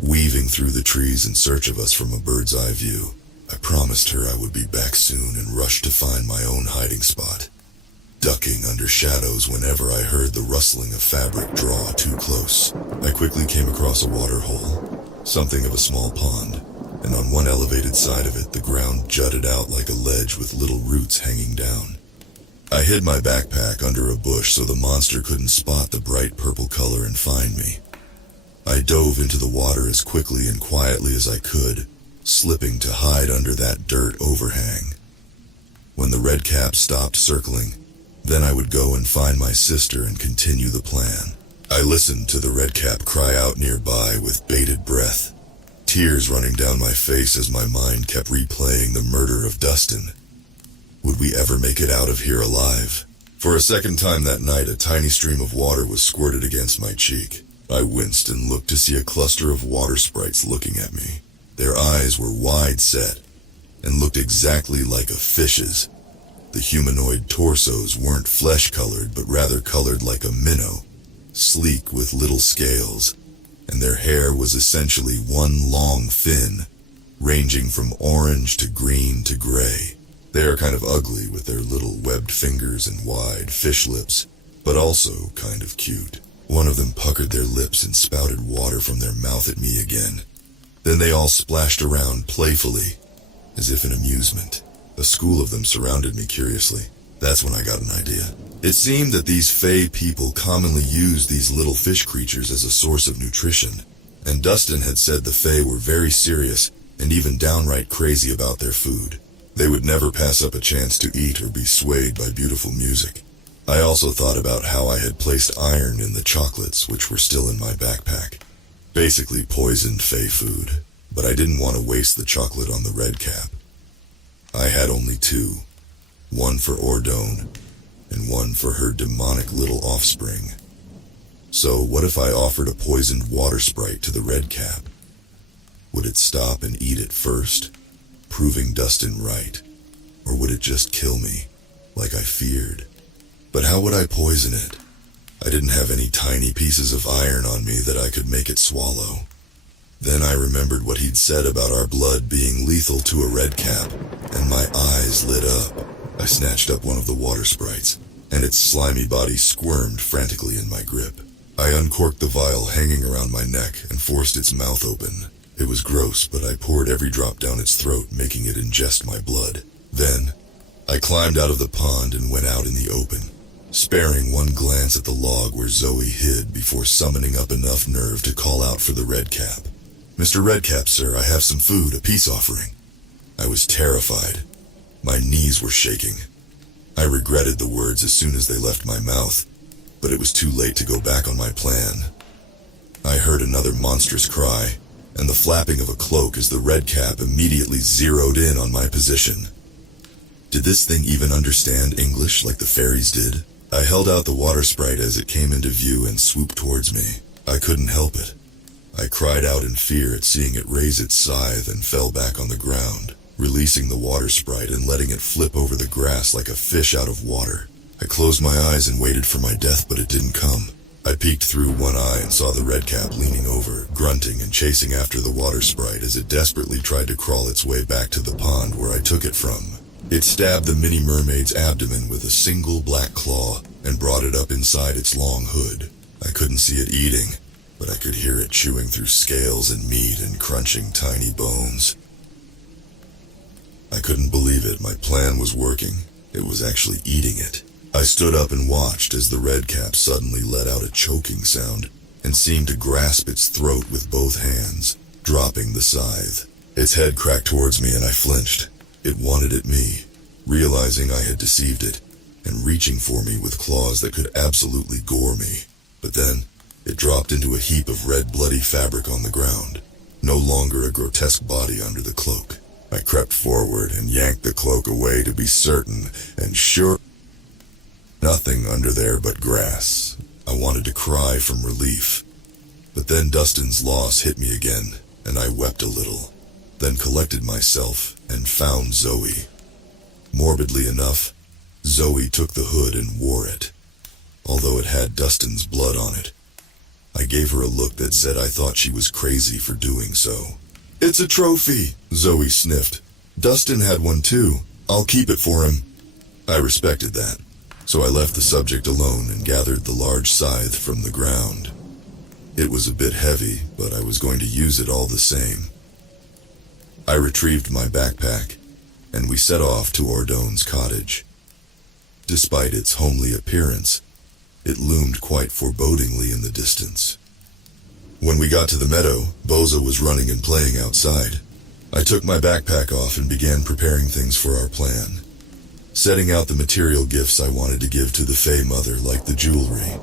weaving through the trees in search of us from a bird's eye view. I promised her I would be back soon and rushed to find my own hiding spot, ducking under shadows whenever I heard the rustling of fabric draw too close. I quickly came across a water hole, something of a small pond, and on one elevated side of it the ground jutted out like a ledge with little roots hanging down. I hid my backpack under a bush so the monster couldn't spot the bright purple color and find me. I dove into the water as quickly and quietly as I could, slipping to hide under that dirt overhang. When the redcap stopped circling, then I would go and find my sister and continue the plan. I listened to the redcap cry out nearby with bated breath, tears running down my face as my mind kept replaying the murder of Dustin. Would we ever make it out of here alive? For a second time that night, a tiny stream of water was squirted against my cheek. I winced and looked to see a cluster of water sprites looking at me. Their eyes were wide set and looked exactly like a fish's. The humanoid torsos weren't flesh-colored, but rather colored like a minnow, sleek with little scales, and their hair was essentially one long fin, ranging from orange to green to gray. They are kind of ugly with their little webbed fingers and wide fish lips, but also kind of cute. One of them puckered their lips and spouted water from their mouth at me again. Then they all splashed around playfully, as if in amusement. A school of them surrounded me curiously. That's when I got an idea. It seemed that these fey people commonly used these little fish creatures as a source of nutrition, and Dustin had said the fey were very serious and even downright crazy about their food. They would never pass up a chance to eat or be swayed by beautiful music. I also thought about how I had placed iron in the chocolates which were still in my backpack. Basically poisoned fey food, but I didn't want to waste the chocolate on the redcap. I had only two, one for Ordone, and one for her demonic little offspring. So what if I offered a poisoned water sprite to the redcap? Would it stop and eat it first, proving Dustin right? Or would it just kill me, like I feared? But how would I poison it? I didn't have any tiny pieces of iron on me that I could make it swallow. Then I remembered what he'd said about our blood being lethal to a redcap, and my eyes lit up. I snatched up one of the water sprites, and its slimy body squirmed frantically in my grip. I uncorked the vial hanging around my neck and forced its mouth open. It was gross, but I poured every drop down its throat, making it ingest my blood. Then, I climbed out of the pond and went out in the open, sparing one glance at the log where Zoe hid before summoning up enough nerve to call out for the redcap. "Mr. Redcap, sir, I have some food, a peace offering." I was terrified. My knees were shaking. I regretted the words as soon as they left my mouth, but it was too late to go back on my plan. I heard another monstrous cry, and the flapping of a cloak as the redcap immediately zeroed in on my position. Did this thing even understand English like the fairies did? I held out the water sprite as it came into view and swooped towards me. I couldn't help it. I cried out in fear at seeing it raise its scythe and fell back on the ground, releasing the water sprite and letting it flip over the grass like a fish out of water. I closed my eyes and waited for my death, but it didn't come. I peeked through one eye and saw the redcap leaning over, grunting and chasing after the water sprite as it desperately tried to crawl its way back to the pond where I took it from. It stabbed the mini mermaid's abdomen with a single black claw and brought it up inside its long hood. I couldn't see it eating, but I could hear it chewing through scales and meat and crunching tiny bones. I couldn't believe it. My plan was working. It was actually eating it. I stood up and watched as the redcap suddenly let out a choking sound and seemed to grasp its throat with both hands, dropping the scythe. Its head cracked towards me and I flinched. It wanted at me, realizing I had deceived it, and reaching for me with claws that could absolutely gore me. But then, it dropped into a heap of red bloody fabric on the ground, no longer a grotesque body under the cloak. I crept forward and yanked the cloak away to be certain, and sure, nothing under there but grass. I wanted to cry from relief. But then Dustin's loss hit me again, and I wept a little, then collected myself and found Zoe. Morbidly enough, Zoe took the hood and wore it, although it had Dustin's blood on it. I gave her a look that said I thought she was crazy for doing so. "It's a trophy," Zoe sniffed. "Dustin had one too. I'll keep it for him." I respected that, so I left the subject alone and gathered the large scythe from the ground. It was a bit heavy, but I was going to use it all the same. I retrieved my backpack, and we set off to Ordone's cottage. Despite its homely appearance, it loomed quite forebodingly in the distance. When we got to the meadow, Boza was running and playing outside. I took my backpack off and began preparing things for our plan, setting out the material gifts I wanted to give to the Fey Mother, like the jewelry.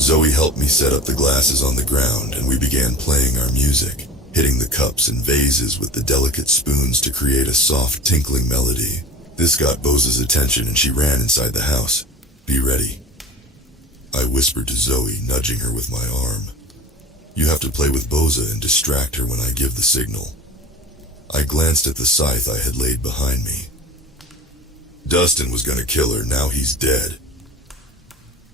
Zoe helped me set up the glasses on the ground, and we began playing our music, hitting the cups and vases with the delicate spoons to create a soft, tinkling melody. This got Boza's attention and she ran inside the house. "Be ready," I whispered to Zoe, nudging her with my arm. "You have to play with Boza and distract her when I give the signal." I glanced at the scythe I had laid behind me. Dustin was gonna kill her, now he's dead.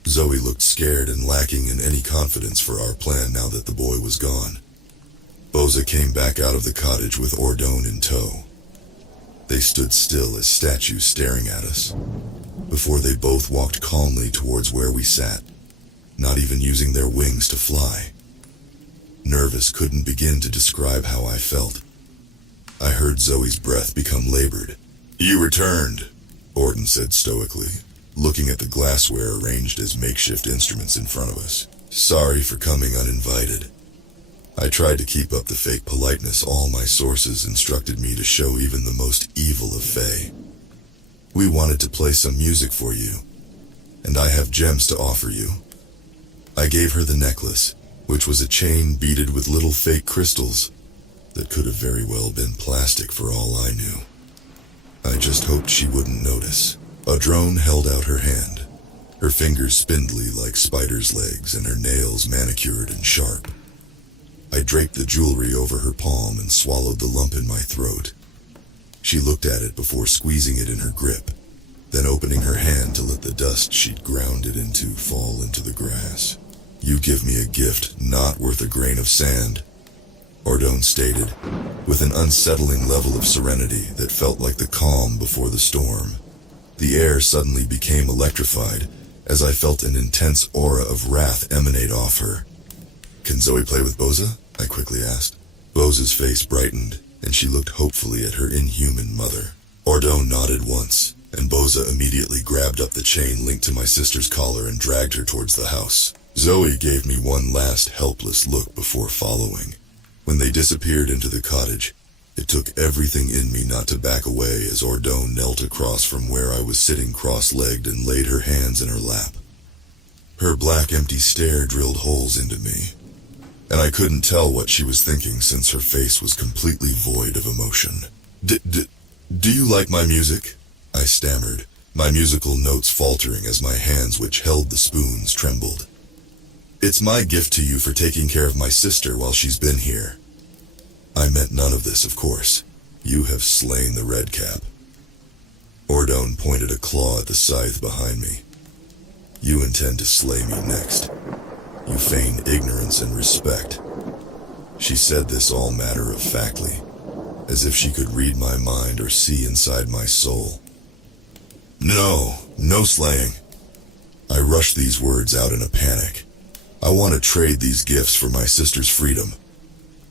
Zoe looked scared and lacking in any confidence for our plan now that the boy was gone. Boza came back out of the cottage with Ordone in tow. They stood still as statues staring at us, before they both walked calmly towards where we sat, not even using their wings to fly. Nervous, couldn't begin to describe how I felt. I heard Zoe's breath become labored. "You returned," Orton said stoically, looking at the glassware arranged as makeshift instruments in front of us. "Sorry for coming uninvited. I tried to keep up the fake politeness all my sources instructed me to show even the most evil of Fae. We wanted to play some music for you, and I have gems to offer you." I gave her the necklace, which was a chain beaded with little fake crystals that could have very well been plastic for all I knew. I just hoped she wouldn't notice. A drone held out her hand, her fingers spindly like spider's legs and her nails manicured and sharp. I draped the jewelry over her palm and swallowed the lump in my throat. She looked at it before squeezing it in her grip, then opening her hand to let the dust she'd ground it into fall into the grass. "You give me a gift not worth a grain of sand," Ordone stated, with an unsettling level of serenity that felt like the calm before the storm. The air suddenly became electrified as I felt an intense aura of wrath emanate off her. "Can Zoe play with Boza?" I quickly asked. Boza's face brightened, and she looked hopefully at her inhuman mother. Ordone nodded once, and Boza immediately grabbed up the chain linked to my sister's collar and dragged her towards the house. Zoe gave me one last helpless look before following. When they disappeared into the cottage, it took everything in me not to back away as Ordone knelt across from where I was sitting cross-legged and laid her hands in her lap. Her black empty stare drilled holes into me, and I couldn't tell what she was thinking since her face was completely void of emotion. Do you like my music?" I stammered, my musical notes faltering as my hands which held the spoons trembled. "It's my gift to you for taking care of my sister while she's been here. I meant none of this, of course. You have slain the redcap." Ordone pointed a claw at the scythe behind me. You intend to slay me next. You feign ignorance and respect. She said this all matter-of-factly, as if she could read my mind or see inside my soul. No slaying. I rushed these words out in a panic. I want to trade these gifts for my sister's freedom.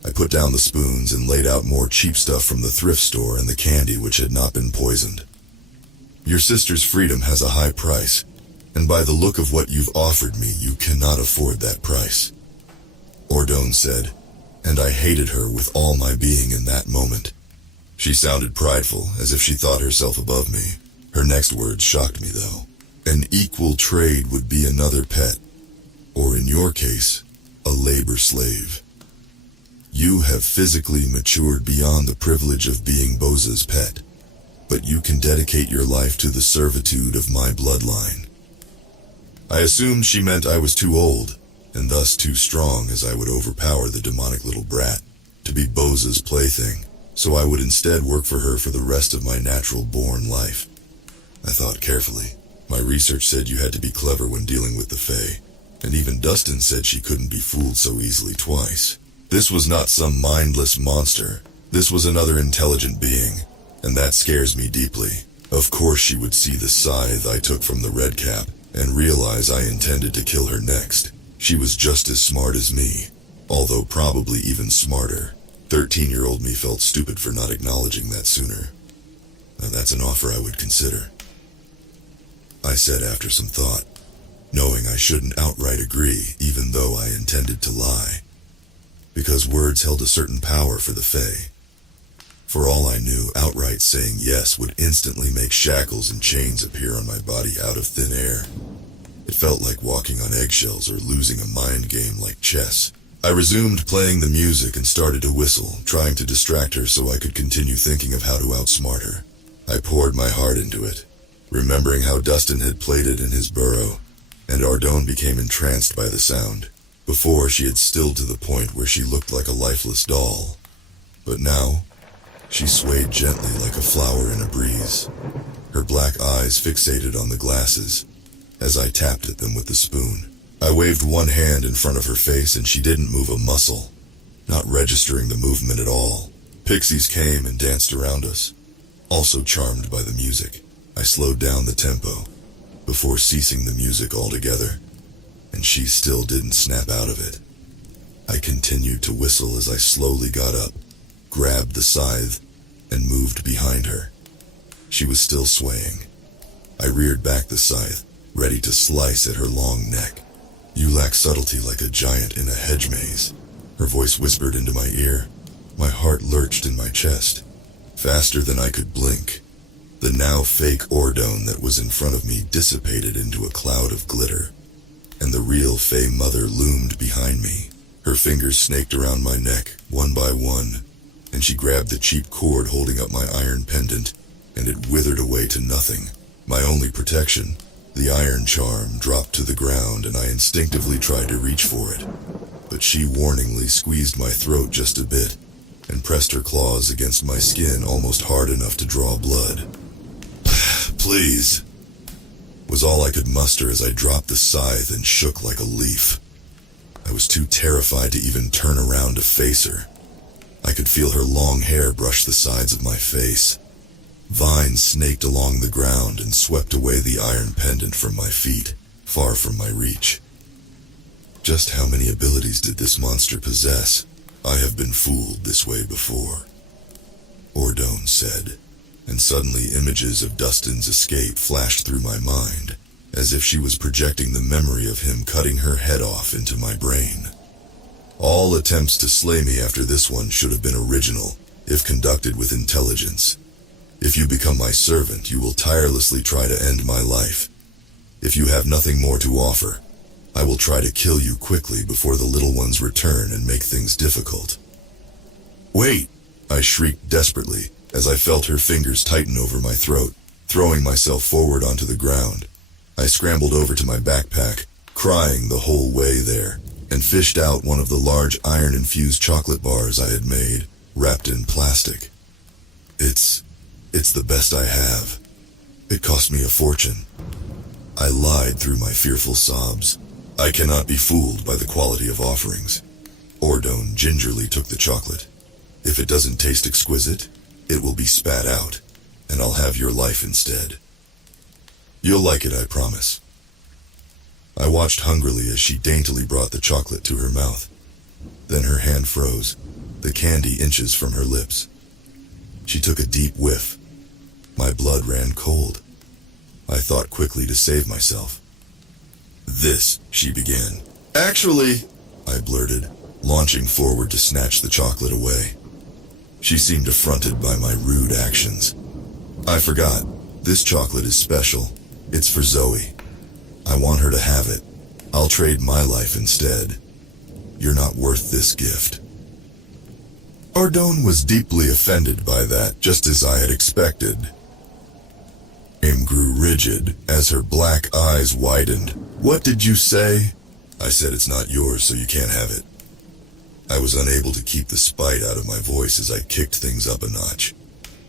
I put down the spoons and laid out more cheap stuff from the thrift store and the candy which had not been poisoned. Your sister's freedom has a high price, and by the look of what you've offered me, you cannot afford that price. Ordone said, and I hated her with all my being in that moment. She sounded prideful, as if she thought herself above me. Her next words shocked me, though. An equal trade would be another pet, or in your case, a labor slave. You have physically matured beyond the privilege of being Boza's pet, but you can dedicate your life to the servitude of my bloodline. I assumed she meant I was too old, and thus too strong, as I would overpower the demonic little brat, to be Boza's plaything, so I would instead work for her for the rest of my natural-born life. I thought carefully. My research said you had to be clever when dealing with the Fae, and even Dustin said she couldn't be fooled so easily twice. This was not some mindless monster. This was another intelligent being, and that scares me deeply. Of course she would see the scythe I took from the red cap, and realize I intended to kill her next. She was just as smart as me, although probably even smarter. 13-year-old me felt stupid for not acknowledging that sooner. Now that's an offer I would consider, I said after some thought, knowing I shouldn't outright agree, even though I intended to lie, because words held a certain power for the Fae. For all I knew, outright saying yes would instantly make shackles and chains appear on my body out of thin air. It felt like walking on eggshells or losing a mind game like chess. I resumed playing the music and started to whistle, trying to distract her so I could continue thinking of how to outsmart her. I poured my heart into it, remembering how Dustin had played it in his burrow, and Ordone became entranced by the sound. Before, she had stilled to the point where she looked like a lifeless doll. But now, she swayed gently like a flower in a breeze, her black eyes fixated on the glasses, as I tapped at them with the spoon. I waved one hand in front of her face and she didn't move a muscle, not registering the movement at all. Pixies came and danced around us, also charmed by the music. I slowed down the tempo, before ceasing the music altogether, and she still didn't snap out of it. I continued to whistle as I slowly got up, grabbed the scythe, and moved behind her. She was still swaying. I reared back the scythe, ready to slice at her long neck. You lack subtlety like a giant in a hedge maze. Her voice whispered into my ear. My heart lurched in my chest. Faster than I could blink, the now fake Ordone that was in front of me dissipated into a cloud of glitter, and the real Fae Mother loomed behind me. Her fingers snaked around my neck, one by one, and she grabbed the cheap cord holding up my iron pendant, and it withered away to nothing. My only protection, the iron charm, dropped to the ground, and I instinctively tried to reach for it. But she warningly squeezed my throat just a bit, and pressed her claws against my skin almost hard enough to draw blood. Please, was all I could muster as I dropped the scythe and shook like a leaf. I was too terrified to even turn around to face her. I could feel her long hair brush the sides of my face. Vines snaked along the ground and swept away the iron pendant from my feet, far from my reach. Just how many abilities did this monster possess? I have been fooled this way before, Ordone said, and suddenly images of Dustin's escape flashed through my mind, as if she was projecting the memory of him cutting her head off into my brain. All attempts to slay me after this one should have been original, if conducted with intelligence. If you become my servant, you will tirelessly try to end my life. If you have nothing more to offer, I will try to kill you quickly before the little ones return and make things difficult. Wait! I shrieked desperately, as I felt her fingers tighten over my throat, throwing myself forward onto the ground. I scrambled over to my backpack, crying the whole way there, and fished out one of the large iron-infused chocolate bars I had made, wrapped in plastic. It's the best I have, It cost me a fortune. I lied through my fearful sobs. I cannot be fooled by the quality of offerings. Ordone gingerly took the chocolate. If it doesn't taste exquisite, it will be spat out, and I'll have your life instead. You'll like it, I promise. I watched hungrily as she daintily brought the chocolate to her mouth. Then her hand froze, the candy inches from her lips. She took a deep whiff. My blood ran cold. I thought quickly to save myself. This, she began. Actually, I blurted, launching forward to snatch the chocolate away. She seemed affronted by my rude actions. I forgot. This chocolate is special. It's for Zoe. I want her to have it. I'll trade my life instead. You're not worth this gift. Ordone was deeply offended by that, just as I had expected. Aim grew rigid as her black eyes widened. What did you say? I said it's not yours, so you can't have it. I was unable to keep the spite out of my voice as I kicked things up a notch.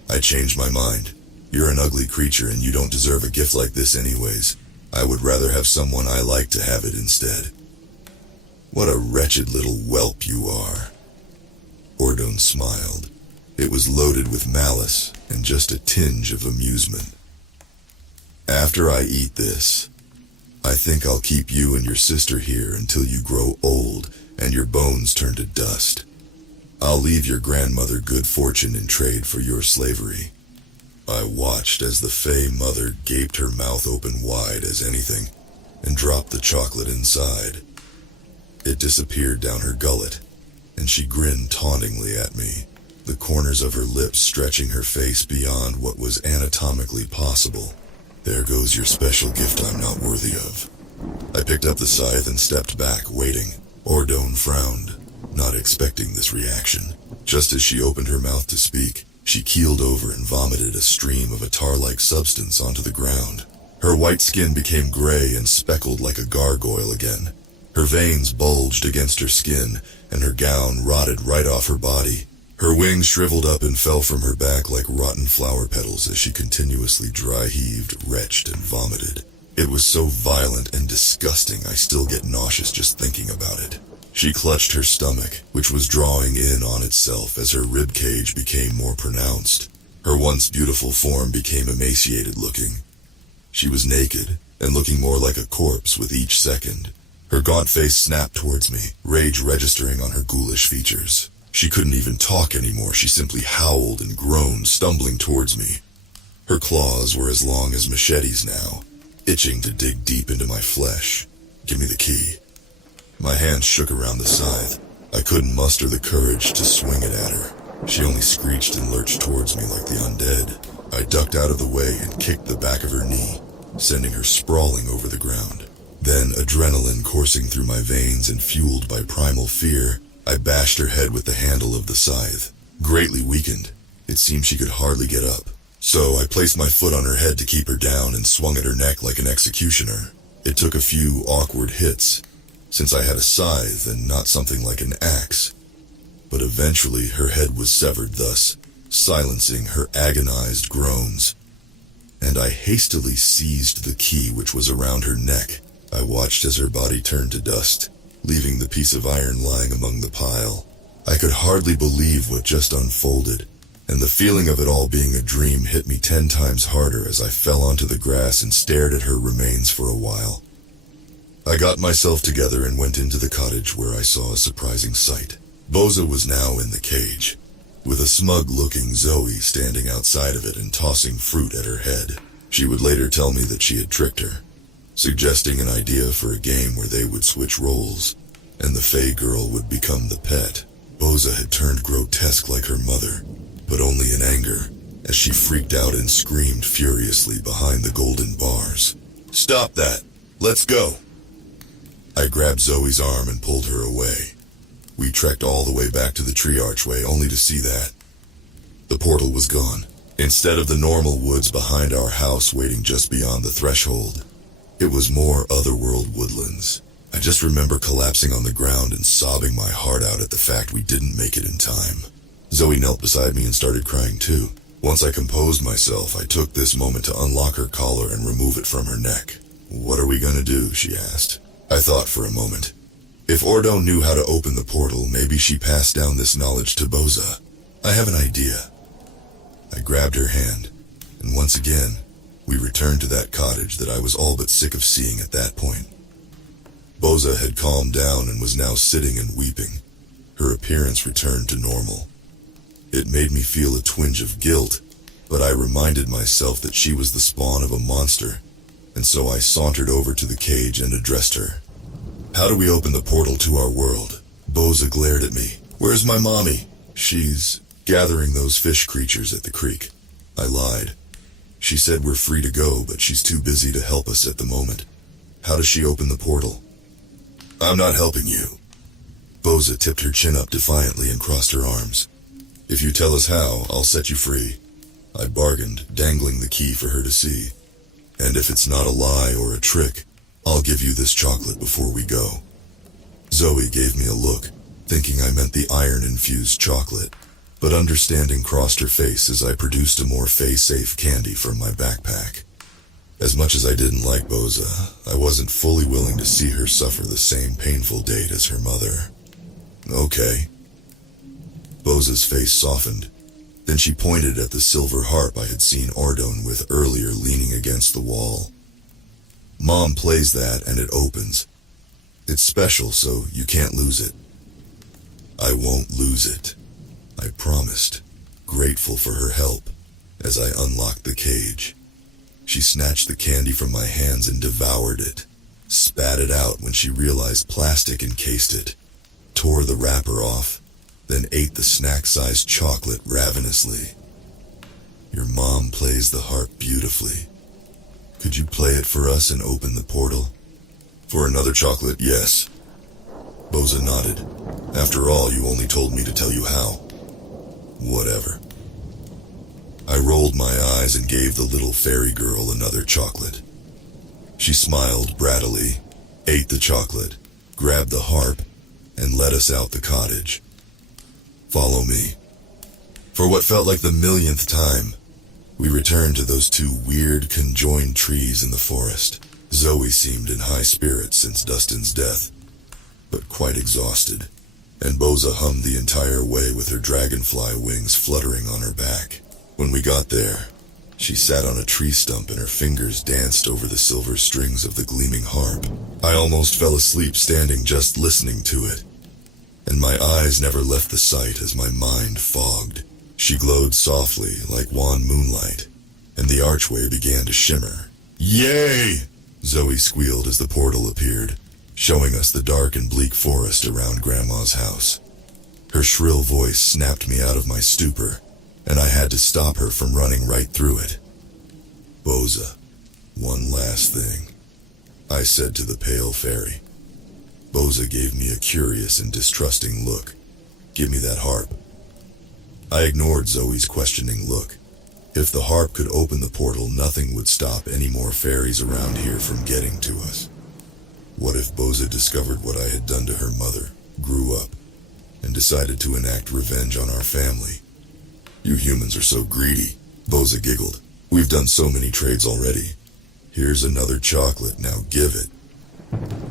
I changed my mind. You're an ugly creature and you don't deserve a gift like this anyways. I would rather have someone I like to have it instead. What a wretched little whelp you are. Ordone smiled. It was loaded with malice and just a tinge of amusement. After I eat this, I think I'll keep you and your sister here until you grow old and your bones turn to dust. I'll leave your grandmother good fortune in trade for your slavery. I watched as the Fey mother gaped her mouth open wide as anything and dropped the chocolate inside. It disappeared down her gullet, and she grinned tauntingly at me, the corners of her lips stretching her face beyond what was anatomically possible. There goes your special gift I'm not worthy of. I picked up the scythe and stepped back, waiting. Ordone frowned, not expecting this reaction. Just as she opened her mouth to speak, she keeled over and vomited a stream of a tar-like substance onto the ground. Her white skin became gray and speckled like a gargoyle again. Her veins bulged against her skin, and her gown rotted right off her body. Her wings shriveled up and fell from her back like rotten flower petals as she continuously dry-heaved, retched, and vomited. It was so violent and disgusting I still get nauseous just thinking about it. She clutched her stomach, which was drawing in on itself as her rib cage became more pronounced. Her once beautiful form became emaciated looking. She was naked, and looking more like a corpse with each second. Her gaunt face snapped towards me, rage registering on her ghoulish features. She couldn't even talk anymore, she simply howled and groaned, stumbling towards me. Her claws were as long as machetes now, itching to dig deep into my flesh. Give me the key. My hands shook around the scythe. I couldn't muster the courage to swing it at her. She only screeched and lurched towards me like the undead. I ducked out of the way and kicked the back of her knee, sending her sprawling over the ground. Then, adrenaline coursing through my veins and fueled by primal fear, I bashed her head with the handle of the scythe. Greatly weakened, it seemed she could hardly get up. So I placed my foot on her head to keep her down and swung at her neck like an executioner. It took a few awkward hits, since I had a scythe and not something like an axe. But eventually her head was severed, thus silencing her agonized groans. And I hastily seized the key which was around her neck. I watched as her body turned to dust, leaving the piece of iron lying among the pile. I could hardly believe what just unfolded, and the feeling of it all being a dream hit me 10 times harder as I fell onto the grass and stared at her remains for a while. I got myself together and went into the cottage where I saw a surprising sight. Boza was now in the cage, with a smug-looking Zoe standing outside of it and tossing fruit at her head. She would later tell me that she had tricked her, suggesting an idea for a game where they would switch roles, and the Fey girl would become the pet. Boza had turned grotesque like her mother, but only in anger, as she freaked out and screamed furiously behind the golden bars. "Stop that! Let's go!" I grabbed Zoe's arm and pulled her away. We trekked all the way back to the tree archway, only to see that the portal was gone. Instead of the normal woods behind our house waiting just beyond the threshold, it was more otherworld woodlands. I just remember collapsing on the ground and sobbing my heart out at the fact we didn't make it in time. Zoe knelt beside me and started crying too. Once I composed myself, I took this moment to unlock her collar and remove it from her neck. "What are we gonna do?" she asked. I thought for a moment. If Ordo knew how to open the portal, maybe she passed down this knowledge to Boza. I have an idea. I grabbed her hand, and once again, we returned to that cottage that I was all but sick of seeing at that point. Boza had calmed down and was now sitting and weeping. Her appearance returned to normal. It made me feel a twinge of guilt, but I reminded myself that she was the spawn of a monster, and so I sauntered over to the cage and addressed her. "How do we open the portal to our world?" Boza glared at me. "Where's my mommy?" "She's gathering those fish creatures at the creek." I lied. "She said we're free to go, but she's too busy to help us at the moment." "How does she open the portal?" "I'm not helping you." Boza tipped her chin up defiantly and crossed her arms. "If you tell us how, I'll set you free." I bargained, dangling the key for her to see. "And if it's not a lie or a trick, I'll give you this chocolate before we go." Zoe gave me a look, thinking I meant the iron-infused chocolate, but understanding crossed her face as I produced a more Fae-safe candy from my backpack. As much as I didn't like Boza, I wasn't fully willing to see her suffer the same painful date as her mother. "Okay." Boza's face softened. Then she pointed at the silver harp I had seen Ardon with earlier leaning against the wall. "Mom plays that and it opens. It's special, so you can't lose it." "I won't lose it," I promised, grateful for her help, as I unlocked the cage. She snatched the candy from my hands and devoured it, spat it out when she realized plastic encased it, tore the wrapper off, then ate the snack-sized chocolate ravenously. "Your mom plays the harp beautifully. Could you play it for us and open the portal?" "For another chocolate, yes." Boza nodded. "After all, you only told me to tell you how." "Whatever." I rolled my eyes and gave the little fairy girl another chocolate. She smiled brattily, ate the chocolate, grabbed the harp, and led us out the cottage. "Follow me." For what felt like the millionth time, we returned to those two weird, conjoined trees in the forest. Zoe seemed in high spirits since Dustin's death, but quite exhausted, and Boza hummed the entire way with her dragonfly wings fluttering on her back. When we got there, she sat on a tree stump and her fingers danced over the silver strings of the gleaming harp. I almost fell asleep standing just listening to it, and my eyes never left the sight as my mind fogged. She glowed softly like wan moonlight, and the archway began to shimmer. "Yay!" Zoe squealed as the portal appeared, showing us the dark and bleak forest around Grandma's house. Her shrill voice snapped me out of my stupor, and I had to stop her from running right through it. "Boza, one last thing," I said to the pale fairy. Boza gave me a curious and distrusting look. "Give me that harp." I ignored Zoe's questioning look. If the harp could open the portal, nothing would stop any more fairies around here from getting to us. What if Boza discovered what I had done to her mother, grew up, and decided to enact revenge on our family? "You humans are so greedy," Boza giggled. "We've done so many trades already. Here's another chocolate, now give it,"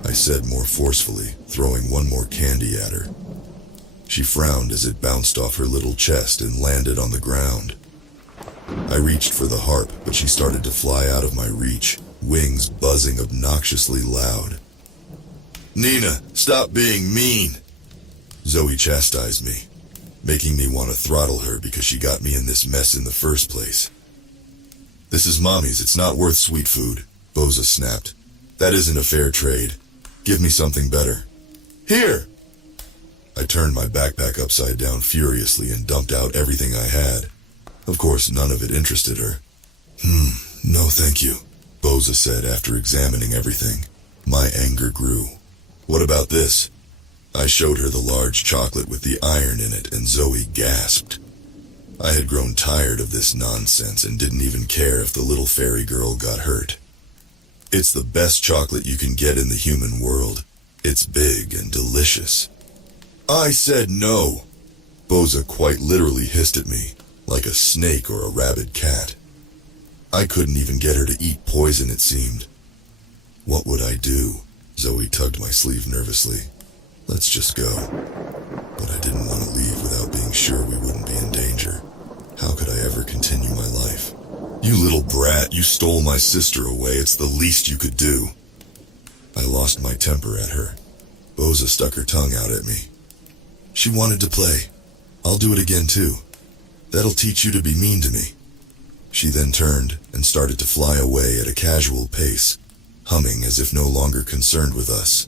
I said more forcefully, throwing one more candy at her. She frowned as it bounced off her little chest and landed on the ground. I reached for the harp, but she started to fly out of my reach, wings buzzing obnoxiously loud. "Nina, stop being mean!" Zoe chastised me, making me want to throttle her because she got me in this mess in the first place. "This is Mommy's, it's not worth sweet food," Boza snapped. "That isn't a fair trade. Give me something better." "Here!" I turned my backpack upside down furiously and dumped out everything I had. Of course, none of it interested her. No thank you," Boza said after examining everything. My anger grew. "What about this?" I showed her the large chocolate with the iron in it, and Zoe gasped. I had grown tired of this nonsense and didn't even care if the little fairy girl got hurt. "It's the best chocolate you can get in the human world. It's big and delicious." "I said no!" Boza quite literally hissed at me. like a snake or a rabid cat. I couldn't even get her to eat poison, it seemed. What would I do? Zoe tugged my sleeve nervously. Let's just go. But I didn't want to leave without being sure we wouldn't be in danger. How could I ever continue my life? You little brat, you stole my sister away. It's the least you could do. I lost my temper at her. Boza stuck her tongue out at me. She wanted to play. I'll do it again too. That'll teach you to be mean to me. She then turned and started to fly away at a casual pace, humming as if no longer concerned with us.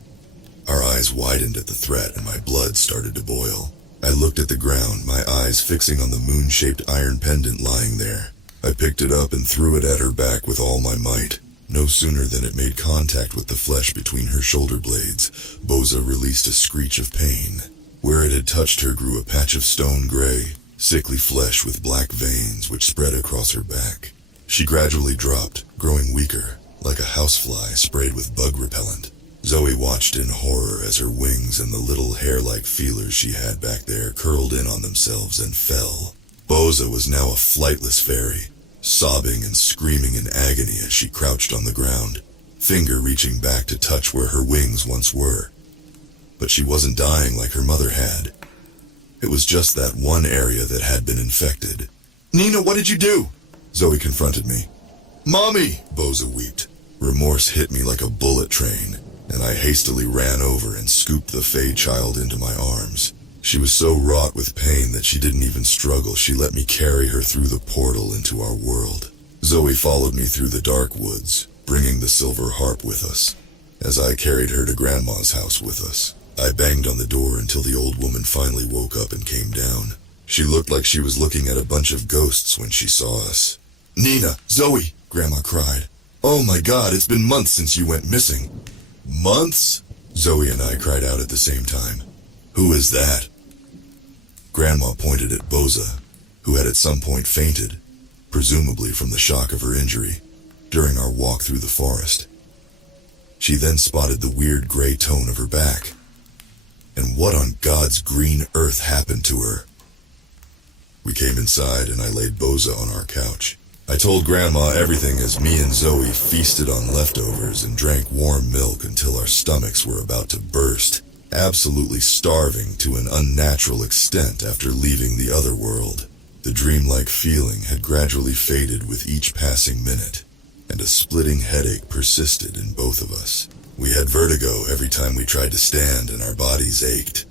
Our eyes widened at the threat and my blood started to boil. I looked at the ground, my eyes fixing on the moon-shaped iron pendant lying there. I picked it up and threw it at her back with all my might. No sooner than it made contact with the flesh between her shoulder blades, Boza released a screech of pain. Where it had touched her grew a patch of stone gray, sickly flesh with black veins which spread across her back. She gradually dropped, growing weaker, like a housefly sprayed with bug repellent. Zoe watched in horror as her wings and the little hair-like feelers she had back there curled in on themselves and fell. Boza was now a flightless fairy, sobbing and screaming in agony as she crouched on the ground, finger reaching back to touch where her wings once were. But she wasn't dying like her mother had. It was just that one area that had been infected. "Nina, what did you do?" Zoe confronted me. "Mommy!" Boza wept. Remorse hit me like a bullet train, and I hastily ran over and scooped the Fey child into my arms. She was so wrought with pain that she didn't even struggle. She let me carry her through the portal into our world. Zoe followed me through the dark woods, bringing the silver harp with us. As I carried her to Grandma's house with us, I banged on the door until the old woman finally woke up and came down. She looked like she was looking at a bunch of ghosts when she saw us. "Nina! Zoe!" Grandma cried. "Oh my God, it's been months since you went missing." "Months?" Zoe and I cried out at the same time. "Who is that?" Grandma pointed at Boza, who had at some point fainted, presumably from the shock of her injury, during our walk through the forest. She then spotted the weird gray tone of her back. And what on God's green earth happened to her? We came inside and I laid Boza on our couch. I told Grandma everything as me and Zoe feasted on leftovers and drank warm milk until our stomachs were about to burst, absolutely starving to an unnatural extent after leaving the other world. The dreamlike feeling had gradually faded with each passing minute, and a splitting headache persisted in both of us. We had vertigo every time we tried to stand and our bodies ached.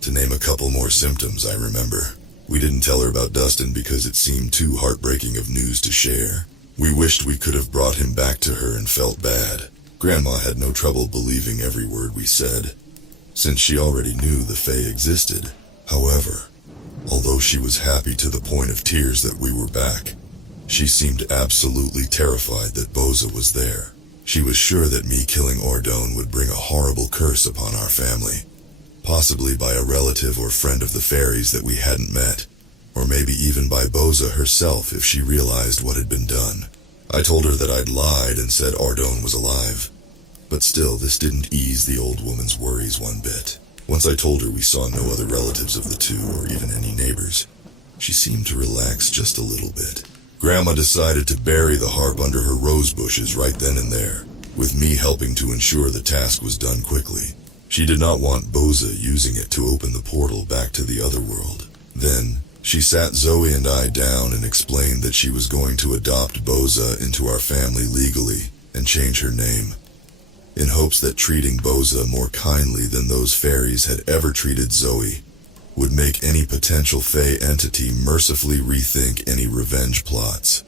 To name a couple more symptoms I remember. We didn't tell her about Dustin because it seemed too heartbreaking of news to share. We wished we could have brought him back to her and felt bad. Grandma had no trouble believing every word we said, since she already knew the Fae existed. However, although she was happy to the point of tears that we were back, she seemed absolutely terrified that Boza was there. She was sure that me killing Ordone would bring a horrible curse upon our family, possibly by a relative or friend of the fairies that we hadn't met, or maybe even by Boza herself if she realized what had been done. I told her that I'd lied and said Ordone was alive, but still this didn't ease the old woman's worries one bit. Once I told her we saw no other relatives of the two or even any neighbors, she seemed to relax just a little bit. Grandma decided to bury the harp under her rose bushes right then and there, with me helping to ensure the task was done quickly. She did not want Boza using it to open the portal back to the other world. Then, she sat Zoe and I down and explained that she was going to adopt Boza into our family legally and change her name, in hopes that treating Boza more kindly than those fairies had ever treated Zoe would make any potential Fae entity mercifully rethink any revenge plots.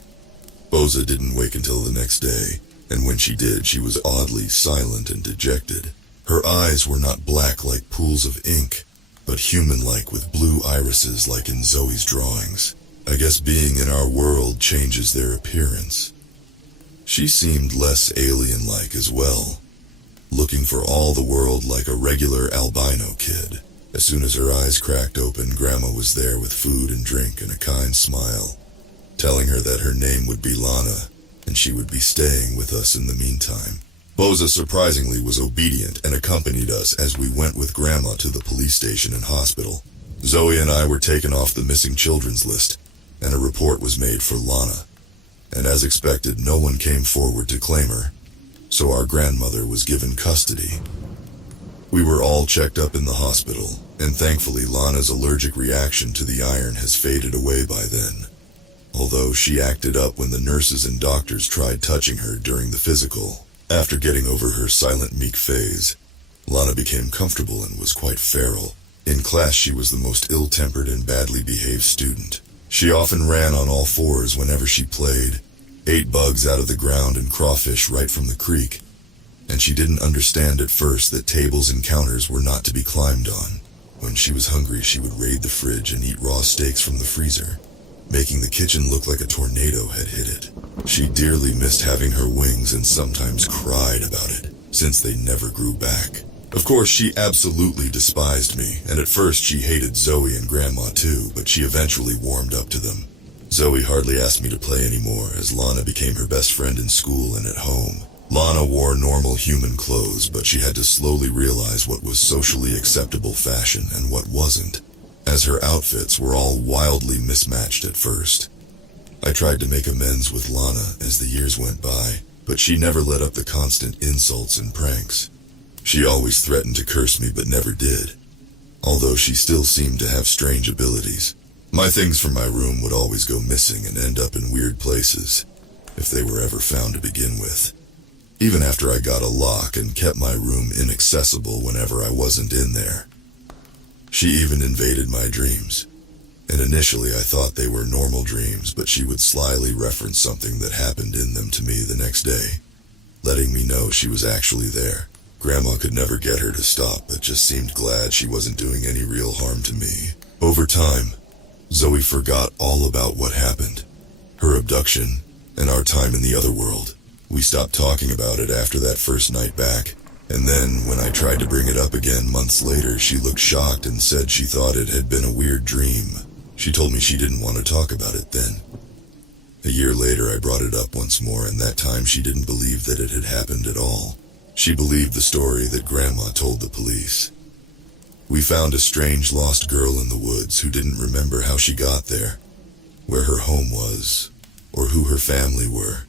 Boza didn't wake until the next day, and when she did, she was oddly silent and dejected. Her eyes were not black like pools of ink, but human-like with blue irises like in Zoe's drawings. I guess being in our world changes their appearance. She seemed less alien-like as well, looking for all the world like a regular albino kid. As soon as her eyes cracked open, Grandma was there with food and drink and a kind smile, telling her that her name would be Lana, and she would be staying with us in the meantime. Boza surprisingly was obedient and accompanied us as we went with Grandma to the police station and hospital. Zoe and I were taken off the missing children's list, and a report was made for Lana. And as expected, no one came forward to claim her, so our grandmother was given custody. We were all checked up in the hospital, and thankfully Lana's allergic reaction to the iron has faded away by then. Although she acted up when the nurses and doctors tried touching her during the physical. After getting over her silent meek phase, Lana became comfortable and was quite feral. In class she was the most ill-tempered and badly behaved student. She often ran on all fours whenever she played, ate bugs out of the ground and crawfish right from the creek, and she didn't understand at first that tables and counters were not to be climbed on. When she was hungry, she would raid the fridge and eat raw steaks from the freezer, making the kitchen look like a tornado had hit it. She dearly missed having her wings and sometimes cried about it, since they never grew back. Of course, she absolutely despised me, and at first she hated Zoe and Grandma too, but she eventually warmed up to them. Zoe hardly asked me to play anymore, as Lana became her best friend in school and at home. Lana wore normal human clothes, but she had to slowly realize what was socially acceptable fashion and what wasn't, as her outfits were all wildly mismatched at first. I tried to make amends with Lana as the years went by, but she never let up the constant insults and pranks. She always threatened to curse me but never did, although she still seemed to have strange abilities. My things from my room would always go missing and end up in weird places, if they were ever found to begin with. Even after I got a lock and kept my room inaccessible whenever I wasn't in there. She even invaded my dreams, and initially I thought they were normal dreams, but she would slyly reference something that happened in them to me the next day, letting me know she was actually there. Grandma could never get her to stop, but just seemed glad she wasn't doing any real harm to me. Over time, Zoe forgot all about what happened, her abduction, and our time in the other world. We stopped talking about it after that first night back, and then when I tried to bring it up again months later, she looked shocked and said she thought it had been a weird dream. She told me she didn't want to talk about it then. A year later, I brought it up once more, and that time she didn't believe that it had happened at all. She believed the story that Grandma told the police. We found a strange lost girl in the woods who didn't remember how she got there, where her home was, or who her family were.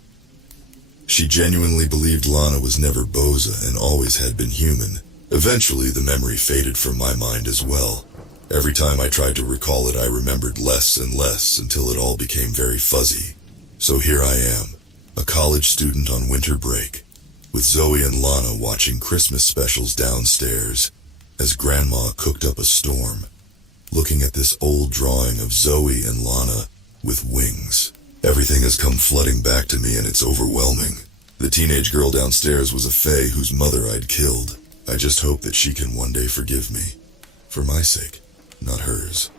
She genuinely believed Lana was never Boza and always had been human. Eventually, the memory faded from my mind as well. Every time I tried to recall it, I remembered less and less until it all became very fuzzy. So here I am, a college student on winter break, with Zoe and Lana watching Christmas specials downstairs as Grandma cooked up a storm, looking at this old drawing of Zoe and Lana with wings. Everything has come flooding back to me and it's overwhelming. The teenage girl downstairs was a fae whose mother I'd killed. I just hope that she can one day forgive me. For my sake, not hers.